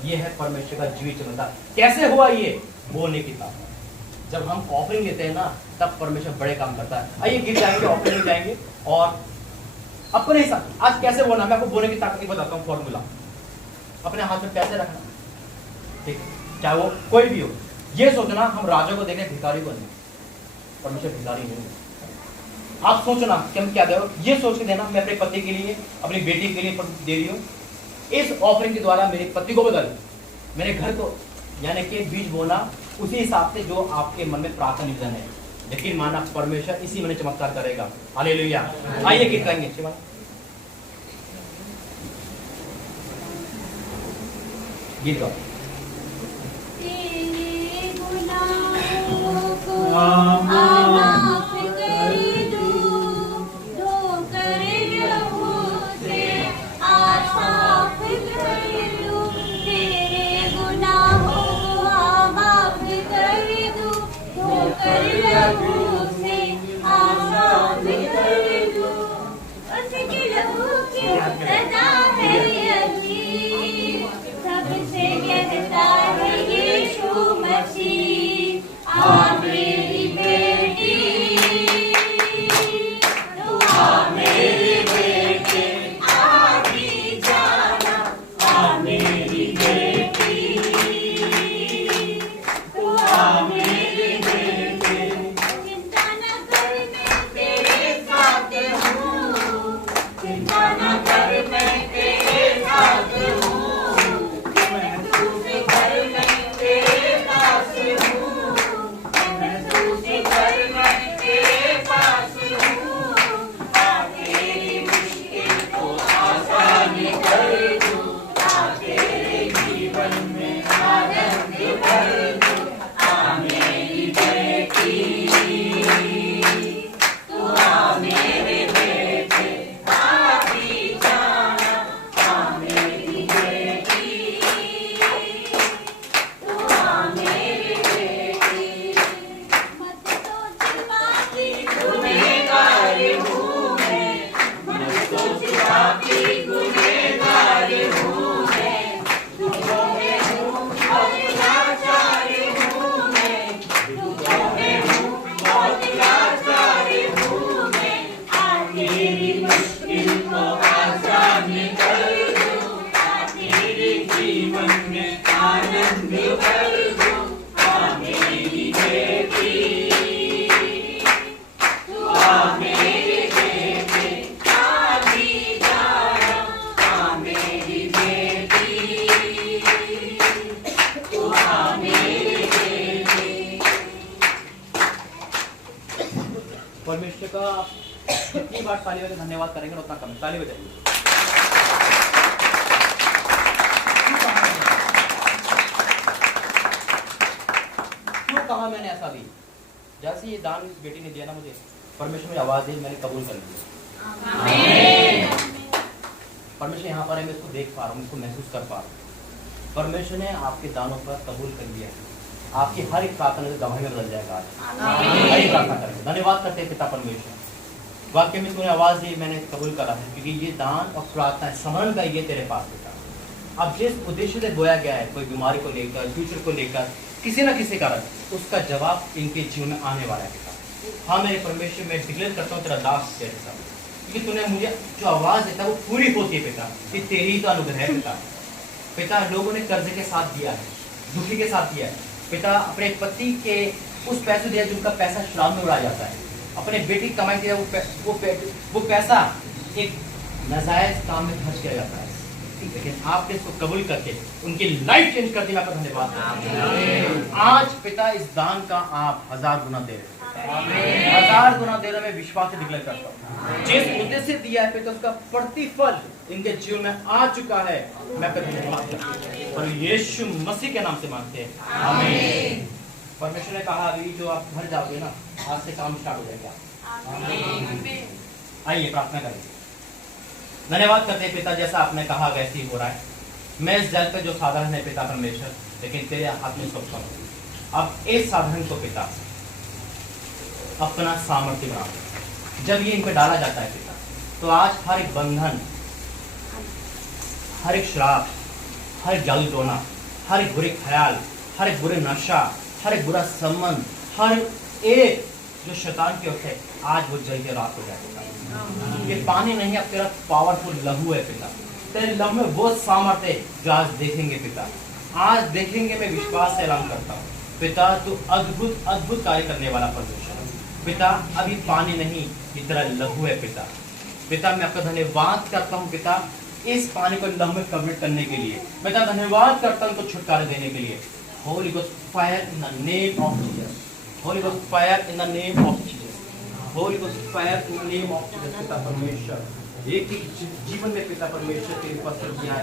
ये है परमेश्वर का जीवित चमत्कार। कैसे हुआ ये? बोलने की ताकत। जब हम ऑफरिंग लेते हैं ना, तब परमेश्वर बड़े काम करता है। आइए गिर जाएंगे, ऑफरिंग जाएंगे और अपने साथ आज कैसे बोलना, मैं आपको बोलने की ताकत ही बताता हूँ। फॉर्मूला, अपने हाथ में पैसे रखना, ठीक, चाहे वो कोई भी हो। ये सोचना हम राजा को देंगे, भिखारी को नहीं। परमेश्वर भिखारी नहीं है। आप सोचना कि हम क्या दे रहे हो, ये सोच के देना, मैं अपने पति के लिए, अपनी बेटी के लिए दे रही हूँ। इस ऑफरिंग के द्वारा मेरे पति को बदल, मेरे घर को, यानी कि बीज बोना उसी हिसाब से जो आपके मन में प्रार्थना निवेदन है। लेकिन माना परमेश्वर इसी में चमत्कार करेगा। हालेलुया। आइए गीत गाएंगे। गीत गाओ। माफ कर दो, आनंद भर दो आ मेरी बेटी, तू आ मेरी बेटी, आधी जाना आ मेरी बेटी, तू आ मेरी बेटी। परमेश्वर का जितनी बार ताली बजाकर धन्यवाद करेंगे उतना कम। ताली बजाइए। क्यों कहा मैंने ऐसा भी? जैसे ये दान इस बेटी ने दिया ना मुझे, परमेश्वर ने आवाज दी, मैंने कबूल कर लिया। परमेश्वर यहाँ पर है, मैं इसको देख पा रहा हूँ, इसको महसूस कर पा रहा हूँ। परमेश्वर ने आपके दानों पर कबूल कर लिया है। आपकी हर एक प्रार्थना से गवाही में बदल जाएगा आज। हर एक प्रार्थना करेंगे। धन्यवाद करते हैं पिता परमेश्वर। वाक्य में तूने आवाज दी, मैंने कबूल करा है, क्योंकि ये दान और प्रार्थना स्मरण का ये तेरे पास पिता। अब जिस उद्देश्य से बोया गया है, कोई बीमारी को लेकर, फ्यूचर को लेकर, किसी न किसी कारण, उसका जवाब इनके जीवन में आने वाला है पिता। हाँ मेरे परमेश्वर, मैं डिक्लेयर करता हूँ तेरा दास है पिता, क्योंकि तूने मुझे जो आवाज देता है वो पूरी होती है पिता। ये तेरी ही तो अनुग्रह है पिता। पिता लोगों ने कर्जे के साथ दिया है, दुखी के साथ दिया है पिता, अपने पति के उस पैसे दिया जिनका पैसा शराब में उड़ाया जाता है, अपने बेटी कमाई दिया वो पैसा एक नाजायज काम में खर्च किया जाता है। लेकिन आपने इसको कबूल करके उनकी लाइफ चेंज कर दी। मैं आपका धन्यवाद करता हूं। आज पिता इस दान का आप 1000 गुना दे रहे, 1000 गुना दे रहे। मैं विश्वास से डिक्लेयर करता हूँ, जिस उद्देश्य से दिया है पिता उसका प्रतिफल इनके जीवन में आ चुका है। मैं आपका धन्यवाद करता हूँ और यीशु मसीह के नाम से मांगते हैं, आमीन। परमेश्वर ने कहा अभी जो आप घर जाओगे ना, आज से काम स्टार्ट हो जाएगा। आइए प्रार्थना करेंगे। धन्यवाद करते हैं पिता, जैसा आपने कहा वैसे ही हो रहा है। मैं इस जल पे जो साधारण है पिता परमेश्वर, लेकिन तेरे हाथ में सब हूँ। अब इस साधन को पिता अपना सामर्थ्य बना दो। जब ये इन पे डाला जाता है पिता, तो आज हर एक बंधन, हर एक श्राप, हर एक जादू टोना, हर एक बुरे ख्याल, हर एक बुरे नशा, हर एक बुरा संबंध, हर एक जो शैतान की ओर से, आज वो जल के रात हो जाए पिता। ये पानी नहीं, अब तेरा पावरफुल लहू है पिता। तेरे लहू में वो सामर्थ्य है जो आज देखेंगे पिता, आज देखेंगे। मैं विश्वास से ऐलान करता हूँ पिता, तू अद्भुत अद्भुत कार्य करने वाला परमेश्वर पिता। अभी पानी नहीं, ये तेरा लहू है पिता। पिता मैं आपका धन्यवाद करता हूँ पिता, इस पानी को लहू में कन्वर्ट करने के लिए। पिता धन्यवाद करता हूँ उनको छुटकारा देने के लिए। Holi ghost fire in the name of Jesus, Holi ghost fire in the name of Jesus, Holi ghost fire in the name of Jesus. पिता परमेश्वर एक ही जीवन में पिता परमेश्वर तेरी उपस्थिति दिया है।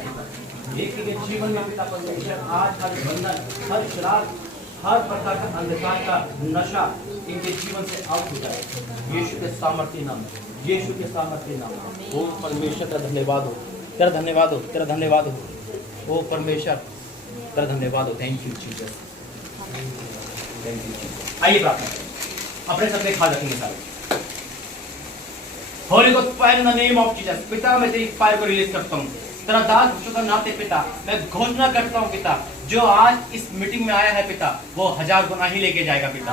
एक ही जीवन में पिता परमेश्वर आज हर बंधन, हर शराब, हर प्रकार का अंधकार का नशा इनके जीवन से आउट हो जाए यीशु के सामर्थ्य नाम, यीशु के सामर्थ्य नाम। ओ परमेश्वर तेरा धन्यवाद हो, तेरा धन्यवाद हो, तेरा धन्यवाद हो। ओ परमेश्वर तेरा धन्यवाद हो। Thank you Jesus, thank you Jesus. आइए प्रार्थना करें, अपने सबके ख्याल रखेंगे सारे। Holi ghost fire in the name of Jesus. पिता मैं तेरी फायर को रिलीज करता हूँ, तेरा दास बच्चों का नाते पिता मैं घोषणा करता हूँ पिता, जो आज इस मीटिंग में आया है पिता वो 1000 गुना ही लेके जाएगा पिता।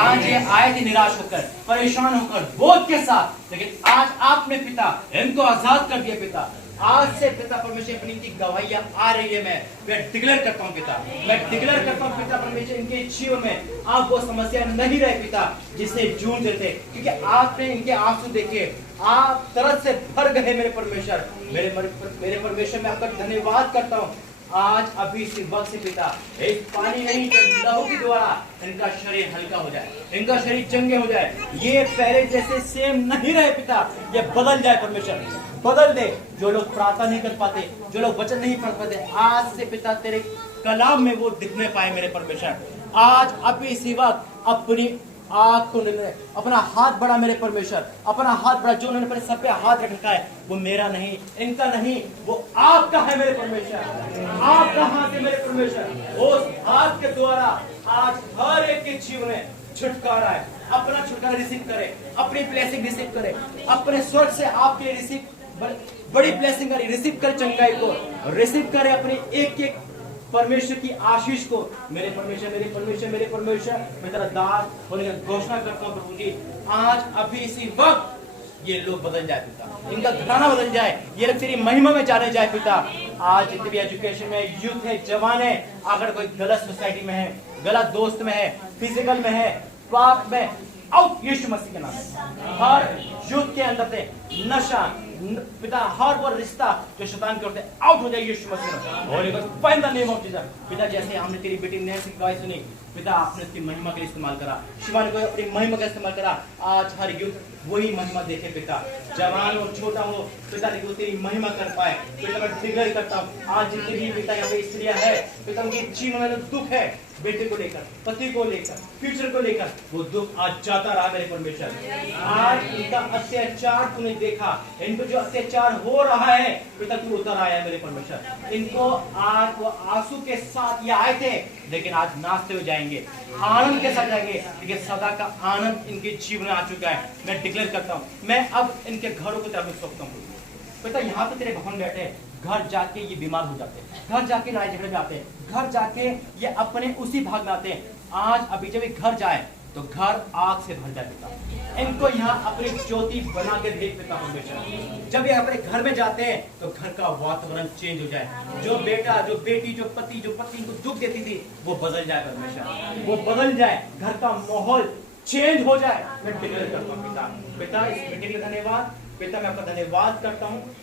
आज ये आए थे निराश होकर, परेशान होकर, बोझ के साथ, लेकिन आज आपने पिता इनको आजाद कर दिया पिता। आज से पिता परमेश्वर अपनी इनकी गवाहियां आ रही है। मैं डिक्लेयर करता हूँ पिता, मैं डिक्लेयर करता हूँ पिता परमेश्वर इनके जीवन में आप वो समस्या नहीं रहे पिता जिससे जूझ रहे थे, क्योंकि आपने इनके आंसू देखे, आप तरस से भर गए मेरे परमेश्वर। मेरे परमेश्वर मैं आपका धन्यवाद करता हूँ। आज अभी इसी वक्त से पिता एक पानी नहीं लहू के द्वारा इनका शरीर हल्का हो जाए, इनका शरीर चंगे हो जाए। ये पहले जैसे सेम नहीं रहे पिता, ये बदल जाए परमेश्वर, बदल दे। जो लोग प्रार्थना नहीं कर पाते, जो लोग वचन नहीं पढ़ पाते, आज से पिता तेरे कलाम में वो दिखने पाए मेरे परमेश्वर। आज अभी इसी वक्त अपनी आँख को अपना हाथ बढ़ा मेरे परमेश्वर, अपना हाथ बढ़ा। जो उन्होंने अपने सर पे हाथ रखा है वो मेरा नहीं, इनका नहीं, वो आपका है मेरे परमेश्वर। आपका हाथ है मेरे परमेश्वर। उस हाथ के द्वारा आज हर एक के जीवन में छुटकारा है। अपना छुटकारा रिसीव करे, अपनी ब्लेसिंग रिसीव करे, अपने स्वर्ग से आपके रिसीव बड़ी ब्लेसिंग करे, रिसीव करे, चंगाई को रिसीव करे, अपने एक एक परमेश्वर की आशीष को। मेरे परमेश्वर, मेरे परमेश्वर, मेरे परमेश्वर, मैं तेरा दास होने की घोषणा करता हूँ प्रभु जी। आज अभी इसी वक्त ये लोग बदल जाए पिता, इनका घराना बदल जाए, ये लोग तेरी महिमा में जाने जाए पिता। आज जितने भी एजुकेशन में यूथ है, जवान है, अगर कोई गलत सोसाइटी में है, गलत दोस्त में है, फिजिकल में है, पाप में, आउट यीशु मसीह के नाम से। हर यूथ के अंदर से नशा, पिता हर वो रिश्ता जो शैतान की ओर से आउट हो जाए यीशु मसीह में। Holi ghost in the name of Jesus. पिता जैसे हमने तेरी बेटी नैन्सी की गवाही सुनी, पिता आपने उसकी महिमा के लिए इस्तेमाल करा, शिवानी को अपनी महिमा का इस्तेमाल करा। आज हर यूथ वही महिमा देखे पिता, जवान हो छोटा हो पिता, लेकिन वो तेरी महिमा कर पाए। पिता मैं डिक्लेयर करता हूँ आज जितनी भी पिता यहाँ पे स्त्रियां है, पिता उनके जीवन में जो दुख है बेटे को लेकर, पति को लेकर, फ्यूचर को लेकर, वो दुख आज जाता रहा मेरे परमेश्वर। आज इनका अत्याचार तूने देखा, इनको जो अत्याचार हो रहा है पिता तू उतर आया मेरे परमेश्वर। इनको आज वो आंसू के साथ ये आए थे, लेकिन आज नाचते हुए जाएंगे, आनंद के साथ जाएंगे, क्योंकि सदा का आनंद इनके जीवन में आ चुका है। मैं डिक्लेयर करता हूँ, मैं अब इनके घरों की तरफ सोचता हूँ बेटा, यहाँ पे तेरे भगवान बैठे हैं, घर जाके ये बीमार हो जाते हैं, घर जाके लड़ाई झगड़े में आते हैं, घर जाके ये अपने उसी भाग में आते हैं। आज अभी जब ये घर जाए तो घर आग से भर जाए पिता। इनको यहाँ अपनी ज्योति बना के देख पिता परमेश्वर। जब ये अपने घर में जाते हैं तो घर का वातावरण चेंज हो जाए। जो बेटा, जो बेटी, जो पति इनको दुख देती थी वो बदल जाए परमेश्वर, वो बदल जाए, घर का माहौल चेंज हो जाए। मैं डिक्लेयर करता हूँ पिता, पिता इस मीटिंग के लिए धन्यवाद। पिता मैं आपका धन्यवाद करता हूँ,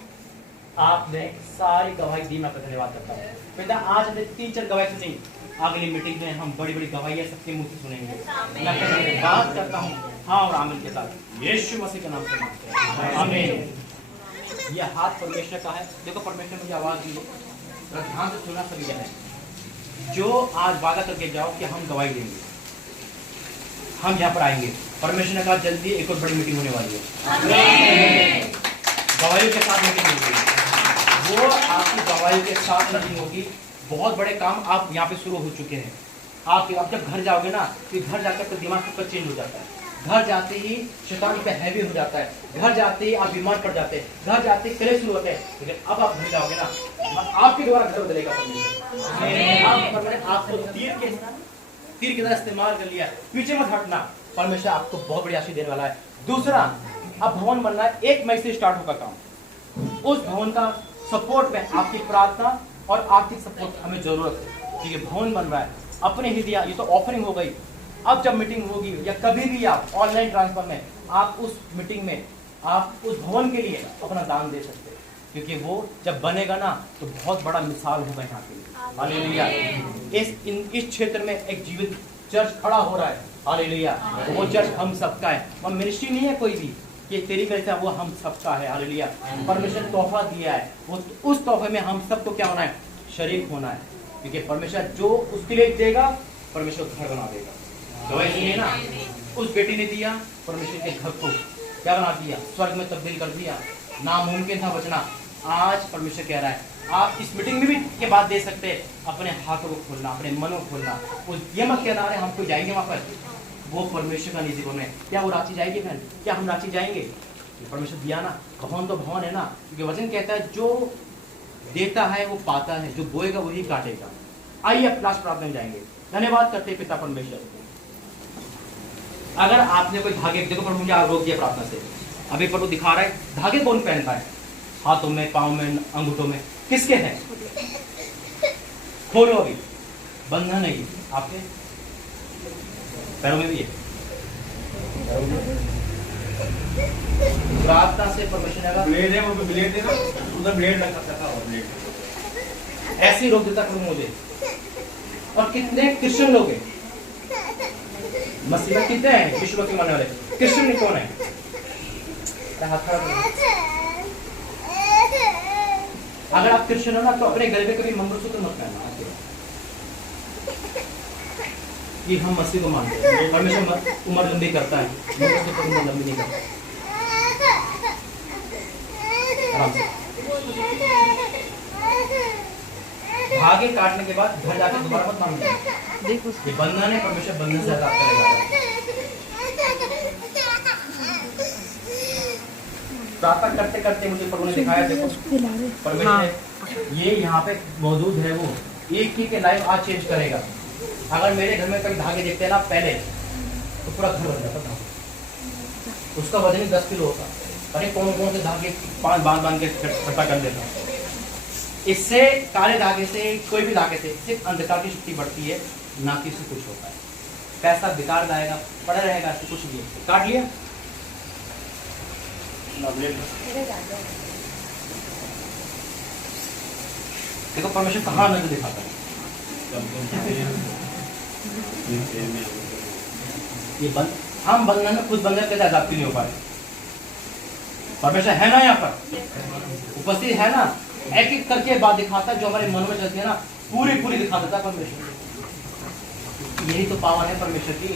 आपने सारी गवाही दी, मैं आपका धन्यवाद करता हूँ पिता। आज हमने 3-4 गवाही सुनी, अगली मीटिंग में हम बड़ी बड़ी गवाहियां सबके मुंह से सुनेंगे। मैं आपका धन्यवाद करता हूँ, हाँ और आमीन के साथ यीशु मसीह के नाम से मांगते हैं, आमीन। यह हाथ परमेश्वर का है। देखो परमेश्वर मुझे आवाज दी, ध्यान से सुना सभी है, जो आज वादा करके जाओ कि हम गवाही देंगे, हम यहाँ पर आएंगे। परमेश्वर ने कहा जल्दी एक और बड़ी मीटिंग होने वाली है, गवाहियों के साथ मीटिंग होगी, वो आपकी गवाहियों के साथ मीटिंग होगी। बहुत बड़े काम आप यहाँ पे शुरू हो चुके हैं। आप जब घर जाओगे ना, तो घर जाकर तो दिमाग सबका चेंज हो जाता है। घर जाते ही शैतान पे हैवी हो जाता है, घर जाते ही आप बीमार पड़ जाते हैं, घर जाते ही क्लेश शुरू होते हैं। लेकिन अब आप घर जाओगे ना, आपके द्वारा घर बदलेगा। आपको तीर की तरह इस्तेमाल कर लिया, पीछे मत हटना। परमेश्वर आपको बहुत बड़ी आशीष देने वाला है। दूसरा, अब भवन बन रहा है, 1 मई से स्टार्ट होगा काम। उस भवन का सपोर्ट में आपकी प्रार्थना और आर्थिक सपोर्ट हमें जरूरत है, क्योंकि भवन बन रहा है। अपने ही दिया, ये तो ऑफरिंग हो गई। अब जब मीटिंग होगी या कभी भी आप ऑनलाइन ट्रांसफर में आप उस मीटिंग में आप उस भवन के लिए अपना दान दे सकते हैं, क्योंकि वो जब बनेगा ना तो बहुत बड़ा मिसाल होगा यहाँ के लिए। हालेलुया। इस क्षेत्र में एक जीवित चर्च खड़ा हो रहा है। हालेलुया। वो चर्च हम सबका है, वो मिनिस्ट्री नहीं है कोई भी कि तेरी वजह से, वो हम सबका है। हालेलुया। परमेश्वर तोहफा दिया है, वो उस तोहफे में हम सबको क्या होना है, शरीक होना है, क्योंकि परमेश्वर जो उसके लिए देगा परमेश्वर घर बना देगा। तो ऐसे ना, उस बेटी ने दिया, परमेश्वर के घर को क्या बना दिया, स्वर्ग में तब्दील कर दिया। नामुमकिन था बचना, आज परमेश्वर कह रहा है आप इस मीटिंग में भी के बाद दे सकते हैं। अपने हाथों को खोलना, अपने मन को खोलना। ये मत कहना रहे हमको जाएंगे वहां पर, वो परमेश्वर का निजी भवन है। क्या वो रांची जाएगी बहन? क्या हम रांची जाएंगे? परमेश्वर दिया ना, भवन तो भवन है ना, क्योंकि वचन कहता है जो देता है वो पाता है, जो बोएगा वही काटेगा। आइए अब लास्ट प्रार्थना में जाएंगे। धन्यवाद करते हैं पिता परमेश्वर। अगर आपने कोई धागे, देखो पर मुझे रोक दिया प्रार्थना से, अभी पर वो दिखा रहा है धागे कौन पहनता है, हाथों में, पाँव में, अंगूठों में, किसके हैं? खोलो अभी, बंधन नहीं आपके पैरों में भी है। प्रार्थना से परमेश्वर ब्लेड है, वो ब्लेड देना, उधर ब्लेड रखा हुआ ब्लेड। ऐसे ही रोक देता करूँ मुझे। और कितने क्रिश्चियन लोग हैं मसीह में, कितने हैं यीशु मसीह मानने वाले? क्रिश्चियन में कौन है? हाथ खड़ा करो। अगर आप क्रिश्चियन हो ना तो अपने गले में कभी मंगलसूत्र मत पहनना कि हम मसीह को मानते हैं। परमेश्वर उम्र लंबी करता है, मंगलसूत्र उम्र लंबी नहीं करता। आराम से धागे काटने के बाद घर जाकर दोबारा मत मांगना। ये बंधन है, परमेश्वर बंधन से आजाद करेगा। प्रार्थना करते करते मुझे प्रभु ने दिखाया, देखो परमेश्वर ये यहाँ पे मौजूद है, वो एक ही के लाइफ आज चेंज करेगा। अगर मेरे घर में कभी धागे देखते हैं ना पहले, तो पूरा घर बन जाता था। उसका वजन ही 10 किलो होता। अरे कौन कौन से धागे बांध के इकट्ठा कर देता। इससे काले धागे से, कोई भी धागे से सिर्फ अंधकार की शक्ति बढ़ती है, ना कि इससे कुछ होता है। पैसा बेकार जाएगा, पड़ा रहेगा, इससे कुछ नहीं। काट लिया। देखो परमेश्वर कहाँ नजर दिखाता है। ये बंद, हम बंधन में खुद बंधन के आजाद नहीं हो पाए। परमेश्वर है ना यहाँ पर उपस्थित है ना, एक एक करके बात दिखाता है जो हमारे मन में चलती है ना, पूरी पूरी दिखा देता है परमेश्वर। यही तो पावर है परमेश्वर की।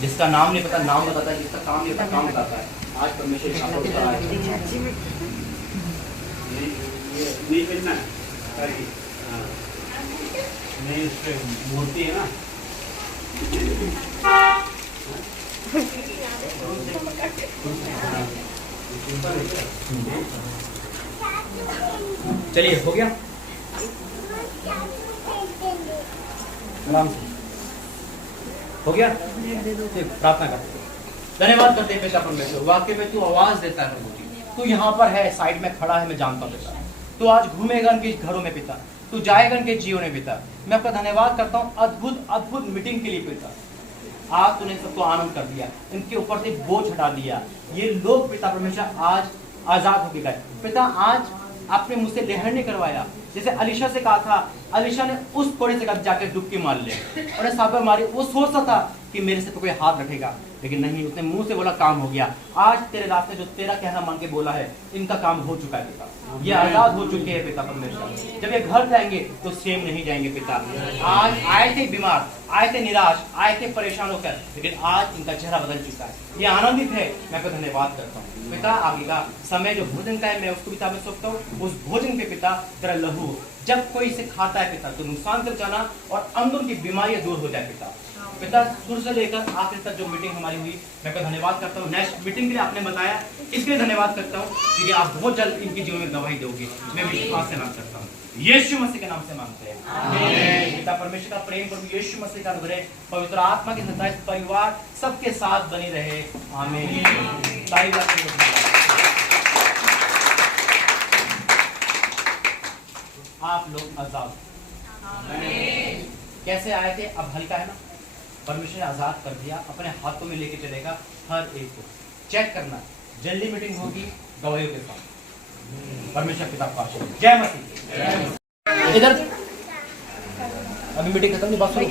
जिसका नाम नहीं पता नाम बताता है, जिसका काम नहीं पता काम बताता है। आज परमेश्वर यहाँ पर उतर आया है। नहीं पहनना है, हाँ। नहीं उस पे मूर्ति है ना, चलिए हो गया आराम से हो गया। प्रार्थना कर, धन्यवाद करते हैं पिता परमेश्वर, वाकई में तू आवाज देता है मुझे। तू यहाँ पर है, साइड में खड़ा है, मैं जानता हूँ पिता। तू आज घूमेगा इनके घरों में पिता, तू जाएगा इनके जीवन में पिता। मैं आपका धन्यवाद करता हूँ अद्भुत अद्भुत मीटिंग के लिए पिता। आज तूने सबको आनंद कर दिया, इनके ऊपर से बोझ हटा दिया। ये लोग पिता परमेश्वर आज आजाद हो गए पिता। आज आपने मुझसे लहर नहीं करवाया, जैसे अलीशा से कहा था, अलीशा ने उस कोड़े से जाकर डुबकी मार ले और सांप मारी। वो सोचता था कि मेरे से तो कोई हाथ रखेगा, लेकिन नहीं, उसने मुंह से बोला काम हो गया। आज तेरे रास्ते जो तेरा कहना मान के बोला है, इनका काम हो चुका है पिता। ये आजाद हो चुके हैं पिता परमेश्वर। जब ये घर जाएंगे तो सेम नहीं जाएंगे पिता। आज आए थे बीमार, आए थे निराश, आए थे परेशान होकर, लेकिन आज इनका चेहरा बदल चुका है। ये आनंदित है। मैं आपको धन्यवाद करता हूँ पिता। आगे का समय जो भोजन का है, मैं उसको पिता में सोचता हूँ, उस भोजन पे पिता तेरा लहू जब कोई इसे खाता है पिता तो नुकसान कर जाना और अंदर की बीमारियां दूर हो जाए पिता। पिता शुरू से लेकर आखिर तक जो मीटिंग हमारी हुई, मैं आपका धन्यवाद करता हूँ। नेक्स्ट मीटिंग के लिए आपने बताया, इसके लिए धन्यवाद करता हूँ क्योंकि आप बहुत जल्द इनके जीवन में गवाही दोगे। मैं विश्वास से मांग करता हूँ, यीशु मसीह के नाम से मांगते हैं। पिता परमेश्वर का प्रेम, प्रभु यीशु मसीह का अनुग्रह, पवित्र आत्मा की सत्ता इस परिवार सबके साथ बनी रहे। आमीन। आप लोग आजाद कैसे आए थे, अब हल्का है ना। परमेश्वर ने आजाद कर दिया, अपने हाथों में लेके चलेगा हर एक को। चेक करना, जल्दी मीटिंग होगी गवाहियों के साथ। परमेश्वर पिता का आशीर्वाद। जय मसीह। इधर अभी मीटिंग खत्म नहीं, बात सुनो।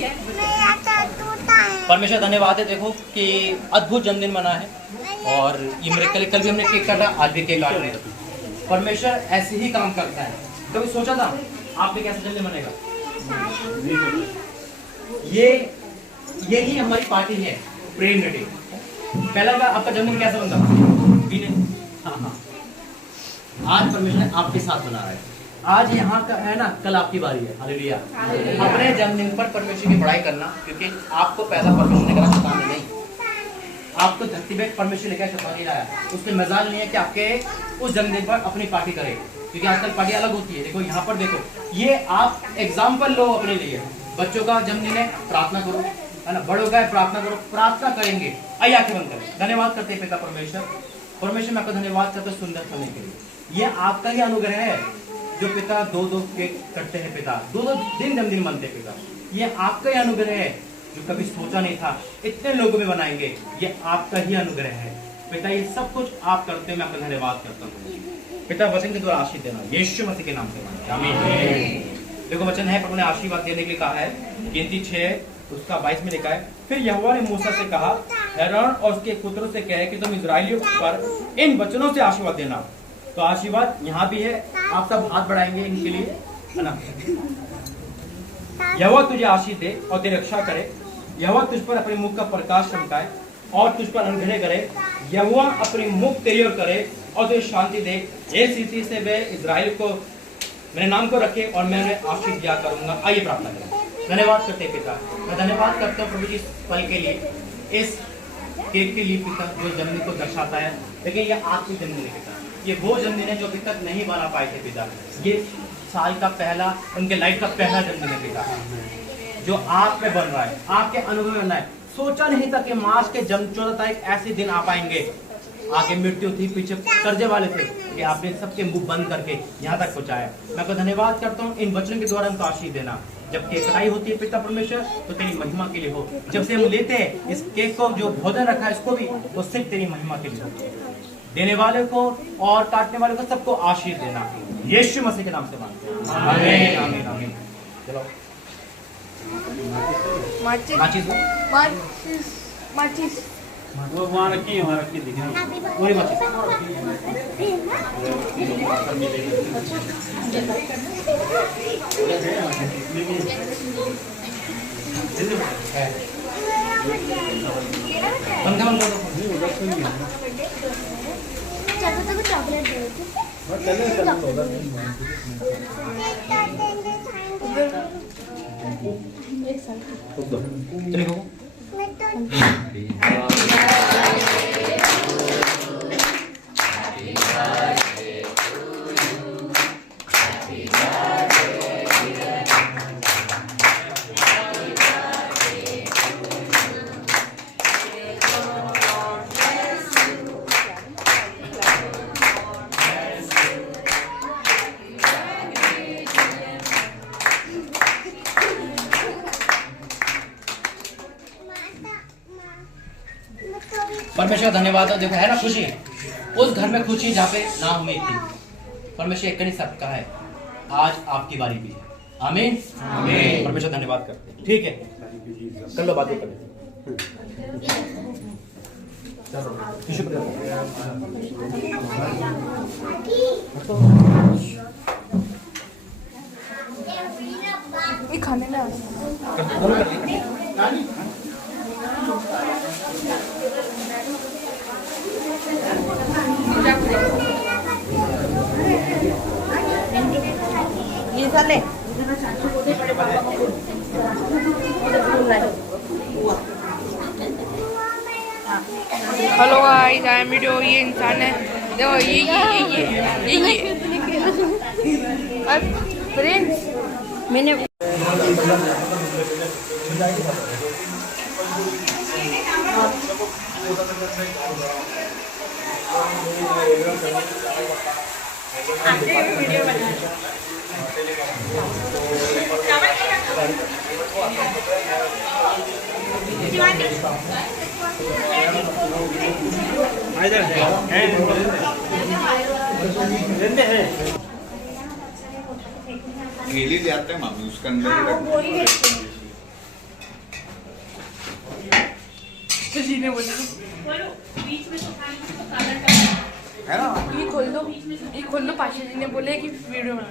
परमेश्वर धन्यवाद है, देखो कि अद्भुत जन्मदिन मना है और ये मेरे कल भी हमने केक काटा, आज भी केक काट रहे हैं। परमेश्वर ऐसे ही काम करता है। कभी सोचा था आपने कैसे जन्मदिन मनेगा? यही हमारी पार्टी है, प्रेम मीटिंग। पहला का आपका जन्मदिन कैसे बनता था? हाँ। आज परमेश्वर आपके साथ बना रहा है। आज यहाँ का है ना, कल आपकी बारी है। हालेलुया। अपने जन्मदिन पर परमेश्वर की बड़ाई करना, क्योंकि आपको पैदा परमेश्वर ने करा, शैतान ने नहीं। आपको धरती पे परमेश्वर ने क्या शैतान नहीं लाया। उसके मजाल नहीं है कि आपके उस जन्मदिन पर अपनी पार्टी करे, क्योंकि आजकल पार्टी अलग होती है। देखो यहाँ पर देखो, ये आप एग्जाम्पल लो अपने लिए। बच्चों का जन्मदिन है, प्रार्थना करो, है ना। बड़ों का है, प्रार्थना करो, प्रार्थना करेंगे। आइए आंखें बंद करें। धन्यवाद करते हैं पिता परमेश्वर। परमेश्वर मैं आपका धन्यवाद करता हूँ सुंदर समय के लिए। ये आपका ही अनुग्रह है जो पिता दो केक करते हैं पिता, दो दिन जन्मदिन मनते हैं पिता। ये आपका ही अनुग्रह है जो कभी सोचा नहीं था इतने लोगों में बनाएंगे। ये आपका ही अनुग्रह है पिता। ये सब कुछ आप करते हैं, मैं आपका धन्यवाद करता हूँ पिता। वचन के द्वारा आशीष देना यीशु मसीह के नाम से, आमीन। देखो वचन है, प्रभु ने आशीर्वाद देने के लिए कहा है। गिनती 6 उसका 22 में लिखा है, फिर यहोवा ने मूसा से कहा, हारून और उसके पुत्रों से कहे कि तुम इस्राएलियों पर इन वचनों से आशीर्वाद देना। तो आशीर्वाद यहाँ भी है, आप सब हाथ बढ़ाएंगे इनके लिए, है ना। यहोवा तुझे आशीष दे और तेरी रक्षा करे। यहोवा तुझ पर अपने मुख का प्रकाश चमकाए और तुझ पर अनुग्रह करे। यहोवा अपनी मुख तेरी ओर करे और तुझे शांति दे। इस रीति से वे इस्राएल को मेरे नाम को रखे और मैं उन्हें आशीष दिया करूंगा। आइए प्रार्थना करें। धन्यवाद करते पिता, मैं धन्यवाद करता हूँ प्रभु जी इस पल के लिए, इस केक के लिए पिता, जो जन्मदिन को दर्शाता है। लेकिन ये आपकी जन्मदिन है पिता, ये वो जन्मदिन है जो अभी तक नहीं बना पाए थे पिता। ये साल का पहला, उनके लाइफ का पहला जन्मदिन है पिता, जो आप में बन रहा है, आपके अनुभव में बन रहा है। सोचा नहीं था कि मार्च के 14 तारीख ऐसे दिन आ पाएंगे। आगे मृत्यु थी, पीछे कर्जे वाले थे, कि आपने सबके मुंह बंद करके यहाँ तक पहुँचाया। मैं आपको धन्यवाद करता हूँ इन वचनों के द्वारा हमको आशीष देना। जब केक कटाई होती है पिता परमेश्वर, तो तेरी महिमा के लिए हो। जब से हम लेते हैं इस केक को, जो भोजन रखा है इसको भी, तो सिर्फ तेरी महिमा के लिए हो। देने वाले को और काटने वाले को सबको आशीष देना, यीशु मसीह के नाम से मांगते हैं, आमीन आमीन आमीन। चलो माचिस वो वहाँ रखी है, वहाँ रखी दिखे पूरी माचिस। चॉकलेट परमेश्वर का धन्यवाद हो। देखो है ना खुशी, उस घर में खुशी जहाँ पे ना उम्मीद थी, परमेश्वर एक नहीं सबका है। आज आपकी बारी भी है, आमीन आमीन। परमेश्वर धन्यवाद करते हैं। ठीक है, कर लो बातें कर लो। खाने में ये साले hello guys, I am video. ये इंसान है, देखो ये फ्रेंड्स मैंने वीडियो बनाया थैली ले आते हैं मामी, उसके अंदर ही रखते हैं। किसी ने बोला है ना, ये खोल दो पाशा जी ने बोले कि वीडियो बना।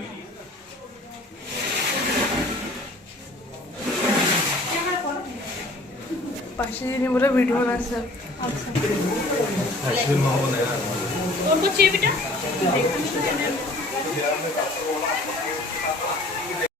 पाशा जी ने बोला वीडियो बना सर। और कुछ चाहिए बेटा?